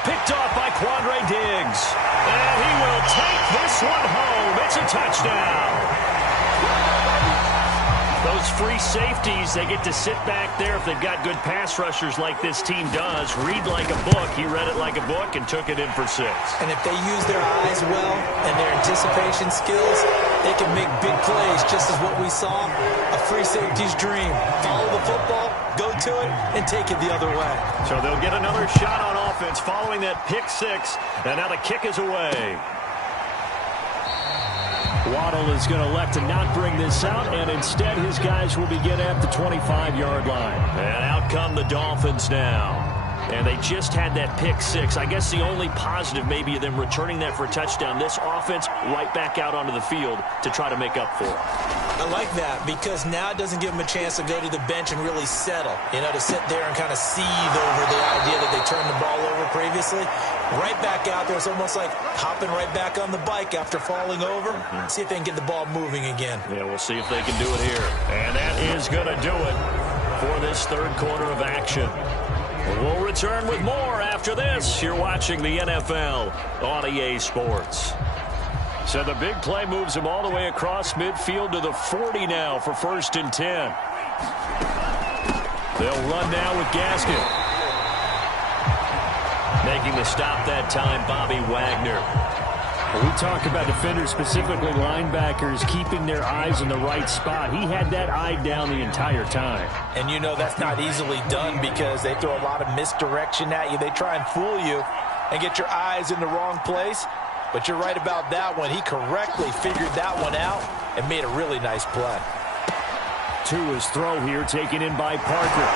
Picked off by Quandre Diggs. And he will take this one home. It's a touchdown. Those free safeties, they get to sit back there if they've got good pass rushers like this team does. Read like a book. He read it like a book and took it in for 6. And if they use their eyes well and their anticipation skills, they can make big plays, just as what we saw, a free safety's dream. Follow the football, go to it, and take it the other way. So they'll get another shot on offense following that pick 6, and now the kick is away. Waddle is going to elect to not bring this out, and instead his guys will begin at the 25-yard line. And out come the Dolphins now. And they just had that pick 6. I guess the only positive maybe of them returning that for a touchdown. This offense right back out onto the field to try to make up for it. I like that because now it doesn't give them a chance to go to the bench and really settle. You know, to sit there and kind of seethe over the idea that they turned the ball over previously. Right back out there. It's almost like hopping right back on the bike after falling over. See if they can get the ball moving again. Yeah, we'll see if they can do it here. And that is going to do it for this 3rd quarter of action. We'll return with more after this. You're watching the NFL on EA Sports. So the big play moves him all the way across midfield to the 40 now for 1st and 10. They'll run now with Gaskin. Making the stop that time, Bobby Wagner. We talk about defenders, specifically linebackers, keeping their eyes in the right spot. He had that eye down the entire time. And you know that's not easily done because they throw a lot of misdirection at you. They try and fool you and get your eyes in the wrong place. But you're right about that one. He correctly figured that one out and made a really nice play. Tua's throw here taken in by Parker.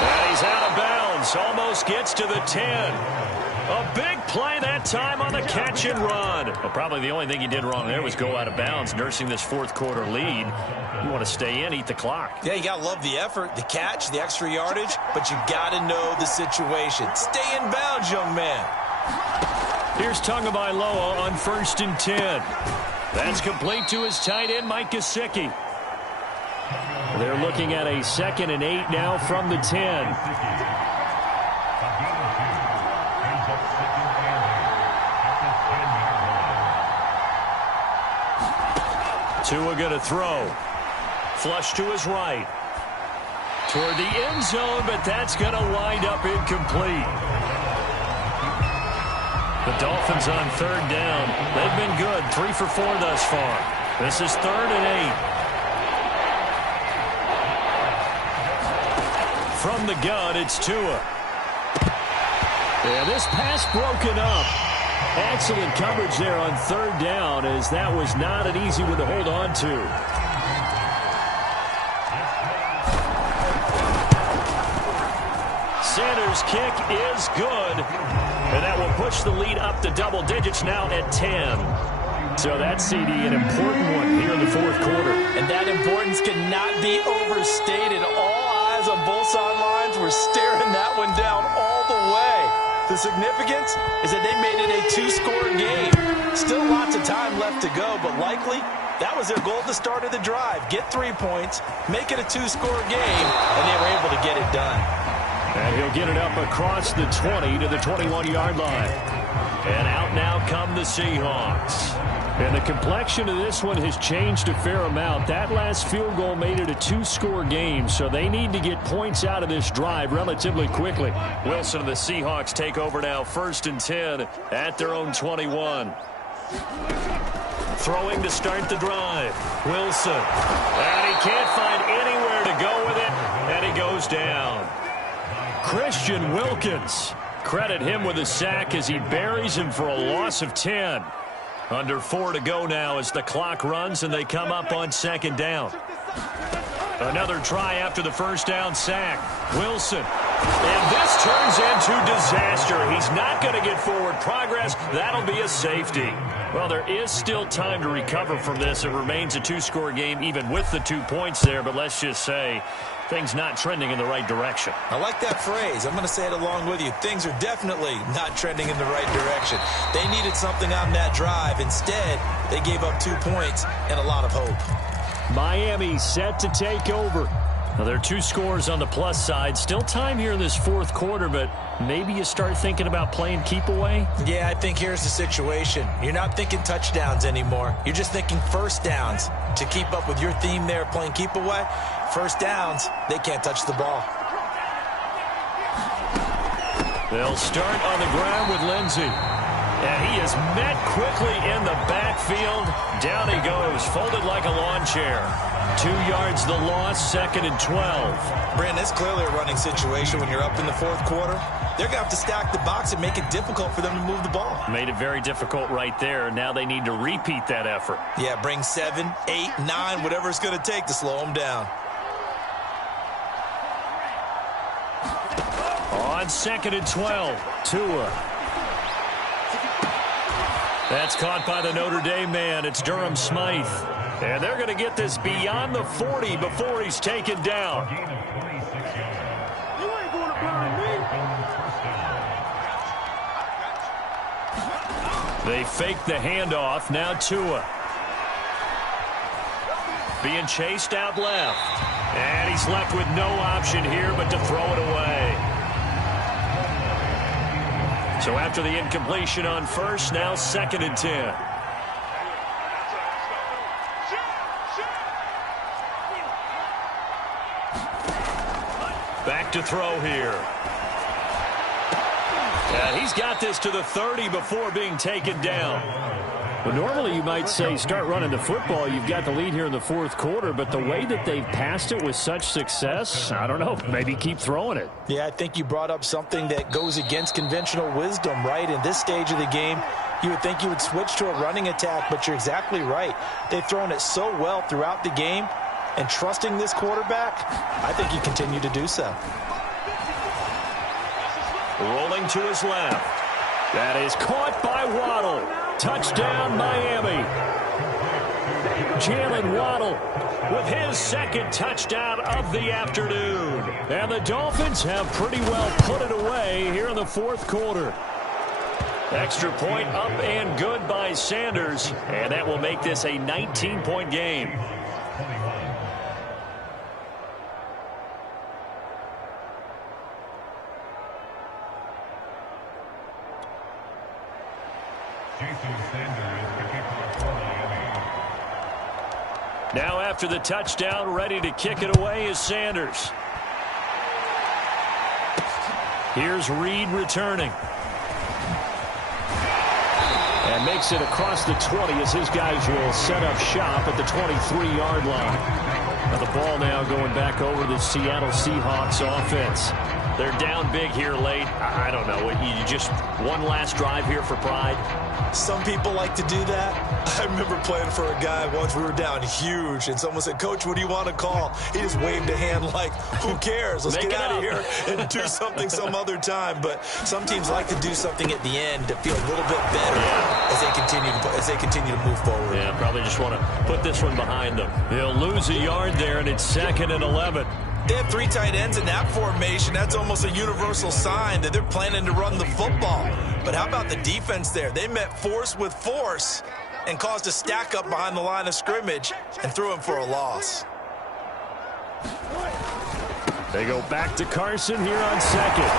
And he's out of bounds. Almost gets to the 10. A big play that time on the catch and run. Well, probably the only thing he did wrong there was go out of bounds, nursing this 4th quarter lead. You want to stay in, eat the clock. Yeah, you got to love the effort, the catch, the extra yardage, but you got to know the situation. Stay in bounds, young man. Here's Tagovailoa on 1st and 10. That's complete to his tight end, Mike Gesicki. They're looking at a 2nd and 8 now from the 10. Tua going to throw. Flush to his right. Toward the end zone, but that's going to wind up incomplete. The Dolphins on 3rd down. They've been good. 3 for 4 thus far. This is 3rd and 8. From the gun, it's Tua. And this pass broken up. Excellent coverage there on third down, as that was not an easy one to hold on to. Sanders' kick is good. And that will push the lead up to double digits now at 10. So that CD, an important one here in the fourth quarter. And that importance cannot be overstated. All eyes on both sidelines were staring that one down all the way. The significance is that they made it a two-score game. Still lots of time left to go, but likely that was their goal at the start of the drive. Get 3 points, make it a two-score game, and they were able to get it done. And he'll get it up across the 20 to the 21-yard line. And out now come the Seahawks. And the complexion of this one has changed a fair amount. That last field goal made it a two-score game, so they need to get points out of this drive relatively quickly. Wilson and the Seahawks take over now, 1st and 10 at their own 21. Throwing to start the drive. Wilson. And he can't find anywhere to go with it, and he goes down. Christian Wilkins. Credit him with a sack as he buries him for a loss of 10. Under 4 to go now as the clock runs and they come up on 2nd down. Another try after the first down sack. Wilson. And this turns into disaster. He's not going to get forward progress. That'll be a safety. Well, there is still time to recover from this. It remains a two-score game even with the 2 points there, but let's just say things not trending in the right direction. I like that phrase. I'm going to say it along with you. Things are definitely not trending in the right direction. They needed something on that drive. Instead, they gave up 2 points and a lot of hope. Miami set to take over. Now, there are 2 scores on the plus side. Still time here in this fourth quarter, but maybe you start thinking about playing keep away? Yeah, I think here's the situation. You're not thinking touchdowns anymore. You're just thinking first downs. To keep up with your theme there, playing keep away, first downs, they can't touch the ball. They'll start on the ground with Lindsey. And he is met quickly in the backfield. Down he goes, folded like a lawn chair. 2 yards the loss, 2nd and 12. Brandon, it's clearly a running situation when you're up in the fourth quarter. They're going to have to stack the box and make it difficult for them to move the ball. Made it very difficult right there. Now they need to repeat that effort. Yeah, bring 7, 8, 9, whatever it's going to take to slow them down. On 2nd and 12, Tua. That's caught by the Notre Dame man. It's Durham Smythe. And they're going to get this beyond the 40 before he's taken down. They fake the handoff. Now Tua. Being chased out left. And he's left with no option here but to throw it away. So after the incompletion on first, now 2nd and 10. Back to throw here. And he's got this to the 30 before being taken down. Well, normally you might say start running the football. You've got the lead here in the fourth quarter, but the way that they've passed it with such success, I don't know, maybe keep throwing it. Yeah, I think you brought up something that goes against conventional wisdom, right? In this stage of the game, you would think you would switch to a running attack, but you're exactly right. They've thrown it so well throughout the game, and trusting this quarterback, I think you continue to do so. Rolling to his left. That is caught by Waddle. Touchdown, Miami. Jalen Waddle with his 2nd touchdown of the afternoon. And the Dolphins have pretty well put it away here in the fourth quarter. Extra point up and good by Sanders. And that will make this a 19-point game. Now after the touchdown, ready to kick it away is Sanders. Here's Reed returning. And makes it across the 20 as his guys will set up shop at the 23-yard line. Now the ball now going back over to the Seattle Seahawks offense. They're down big here late. I don't know. You just one last drive here for pride? Some people like to do that. I remember playing for a guy once. We were down huge, and someone said, "Coach, what do you want to call?" He just waved a hand like, who cares? Let's get out of here and do something some other time. But some teams like to do something at the end to feel a little bit better as they continue to move forward. Yeah, probably just want to put this one behind them. They'll lose a yard there, and it's 2nd and 11. They have 3 tight ends in that formation. That's almost a universal sign that they're planning to run the football. But how about the defense there? They met force with force and caused a stack up behind the line of scrimmage and threw him for a loss. They go back to Carson here on 2nd.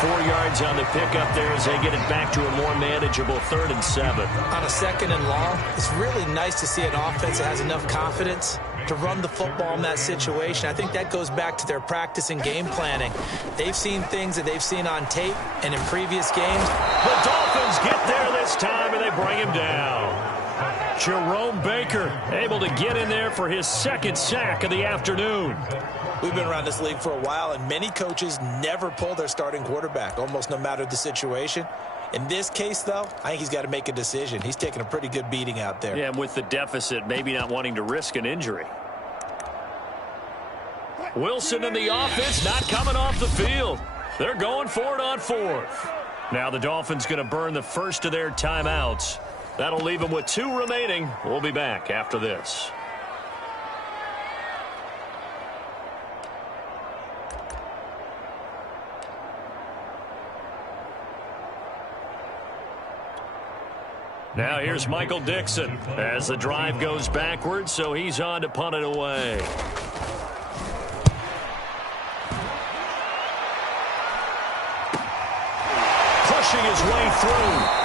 4 yards on the pickup there as they get it back to a more manageable 3rd and 7. On a 2nd and long, it's really nice to see an offense that has enough confidence to run the football in that situation. I think that goes back to their practice and game planning. They've seen things that they've seen on tape and in previous games. The Dolphins get there this time, and they bring him down. Jerome Baker able to get in there for his 2nd sack of the afternoon. We've been around this league for a while, and many coaches never pull their starting quarterback, almost no matter the situation. In this case, though, I think he's got to make a decision. He's taking a pretty good beating out there. Yeah, with the deficit, maybe not wanting to risk an injury. Wilson in the offense not coming off the field. They're going for it on 4th. Now the Dolphins going to burn the first of their timeouts. That'll leave them with 2 remaining. We'll be back after this. Now here's Michael Dixon as the drive goes backwards, so he's on to punt it away. Pushing his way through.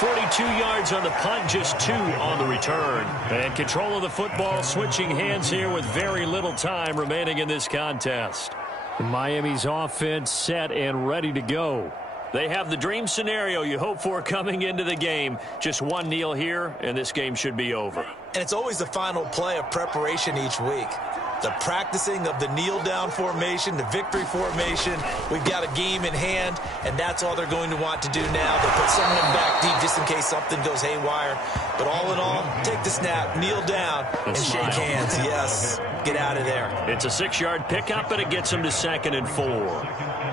42 yards on the punt, just 2 on the return. And control of the football switching hands here with very little time remaining in this contest. Miami's offense set and ready to go. They have the dream scenario you hope for coming into the game. Just one kneel here, and this game should be over. And it's always the final play of preparation each week. The practicing of the kneel-down formation, the victory formation. We've got a game in hand, and that's all they're going to want to do now. They put someone back deep just in case something goes haywire. But all in all, take the snap, kneel down, and shake hands. Yes, get out of there. It's a 6-yard pickup, and it gets them to 2nd and 4.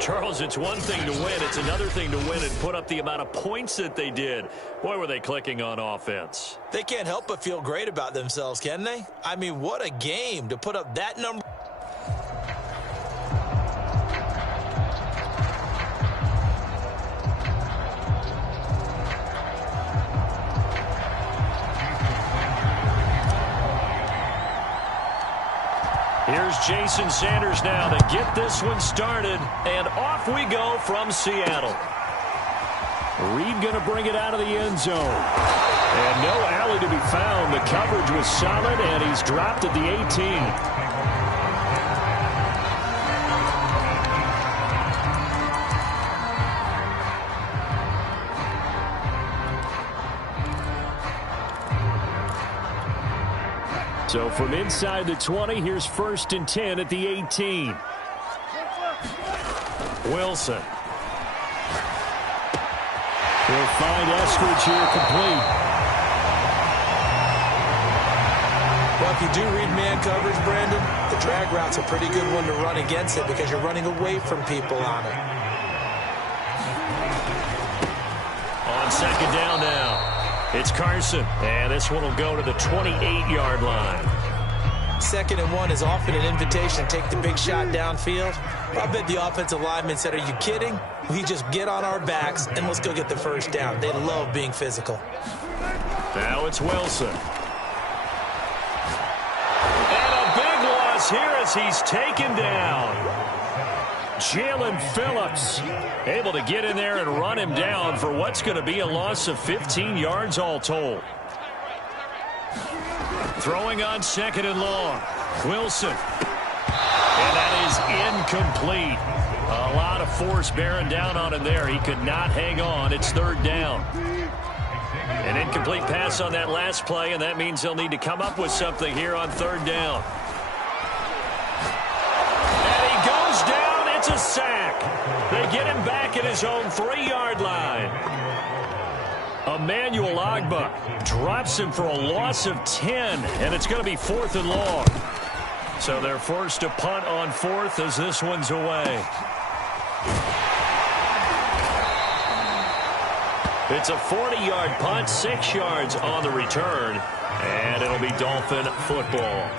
Charles, it's one thing to win. It's another thing to win and put up the amount of points that they did. Boy, were they clicking on offense. They can't help but feel great about themselves, can they? I mean, what a game to put up that number. Here's Jason Sanders now to get this one started, and off we go from Seattle. Reed going to bring it out of the end zone. And no alley to be found. The coverage was solid, and he's dropped at the 18. So from inside the 20, here's 1st and 10 at the 18. Wilson. He'll find Eskridge here complete. Well, if you do read man coverage, Brandon, the drag route's a pretty good one to run against it because you're running away from people on it. On 2nd down now. It's Carson, and this one will go to the 28-yard line. 2nd and 1 is often an invitation to take the big shot downfield. I bet the offensive lineman said, "Are you kidding? We just get on our backs and let's go get the 1st down." They love being physical. Now it's Wilson. And a big loss here as he's taken down. Jalen Phillips able to get in there and run him down for what's going to be a loss of 15 yards all told. Throwing on 2nd and long. Wilson. And that is incomplete. A lot of force bearing down on him there. He could not hang on. It's third down. An incomplete pass on that last play, and that means they'll need to come up with something here on third down. And he goes down. It's a sack. They get him back at his own 3-yard line. Emmanuel Ogbah drops him for a loss of 10, and it's going to be 4th and long. So they're forced to punt on 4th as this one's away. It's a 40-yard punt, 6 yards on the return, and it'll be Dolphin football.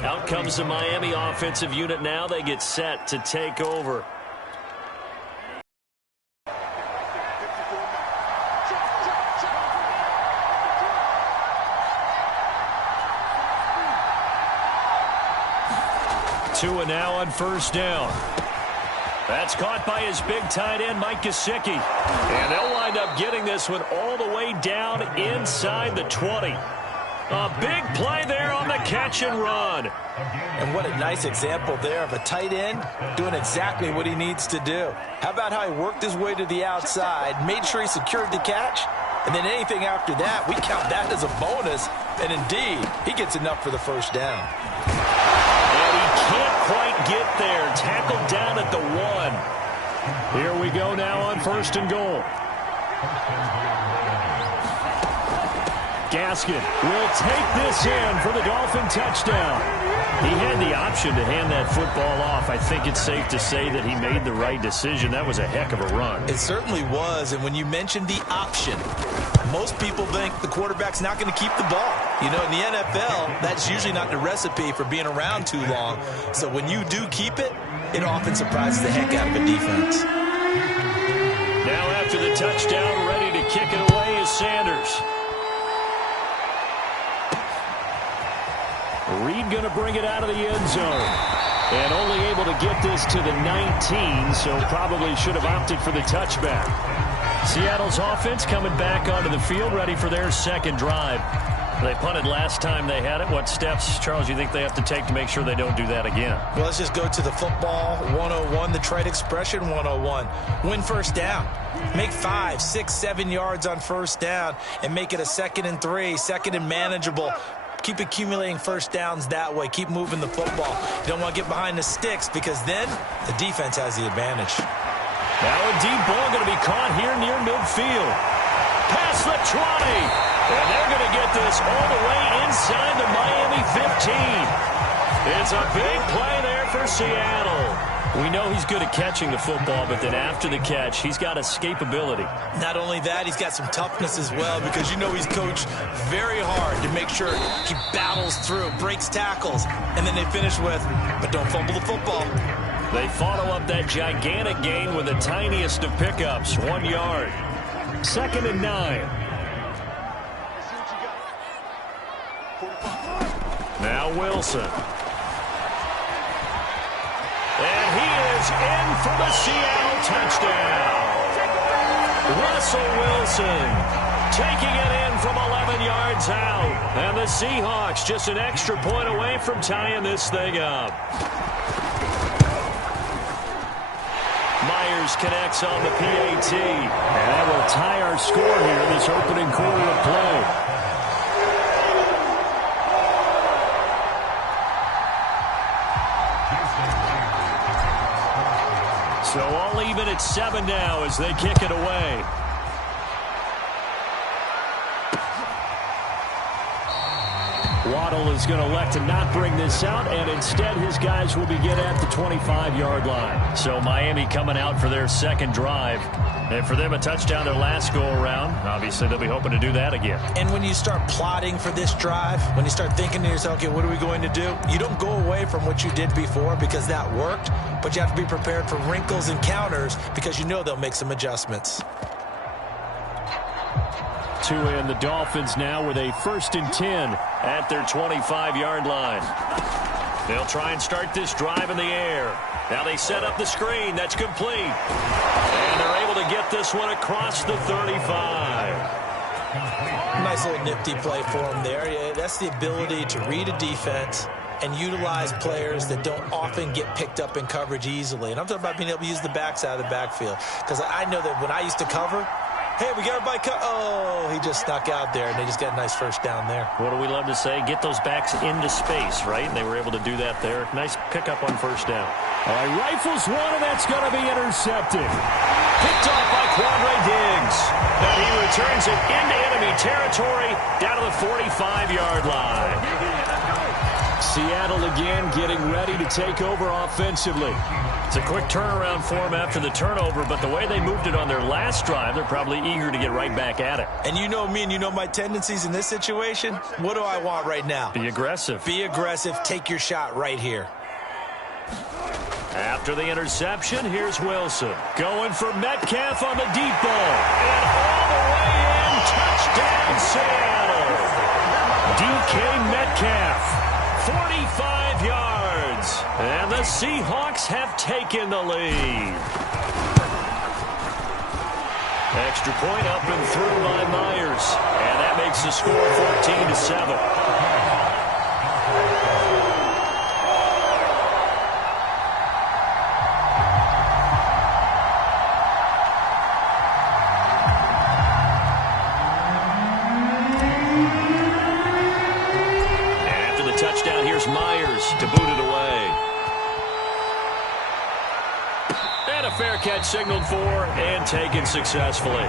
Out comes the Miami offensive unit now. They get set to take over. Tua now on first down. That's caught by his big tight end, Mike Gesicki. And they'll wind up getting this one all the way down inside the 20. A big play there on the catch and run. And what a nice example there of a tight end doing exactly what he needs to do. How about how he worked his way to the outside, made sure he secured the catch, and then anything after that, we count that as a bonus. And indeed, he gets enough for the first down. Can't quite get there. Tackled down at the 1. Here we go now on first and goal. Gaskin will take this in for the Dolphin touchdown. He had the option to hand that football off. I think it's safe to say that he made the right decision. That was a heck of a run. It certainly was. And when you mentioned the option, most people think the quarterback's not going to keep the ball. You know, in the NFL, that's usually not the recipe for being around too long. So when you do keep it, it often surprises the heck out of a defense. Now after the touchdown, ready to kick it away is Sanders. Reed going to bring it out of the end zone. And only able to get this to the 19, so probably should have opted for the touchback. Seattle's offense coming back onto the field, ready for their second drive. They punted last time they had it. What steps, Charles, you think they have to take to make sure they don't do that again? Well, let's just go to the football 101, the trade expression 101. Win first down. Make 5, 6, 7 yards on first down and make it a 2nd and 3, 2nd and manageable. Keep accumulating first downs that way. Keep moving the football. You don't want to get behind the sticks because then the defense has the advantage. Now a deep ball going to be caught here near midfield. Past the 20. And they're going to get this all the way inside the Miami 15. It's a big play there for Seattle. We know he's good at catching the football, but then after the catch, he's got escapability. Not only that, he's got some toughness as well because you know he's coached very hard to make sure he battles through, breaks tackles, and then they finish with, but don't fumble the football. They follow up that gigantic gain with the tiniest of pickups, 1 yard. 2nd and 9. Now Wilson. And he is in for the Seattle touchdown. Russell Wilson taking it in from 11 yards out. And the Seahawks just an extra point away from tying this thing up. Myers connects on the PAT. And that will tie our score here in this opening quarter of play. So all even at 7 now as they kick it away. Waddle is going to elect to not bring this out, and instead his guys will begin at the 25-yard line. So Miami coming out for their second drive. And for them, a touchdown their last go-around. Obviously, they'll be hoping to do that again. And when you start plotting for this drive, when you start thinking to yourself, okay, what are we going to do? You don't go away from what you did before because that worked, but you have to be prepared for wrinkles and counters because you know they'll make some adjustments. Tua and the Dolphins now with a 1st and 10 at their 25-yard line. They'll try and start this drive in the air. Now they set up the screen. That's complete. And they're able to get this one across the 35. Nice little nifty play for him there. Yeah, that's the ability to read a defense, and utilize players that don't often get picked up in coverage easily. And I'm talking about being able to use the backs out of the backfield. Because I know that when I used to cover, hey, we got everybody oh, he just snuck out there, and they just got a nice first down there. What do we love to say? Get those backs into space, right? And they were able to do that there. Nice pickup on first down. All right, rifles one, and that's going to be intercepted. Picked off by Quandre Diggs. And he returns it into enemy territory down to the 45-yard line. Seattle again getting ready to take over offensively. It's a quick turnaround for them after the turnover, but the way they moved it on their last drive, they're probably eager to get right back at it. And you know me and you know my tendencies in this situation. What do I want right now? Be aggressive. Be aggressive. Take your shot right here. After the interception, here's Wilson. Going for Metcalf on the deep ball. And all the way in, touchdown Seattle. DK Metcalf, 45 yards. And the Seahawks have taken the lead. Extra point up and through by Myers. And that makes the score 14-7. Myers to boot it away. And a fair catch signaled for and taken successfully.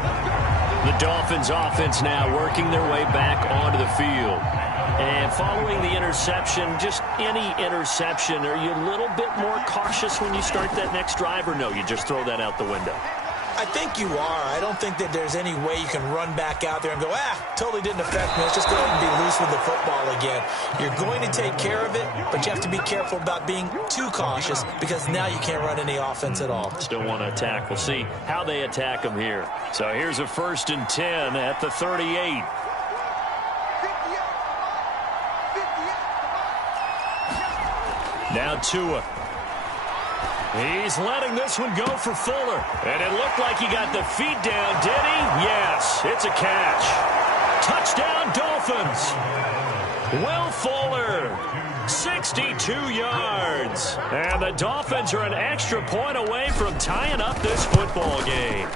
The Dolphins offense now working their way back onto the field. And following the interception, just any interception, are you a little bit more cautious when you start that next drive, or no, you just throw that out the window? I think you are. I don't think that there's any way you can run back out there and go, totally didn't affect me. Let's just go ahead and be loose with the football again. You're going to take care of it, but you have to be careful about being too cautious because now you can't run any offense at all. Still want to attack. We'll see how they attack them here. So here's a 1st and 10 at the 38. Now Tua. He's letting this one go for Fuller. And it looked like he got the feet down, did he? Yes, it's a catch. Touchdown, Dolphins. Will Fuller, 62 yards. And the Dolphins are an extra point away from tying up this football game.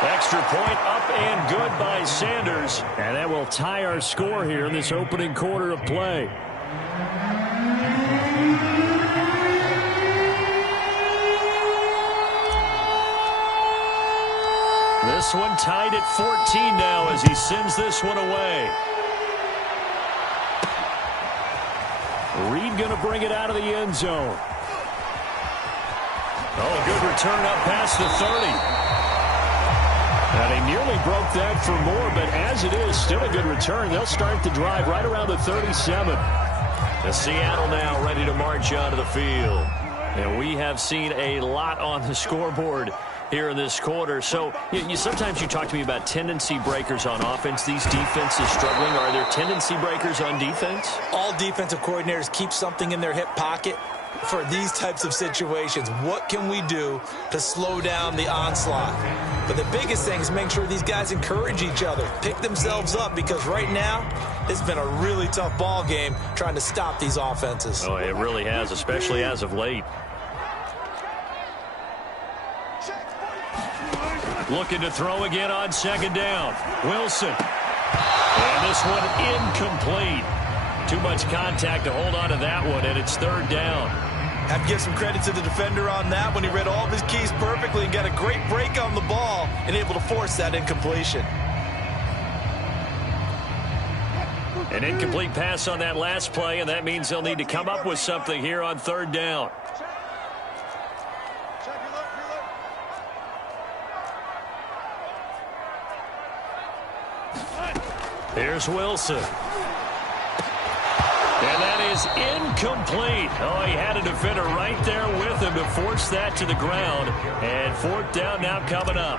Extra point up and good by Sanders. And that will tie our score here in this opening quarter of play. This one tied at 14 now as he sends this one away. Reed going to bring it out of the end zone. Oh, good return up past the 30. And he nearly broke that for more, but as it is, still a good return. They'll start the drive right around the 37. The Seattle now ready to march onto the field. And we have seen a lot on the scoreboard here in this quarter. So sometimes you talk to me about tendency breakers on offense. These defenses struggling. Are there tendency breakers on defense? All defensive coordinators keep something in their hip pocket for these types of situations. What can we do to slow down the onslaught? But the biggest thing is make sure these guys encourage each other, pick themselves up, because right now it's been a really tough ball game trying to stop these offenses. Oh, it really has, especially as of late. Looking to throw again on 2nd down. Wilson. And this one incomplete. Too much contact to hold on to that one, and it's 3rd down. I have to give some credit to the defender on that when he read all of his keys perfectly and got a great break on the ball and able to force that incompletion. An incomplete pass on that last play, and that means they'll need to come up with something here on 3rd down. Here's Wilson. And that is incomplete. Oh, he had a defender right there with him to force that to the ground. And 4th down now coming up.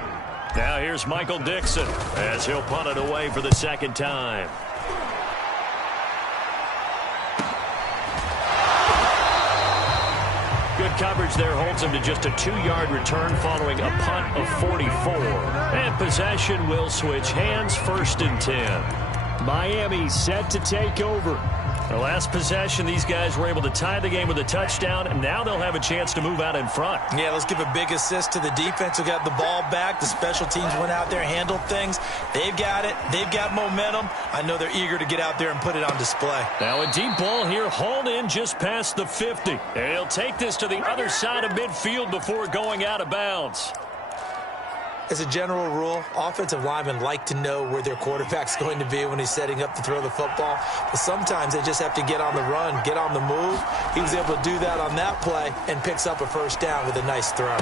Now here's Michael Dixon as he'll punt it away for the 2nd time. Good coverage there holds him to just a 2-yard return following a punt of 44. And possession will switch hands, 1st and 10. Miami set to take over. The last possession, these guys were able to tie the game with a touchdown, and now they'll have a chance to move out in front. Yeah, let's give a big assist to the defense who got the ball back. The special teams went out there, handled things. They've got it. They've got momentum. I know they're eager to get out there and put it on display. Now a deep ball here, hauled in just past the 50. And he'll take this to the other side of midfield before going out of bounds. As a general rule, offensive linemen like to know where their quarterback's going to be when he's setting up to throw the football. But sometimes they just have to get on the run, get on the move. He was able to do that on that play and picks up a first down with a nice throw.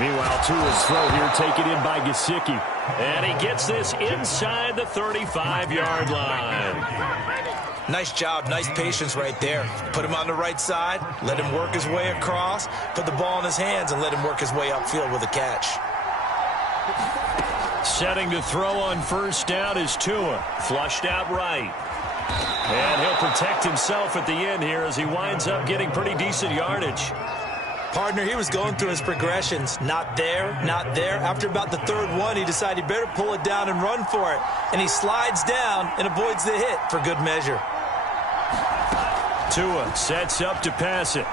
Meanwhile, Tua's throw here taken in by Gesicki. And he gets this inside the 35-yard line. Nice job, nice patience right there. Put him on the right side, let him work his way across, put the ball in his hands, and let him work his way upfield with a catch. Setting to throw on first down is Tua. Flushed out right. And he'll protect himself at the end here as he winds up getting pretty decent yardage. Partner, he was going through his progressions. Not there, not there. After about the third one, he decided he better pull it down and run for it. And he slides down and avoids the hit for good measure. Tua sets up to pass it.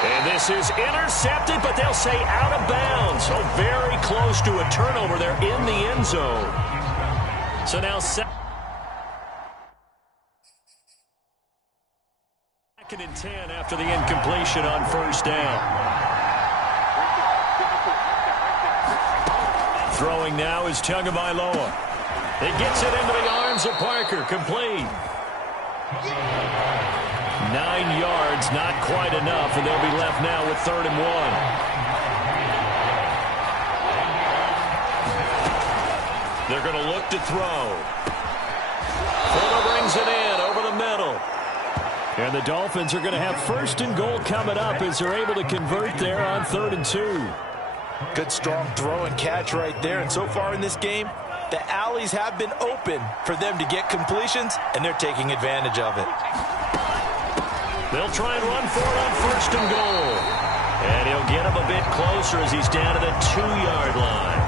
And this is intercepted, but they'll say out of bounds. So very close to a turnover there in the end zone. So now second and 10 after the incompletion on first down. Throwing now is Tagovailoa. It gets it into the arms of Parker. Complete. 9 yards, not quite enough, and they'll be left now with 3rd and 1. They're going to look to throw. Fuller brings it in over the middle. And the Dolphins are going to have 1st and goal coming up as they're able to convert there on 3rd and 2. Good, strong throw and catch right there. And so far in this game, the alleys have been open for them to get completions, and they're taking advantage of it. They'll try and run for it on 1st and goal. And he'll get him a bit closer as he's down to the 2-yard line.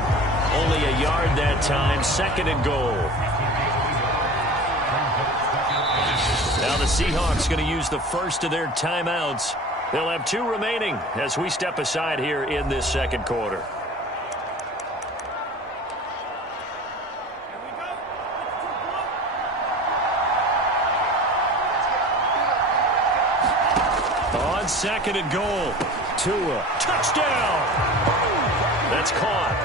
Only a yard that time, 2nd and goal. Now the Seahawks going to use the first of their timeouts. They'll have 2 remaining as we step aside here in this 2nd quarter. On 2nd and goal, Tua, touchdown! That's caught.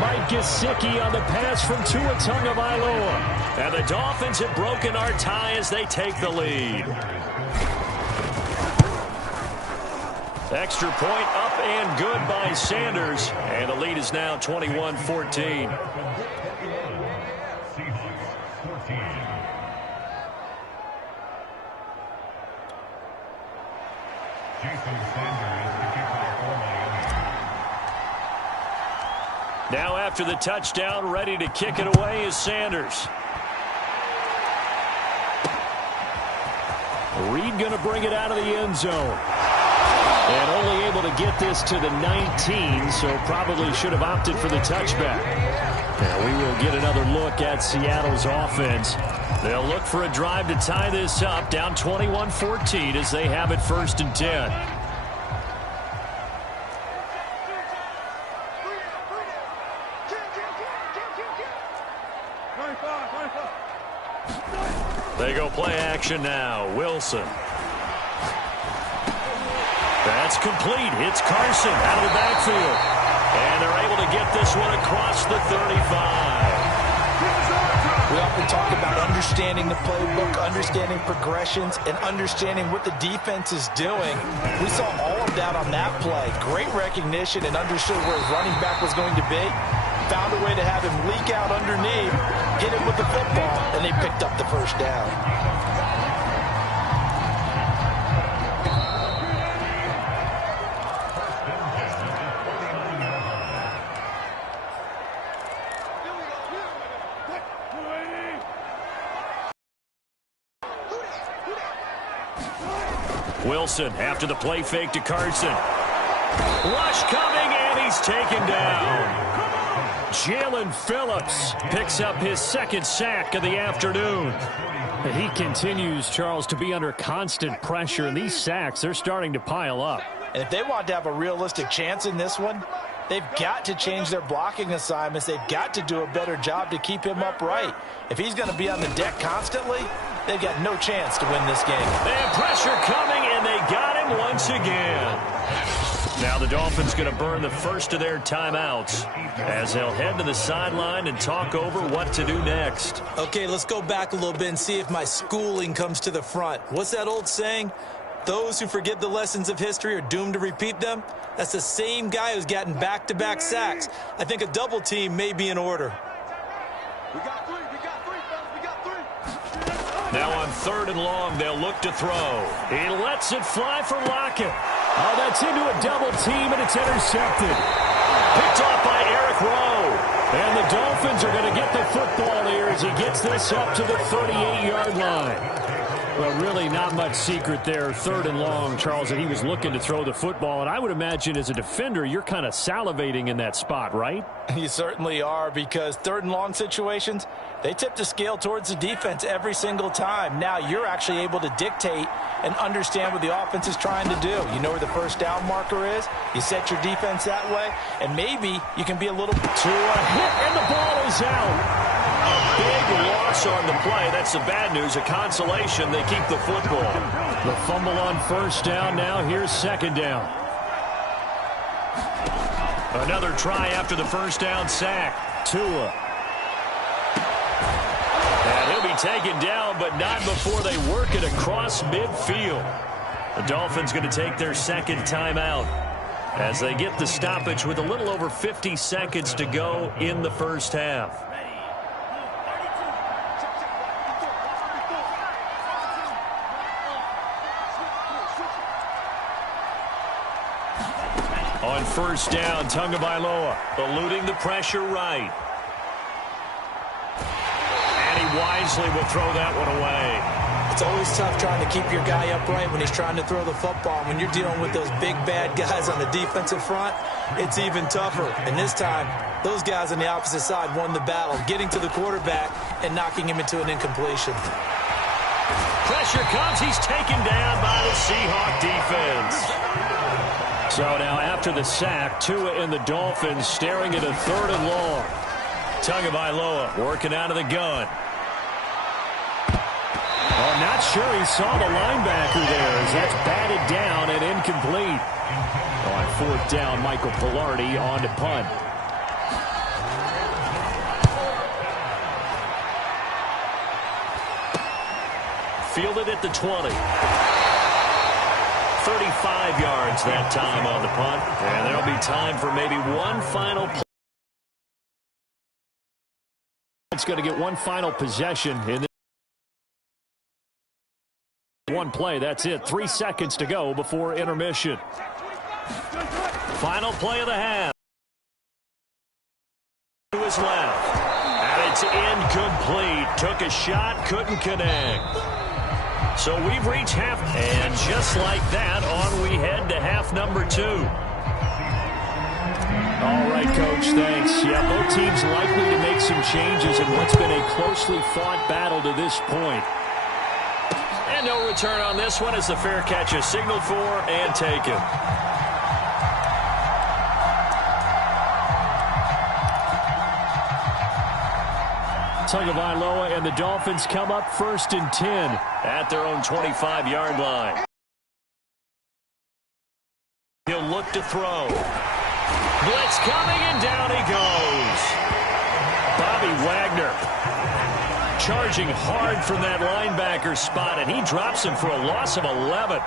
Mike Gesicki on the pass from Tua Tagovailoa. And the Dolphins have broken our tie as they take the lead. Extra point up and good by Sanders. And the lead is now 21-14. Now after the touchdown, ready to kick it away is Sanders. Reed going to bring it out of the end zone. And only able to get this to the 19, so probably should have opted for the touchback. Now we will get another look at Seattle's offense. They'll look for a drive to tie this up, down 21-14 as they have it 1st and 10. They go play action now. Wilson. That's complete. It's Carson out of the backfield. And they're able to get this one across the 35. We often talk about understanding the playbook, understanding progressions, and understanding what the defense is doing. We saw all of that on that play. Great recognition and understood where his running back was going to be. Found a way to have him leak out underneath, hit him with the football, and they picked up the first down. Wilson after the play fake to Carson. Rush coming, and he's taken down. Jalen Phillips picks up his 2nd sack of the afternoon. He continues, Charles, to be under constant pressure, and these sacks, they're starting to pile up. And if they want to have a realistic chance in this one, they've got to change their blocking assignments. They've got to do a better job to keep him upright. If he's going to be on the deck constantly, they've got no chance to win this game. They have pressure coming, and they got him once again. Now the Dolphins going to burn the first of their timeouts as they'll head to the sideline and talk over what to do next. Okay, let's go back a little bit and see if my schooling comes to the front. What's that old saying? Those who forget the lessons of history are doomed to repeat them. That's the same guy who's gotten back-to-back sacks. I think a double team may be in order. We got three, fellas, we got three. Now on 3rd and long, they'll look to throw. He lets it fly for Lockett. Oh, that's into a double team, and it's intercepted. Picked off by Eric Rowe. And the Dolphins are going to get the football here as he gets this up to the 38-yard line. Well, really not much secret there. 3rd and long, Charles, that he was looking to throw the football. And I would imagine as a defender, you're kind of salivating in that spot, right? You certainly are, because 3rd and long situations, they tip the scale towards the defense every single time. Now you're actually able to dictate and understand what the offense is trying to do. You know where the first down marker is. You set your defense that way, and maybe you can be a little... To a hit, and the ball is out. A big loss on the play. That's the bad news. A consolation. They keep the football. The fumble on 1st down. Now here's 2nd down. Another try after the 1st down sack. Tua. And he'll be taken down, but not before they work it across midfield. The Dolphins going to take their 2nd timeout as they get the stoppage with a little over 50 seconds to go in the 1st half. On 1st down, Tagovailoa eluding the pressure right. And he wisely will throw that one away. It's always tough trying to keep your guy upright when he's trying to throw the football. When you're dealing with those big, bad guys on the defensive front, it's even tougher. And this time, those guys on the opposite side won the battle, getting to the quarterback and knocking him into an incompletion. Pressure comes. He's taken down by the Seahawk defense. So now after the sack, Tua and the Dolphins staring at a 3rd and long. Tagovailoa working out of the gun. Oh, not sure he saw the linebacker there as that's batted down and incomplete. On 4th down, Michael Pilardi on to punt. Fielded at the 20. 35 yards that time on the punt. And there'll be time for maybe one final play. It's going to get one final possession in this one play. That's it. 3 seconds to go before intermission. Final play of the half. To his left. And it's incomplete. Took a shot, couldn't connect. So we've reached half, and just like that, on we head to half number 2. All right, Coach, thanks. Yeah, both teams likely to make some changes in what's been a closely fought battle to this point. And no return on this one as the fair catch is signaled for and taken. Tagovailoa and the Dolphins come up 1st and 10 at their own 25-yard line. He'll look to throw. Blitz coming, and down he goes. Bobby Wagner charging hard from that linebacker spot, and he drops him for a loss of 11.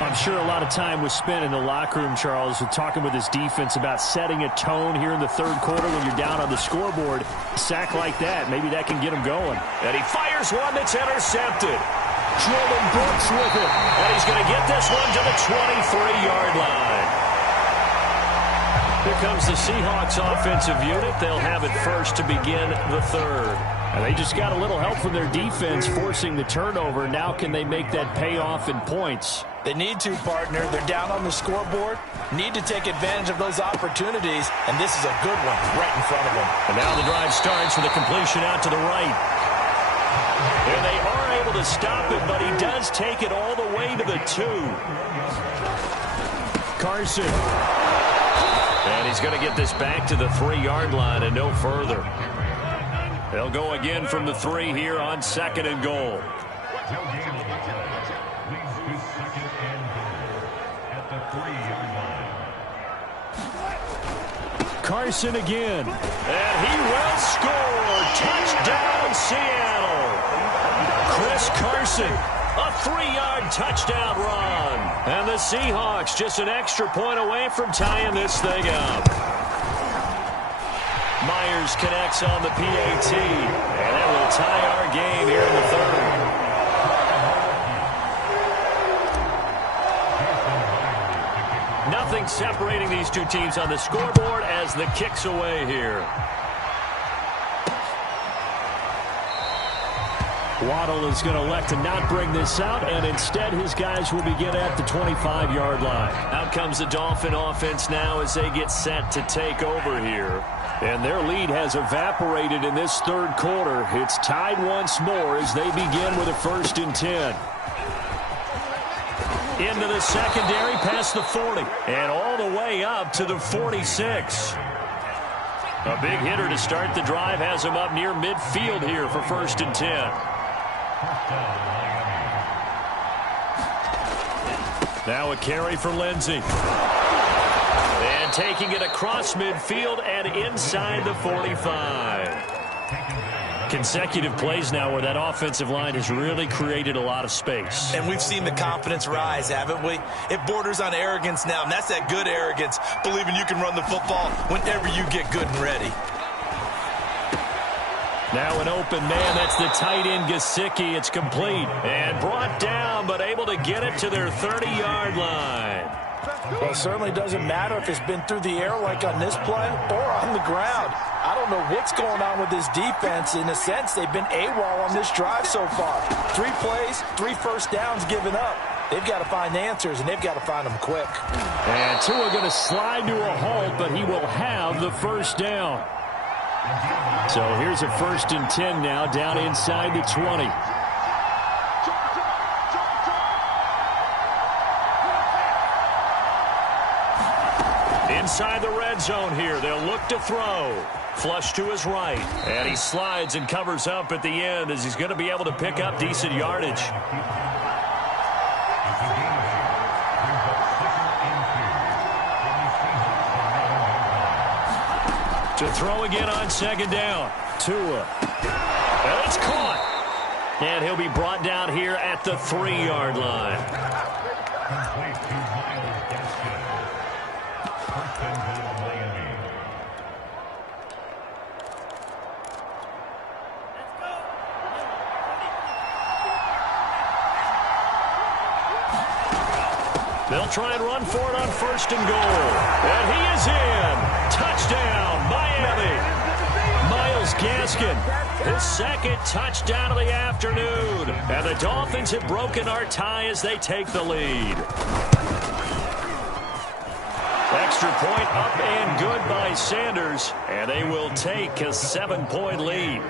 I'm sure a lot of time was spent in the locker room, Charles, with talking with his defense about setting a tone here in the 3rd quarter when you're down on the scoreboard. A sack like that, maybe that can get him going. And he fires one that's intercepted. Jordan Brooks with it. And he's going to get this one to the 23-yard line. Here comes the Seahawks offensive unit. They'll have it first to begin the 3rd. And they just got a little help from their defense forcing the turnover. Now can they make that pay off in points? They need to, partner. They're down on the scoreboard. Need to take advantage of those opportunities, and this is a good one right in front of them. And now the drive starts with a completion out to the right. And they are able to stop it, but he does take it all the way to the 2. Carson. And he's going to get this back to the 3-yard line and no further. They'll go again from the 3 here on 2nd and goal. Carson again. And he will score. Touchdown, Seattle. Chris Carson, a 3-yard touchdown run. And the Seahawks just an extra point away from tying this thing up. Myers connects on the PAT. And that will tie our game here in the 3rd. Nothing separating these two teams on the scoreboard as the kick's away here. Waddle is going to elect to not bring this out, and instead his guys will begin at the 25-yard line. Out comes the Dolphin offense now as they get set to take over here. And their lead has evaporated in this 3rd quarter. It's tied once more as they begin with a 1st and 10. Into the secondary past the 40 and all the way up to the 46. A big hitter to start the drive has him up near midfield here for 1st and 10. Now a carry for Lindsey. And taking it across midfield and inside the 45. Consecutive plays now where that offensive line has really created a lot of space. And we've seen the confidence rise, haven't we? It borders on arrogance now, and that's that good arrogance, believing you can run the football whenever you get good and ready. Now an open man, that's the tight end Gesicki. It's complete and brought down, but able to get it to their 30-yard line. Well, it certainly doesn't matter if it's been through the air like on this play or on the ground. I don't know what's going on with this defense. In a sense, they've been AWOL on this drive so far. 3 plays, 3 first downs given up. They've got to find answers, and they've got to find them quick. And Tua going to slide to a halt, but he will have the 1st down. So here's a 1st and 10 now down inside the 20. Inside the red zone here, they'll look to throw. Flush to his right, and he slides and covers up at the end as he's going to be able to pick up decent yardage. To throw again on 2nd down. Tua. And it's caught. And he'll be brought down here at the 3-yard line. They'll try and run for it on 1st and goal. And he is in. Touchdown, Miami. Myles Gaskin, his 2nd touchdown of the afternoon. And the Dolphins have broken our tie as they take the lead. Extra point up and good by Sanders. And they will take a 7-point lead.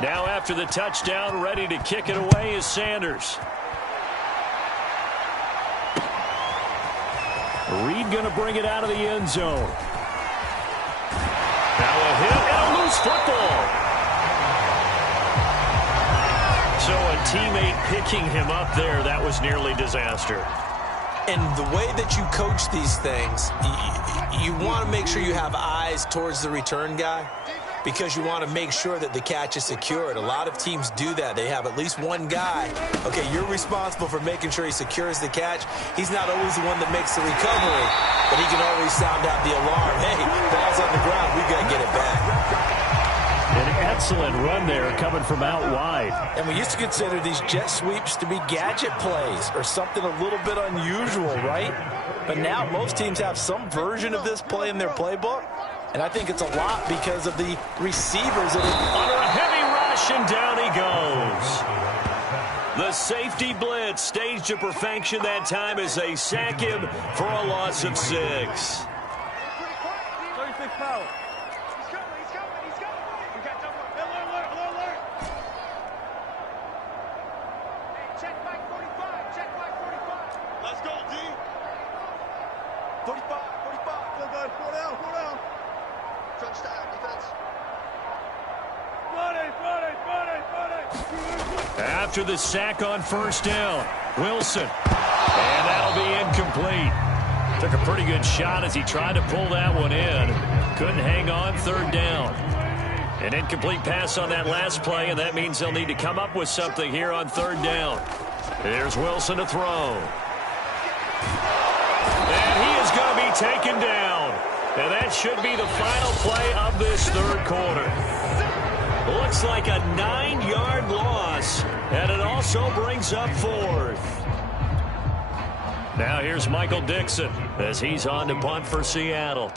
Now after the touchdown, ready to kick it away is Sanders. Reed going to bring it out of the end zone. Now a hit and a loose football. So a teammate picking him up there, that was nearly disaster. And the way that you coach these things, you want to make sure you have eyes towards the return guy, because you want to make sure that the catch is secured. A lot of teams do that. They have at least one guy. Okay, you're responsible for making sure he secures the catch. He's not always the one that makes the recovery, but he can always sound out the alarm. Hey, ball's on the ground. We've got to get it back. An excellent run there coming from out wide. And we used to consider these jet sweeps to be gadget plays or something a little bit unusual, right? But now most teams have some version of this play in their playbook. And I think it's a lot because of the receivers that are under a heavy rush, and down he goes. The safety blitz staged to perfection that time as they sack him for a loss of 6. 36 power. He's coming. We got double. Check back 45. Check back 45. Let's go, D. 45, 45. Feel good. Go down, go down. Crunch down, defense. After the sack on first down, Wilson. And that'll be incomplete. Took a pretty good shot as he tried to pull that one in. Couldn't hang on, third down. An incomplete pass on that last play, and that means they'll need to come up with something here on third down. Here's Wilson to throw. And he is going to be taken down. And that should be the final play of this third quarter. Looks like a 9-yard loss, and it also brings up fourth. Now here's Michael Dixon as he's on to punt for Seattle.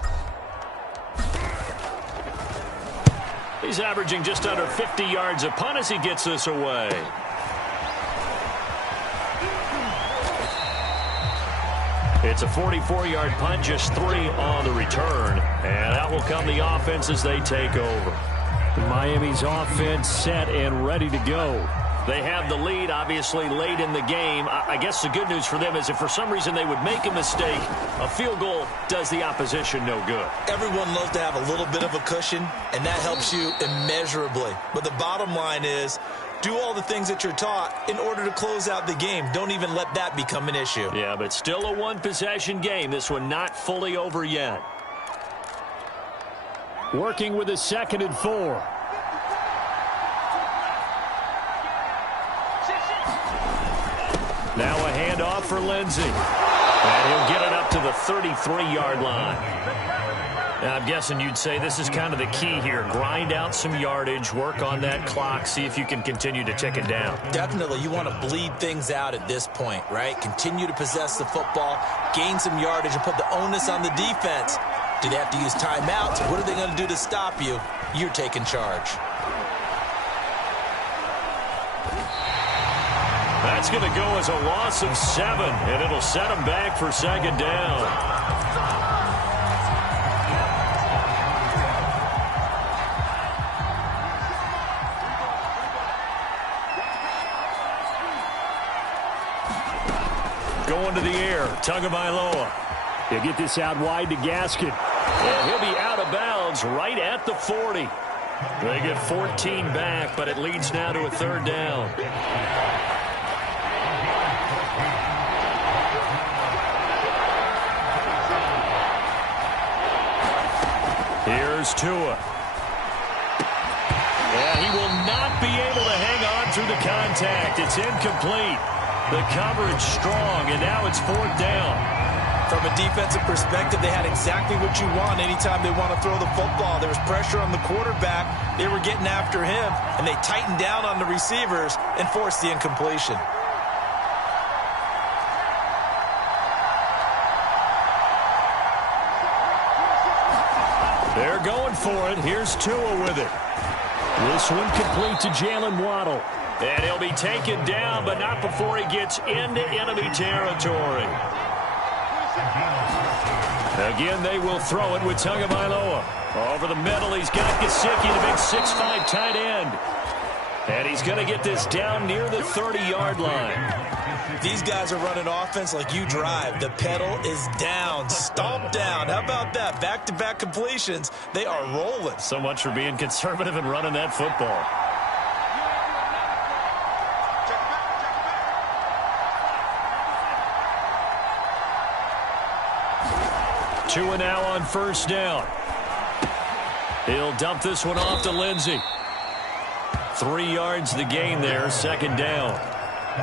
He's averaging just under 50 yards a punt as he gets this away. It's a 44-yard punt, just 3 on the return. And out will come the offense as they take over. Miami's offense set and ready to go. They have the lead, obviously, late in the game. I guess the good news for them is if for some reason they would make a mistake, a field goal does the opposition no good. Everyone loves to have a little bit of a cushion, and that helps you immeasurably. But the bottom line is, do all the things that you're taught in order to close out the game. Don't even let that become an issue. Yeah, but still a one-possession game. This one not fully over yet. Working with a 2nd and 4. Now a handoff for Lindsey. And he'll get it up to the 33-yard line. Now, I'm guessing you'd say this is kind of the key here. Grind out some yardage, work on that clock, see if you can continue to tick it down. Definitely, you want to bleed things out at this point, right? Continue to possess the football, gain some yardage, and put the onus on the defense. Do they have to use timeouts? What are they going to do to stop you? You're taking charge. That's going to go as a loss of 7, and it'll set them back for 2nd down. Going to the air, Tagovailoa. He'll get this out wide to Gaskin. And he'll be out of bounds right at the 40. They get 14 back, but it leads now to a 3rd down. Here's Tua. Yeah, he will not be able to hang on through the contact. It's incomplete. The coverage strong, and now it's 4th down. From a defensive perspective, they had exactly what you want anytime they want to throw the football. There was pressure on the quarterback. They were getting after him, and they tightened down on the receivers and forced the incompletion. They're going for it. Here's Tua with it. This one complete to Jalen Waddle. And he'll be taken down, but not before he gets into enemy territory. Again, they will throw it with Tagovailoa. Over the middle, he's got Gesicki, the big 6'5" tight end. And he's going to get this down near the 30-yard line. These guys are running offense like you drive. The pedal is down, stomp down. How about that? Back-to-back completions. They are rolling. So much for being conservative and running that football. Tua now on 1st down. He'll dump this one off to Lindsey. 3 yards the gain there, 2nd down.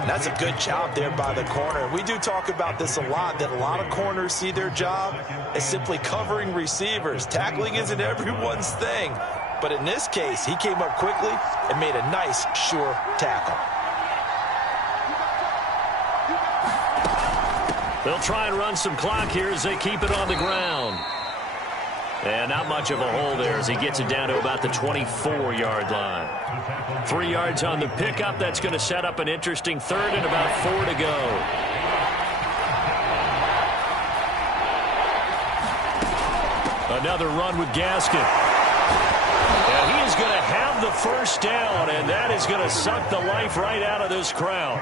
That's a good job there by the corner. We do talk about this a lot, that a lot of corners see their job as simply covering receivers. Tackling isn't everyone's thing. But in this case, he came up quickly and made a nice, sure tackle. They'll try and run some clock here as they keep it on the ground. And not much of a hole there as he gets it down to about the 24-yard line. 3 yards on the pickup. That's going to set up an interesting 3rd and about 4 to go. Another run with Gaskin. And he is going to have the 1st down, and that is going to suck the life right out of this crowd.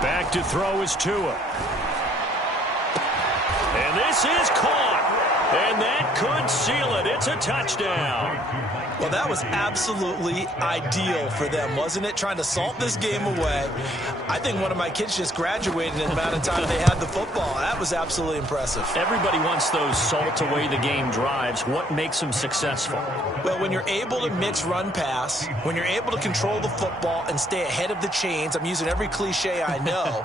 Back to throw is Tua. And this is caught. And that could seal it. It's a touchdown. Well, that was absolutely ideal for them, wasn't it? Trying to salt this game away. I think one of my kids just graduated in the amount of time they had the football. That was absolutely impressive. Everybody wants those salt away the game drives. What makes them successful? Well, when you're able to mix run pass, when you're able to control the football and stay ahead of the chains, I'm using every cliche I know,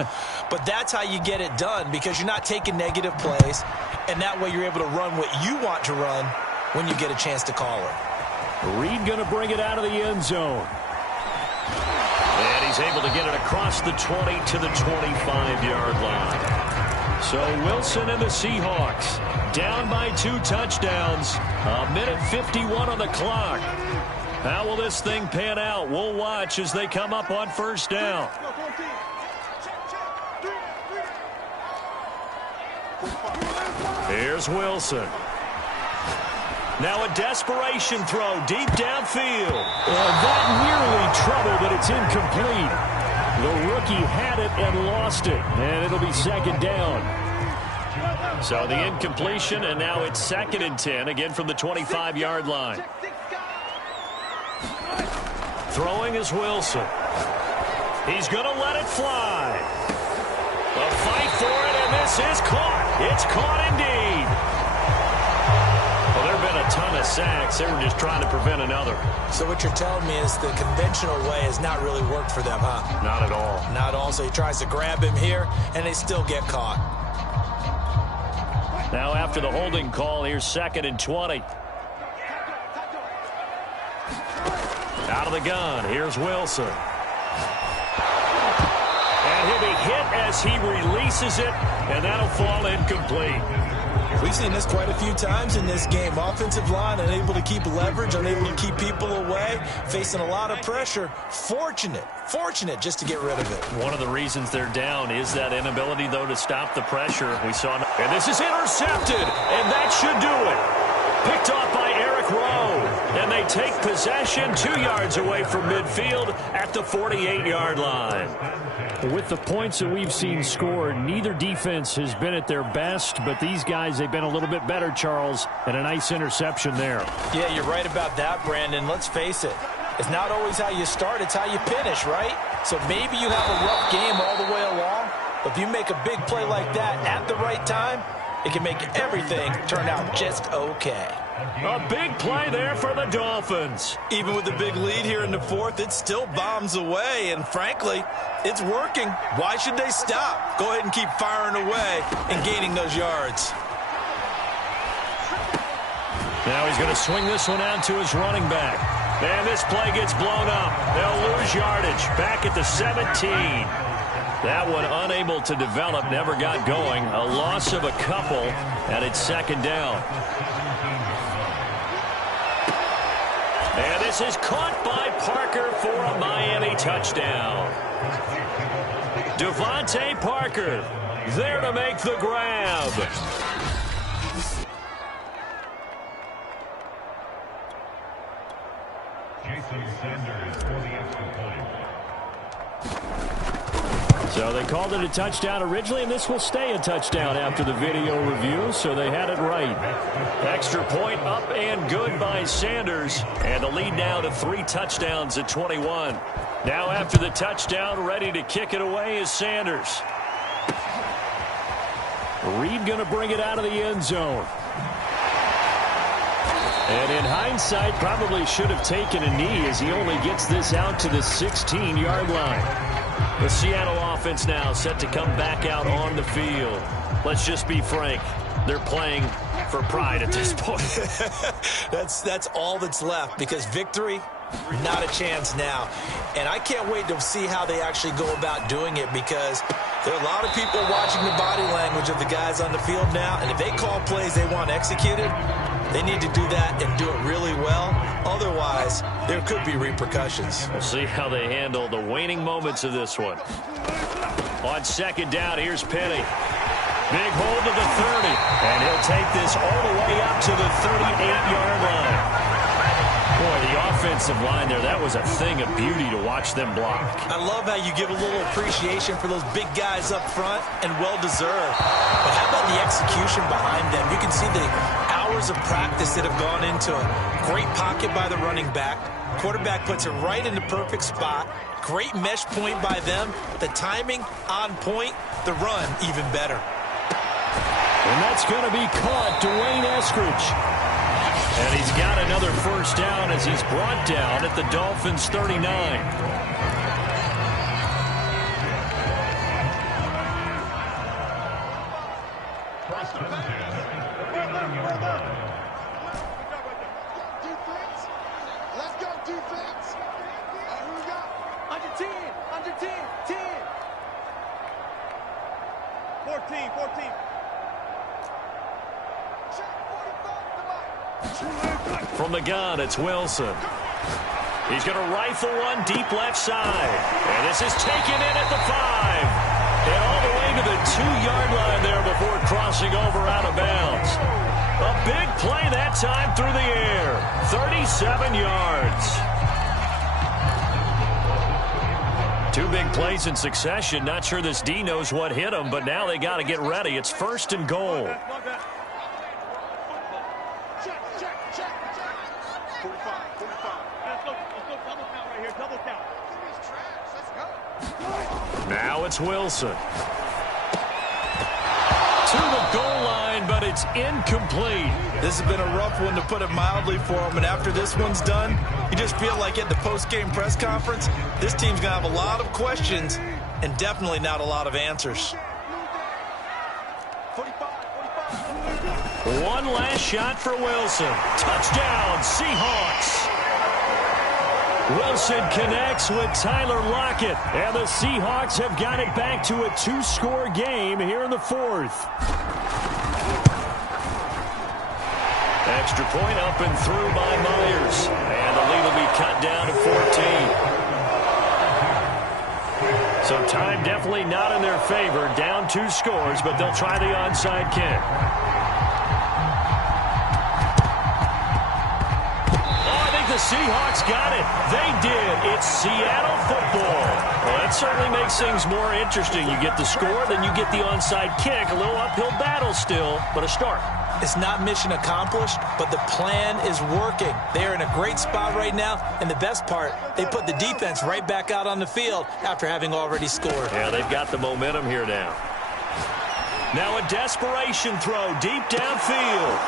but that's how you get it done because you're not taking negative plays, and that way you're able to run what you want to run when you get a chance to call it. Reed going to bring it out of the end zone. And he's able to get it across the 20 to the 25-yard line. So Wilson and the Seahawks down by 2 touchdowns. 1:51 on the clock. How will this thing pan out? We'll watch as they come up on first down. Here's Wilson. Now a desperation throw deep downfield. That nearly trouble, but it's incomplete. The rookie had it and lost it, and it'll be second down. So the incompletion, and now it's 2nd and 10, again from the 25-yard line. Throwing is Wilson. He's going to let it fly. A fight for it, and this is caught. It's caught indeed. Well, there have been a ton of sacks. They were just trying to prevent another. So what you're telling me is the conventional way has not really worked for them, huh? Not at all. Not at all. So he tries to grab him here, and they still get caught. Now after the holding call, here's 2nd and 20. Out of the gun, here's Wilson. And he'll be hit as he releases it, and that'll fall incomplete. We've seen this quite a few times in this game. Offensive line unable to keep leverage, unable to keep people away, facing a lot of pressure. Fortunate just to get rid of it. One of the reasons they're down is that inability, though, to stop the pressure. We saw. And this is intercepted, and that should do it. Picked off by Eric Rowe, and they take possession 2 yards away from midfield at the 48-yard line. With the points that we've seen scored, neither defense has been at their best, but these guys, they've been a little bit better, Charles, and a nice interception there. Yeah, you're right about that, Brandon. Let's face it. It's not always how you start, it's how you finish, right? So maybe you have a rough game all the way along, but if you make a big play like that at the right time, it can make everything turn out just okay. A big play there for the Dolphins. Even with the big lead here in the 4th, it still bombs away, and frankly, it's working. Why should they stop? Go ahead and keep firing away and gaining those yards. Now he's going to swing this one out to his running back. And this play gets blown up. They'll lose yardage back at the 17. That one unable to develop, never got going. A loss of a couple, and it's 2nd down. And this is caught by Parker for a Miami touchdown. Devontae Parker there to make the grab. So they called it a touchdown originally, and this will stay a touchdown after the video review, so they had it right. Extra point up and good by Sanders, and the lead now to 3 touchdowns at 21. Now after the touchdown, ready to kick it away is Sanders. Reed going to bring it out of the end zone. And in hindsight, probably should have taken a knee as he only gets this out to the 16-yard line. The Seattle offense now set to come back out on the field. Let's just be frank. They're playing for pride at this point. That's all that's left because victory, not a chance now. And I can't wait to see how they actually go about doing it because there are a lot of people watching the body language of the guys on the field now. And if they call plays they want executed, they need to do that and do it really well. Otherwise, there could be repercussions. We'll see how they handle the waning moments of this one. On second down, here's Penny. Big hold to the 30, and he'll take this all the way up to the 38-yard line. Boy, the offensive line there, that was a thing of beauty to watch them block. I love how you give a little appreciation for those big guys up front, and well-deserved. But how about the execution behind them? You can see the hours of practice that have gone into it. Great pocket by the running back. Quarterback puts it right in the perfect spot. Great mesh point by them. The timing on point. The run even better. And that's going to be caught. Dwayne Eskridge. And he's got another first down as he's brought down at the Dolphins' 39. Let's go, defense. Who we got? Under 10, under 10, 10. 14, 14. From the gun, it's Wilson. He's going to rifle one deep left side. And this is taken in at the 5. And all the way to the 2-yard line there before crossing over out of bounds. A big play that time through the air. 37 yards. 2 big plays in succession. Not sure this D knows what hit him, but now they got to get ready. It's 1st and goal. Now it's Wilson. To the goal line, but it's incomplete. This has been a rough one, to put it mildly, for him. And after this one's done, you just feel like at the post-game press conference, this team's going to have a lot of questions and definitely not a lot of answers. 1 last shot for Wilson. Touchdown, Seahawks. Wilson connects with Tyler Lockett. And the Seahawks have got it back to a 2-score game here in the 4th. Extra point up and through by Myers. And the lead will be cut down to 14. So time definitely not in their favor. Down 2 scores, but they'll try the onside kick. The Seahawks got it. They did. It's Seattle football. Well, that certainly makes things more interesting. You get the score, then you get the onside kick. A little uphill battle still, but a start. It's not mission accomplished, but the plan is working. They're in a great spot right now, and the best part, they put the defense right back out on the field after having already scored. Yeah, they've got the momentum here now. Now a desperation throw deep downfield.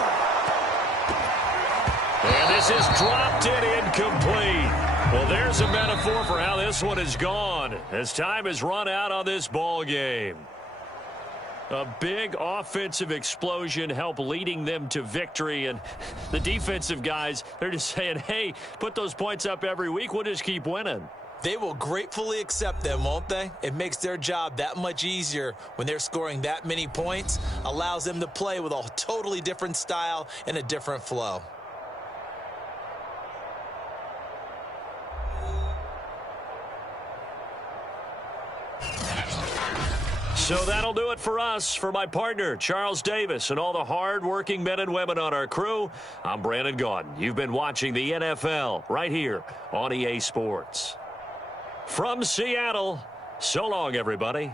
And this is dropped and incomplete. Well, there's a metaphor for how this one is gone as time has run out on this ball game. A big offensive explosion helped leading them to victory. And the defensive guys, they're just saying, hey, put those points up every week. We'll just keep winning. They will gratefully accept them, won't they? It makes their job that much easier when they're scoring that many points. Allows them to play with a totally different style and a different flow. So that'll do it for us. For my partner, Charles Davis, and all the hard-working men and women on our crew, I'm Brandon Gaudin. You've been watching the NFL right here on EA Sports. From Seattle, so long, everybody.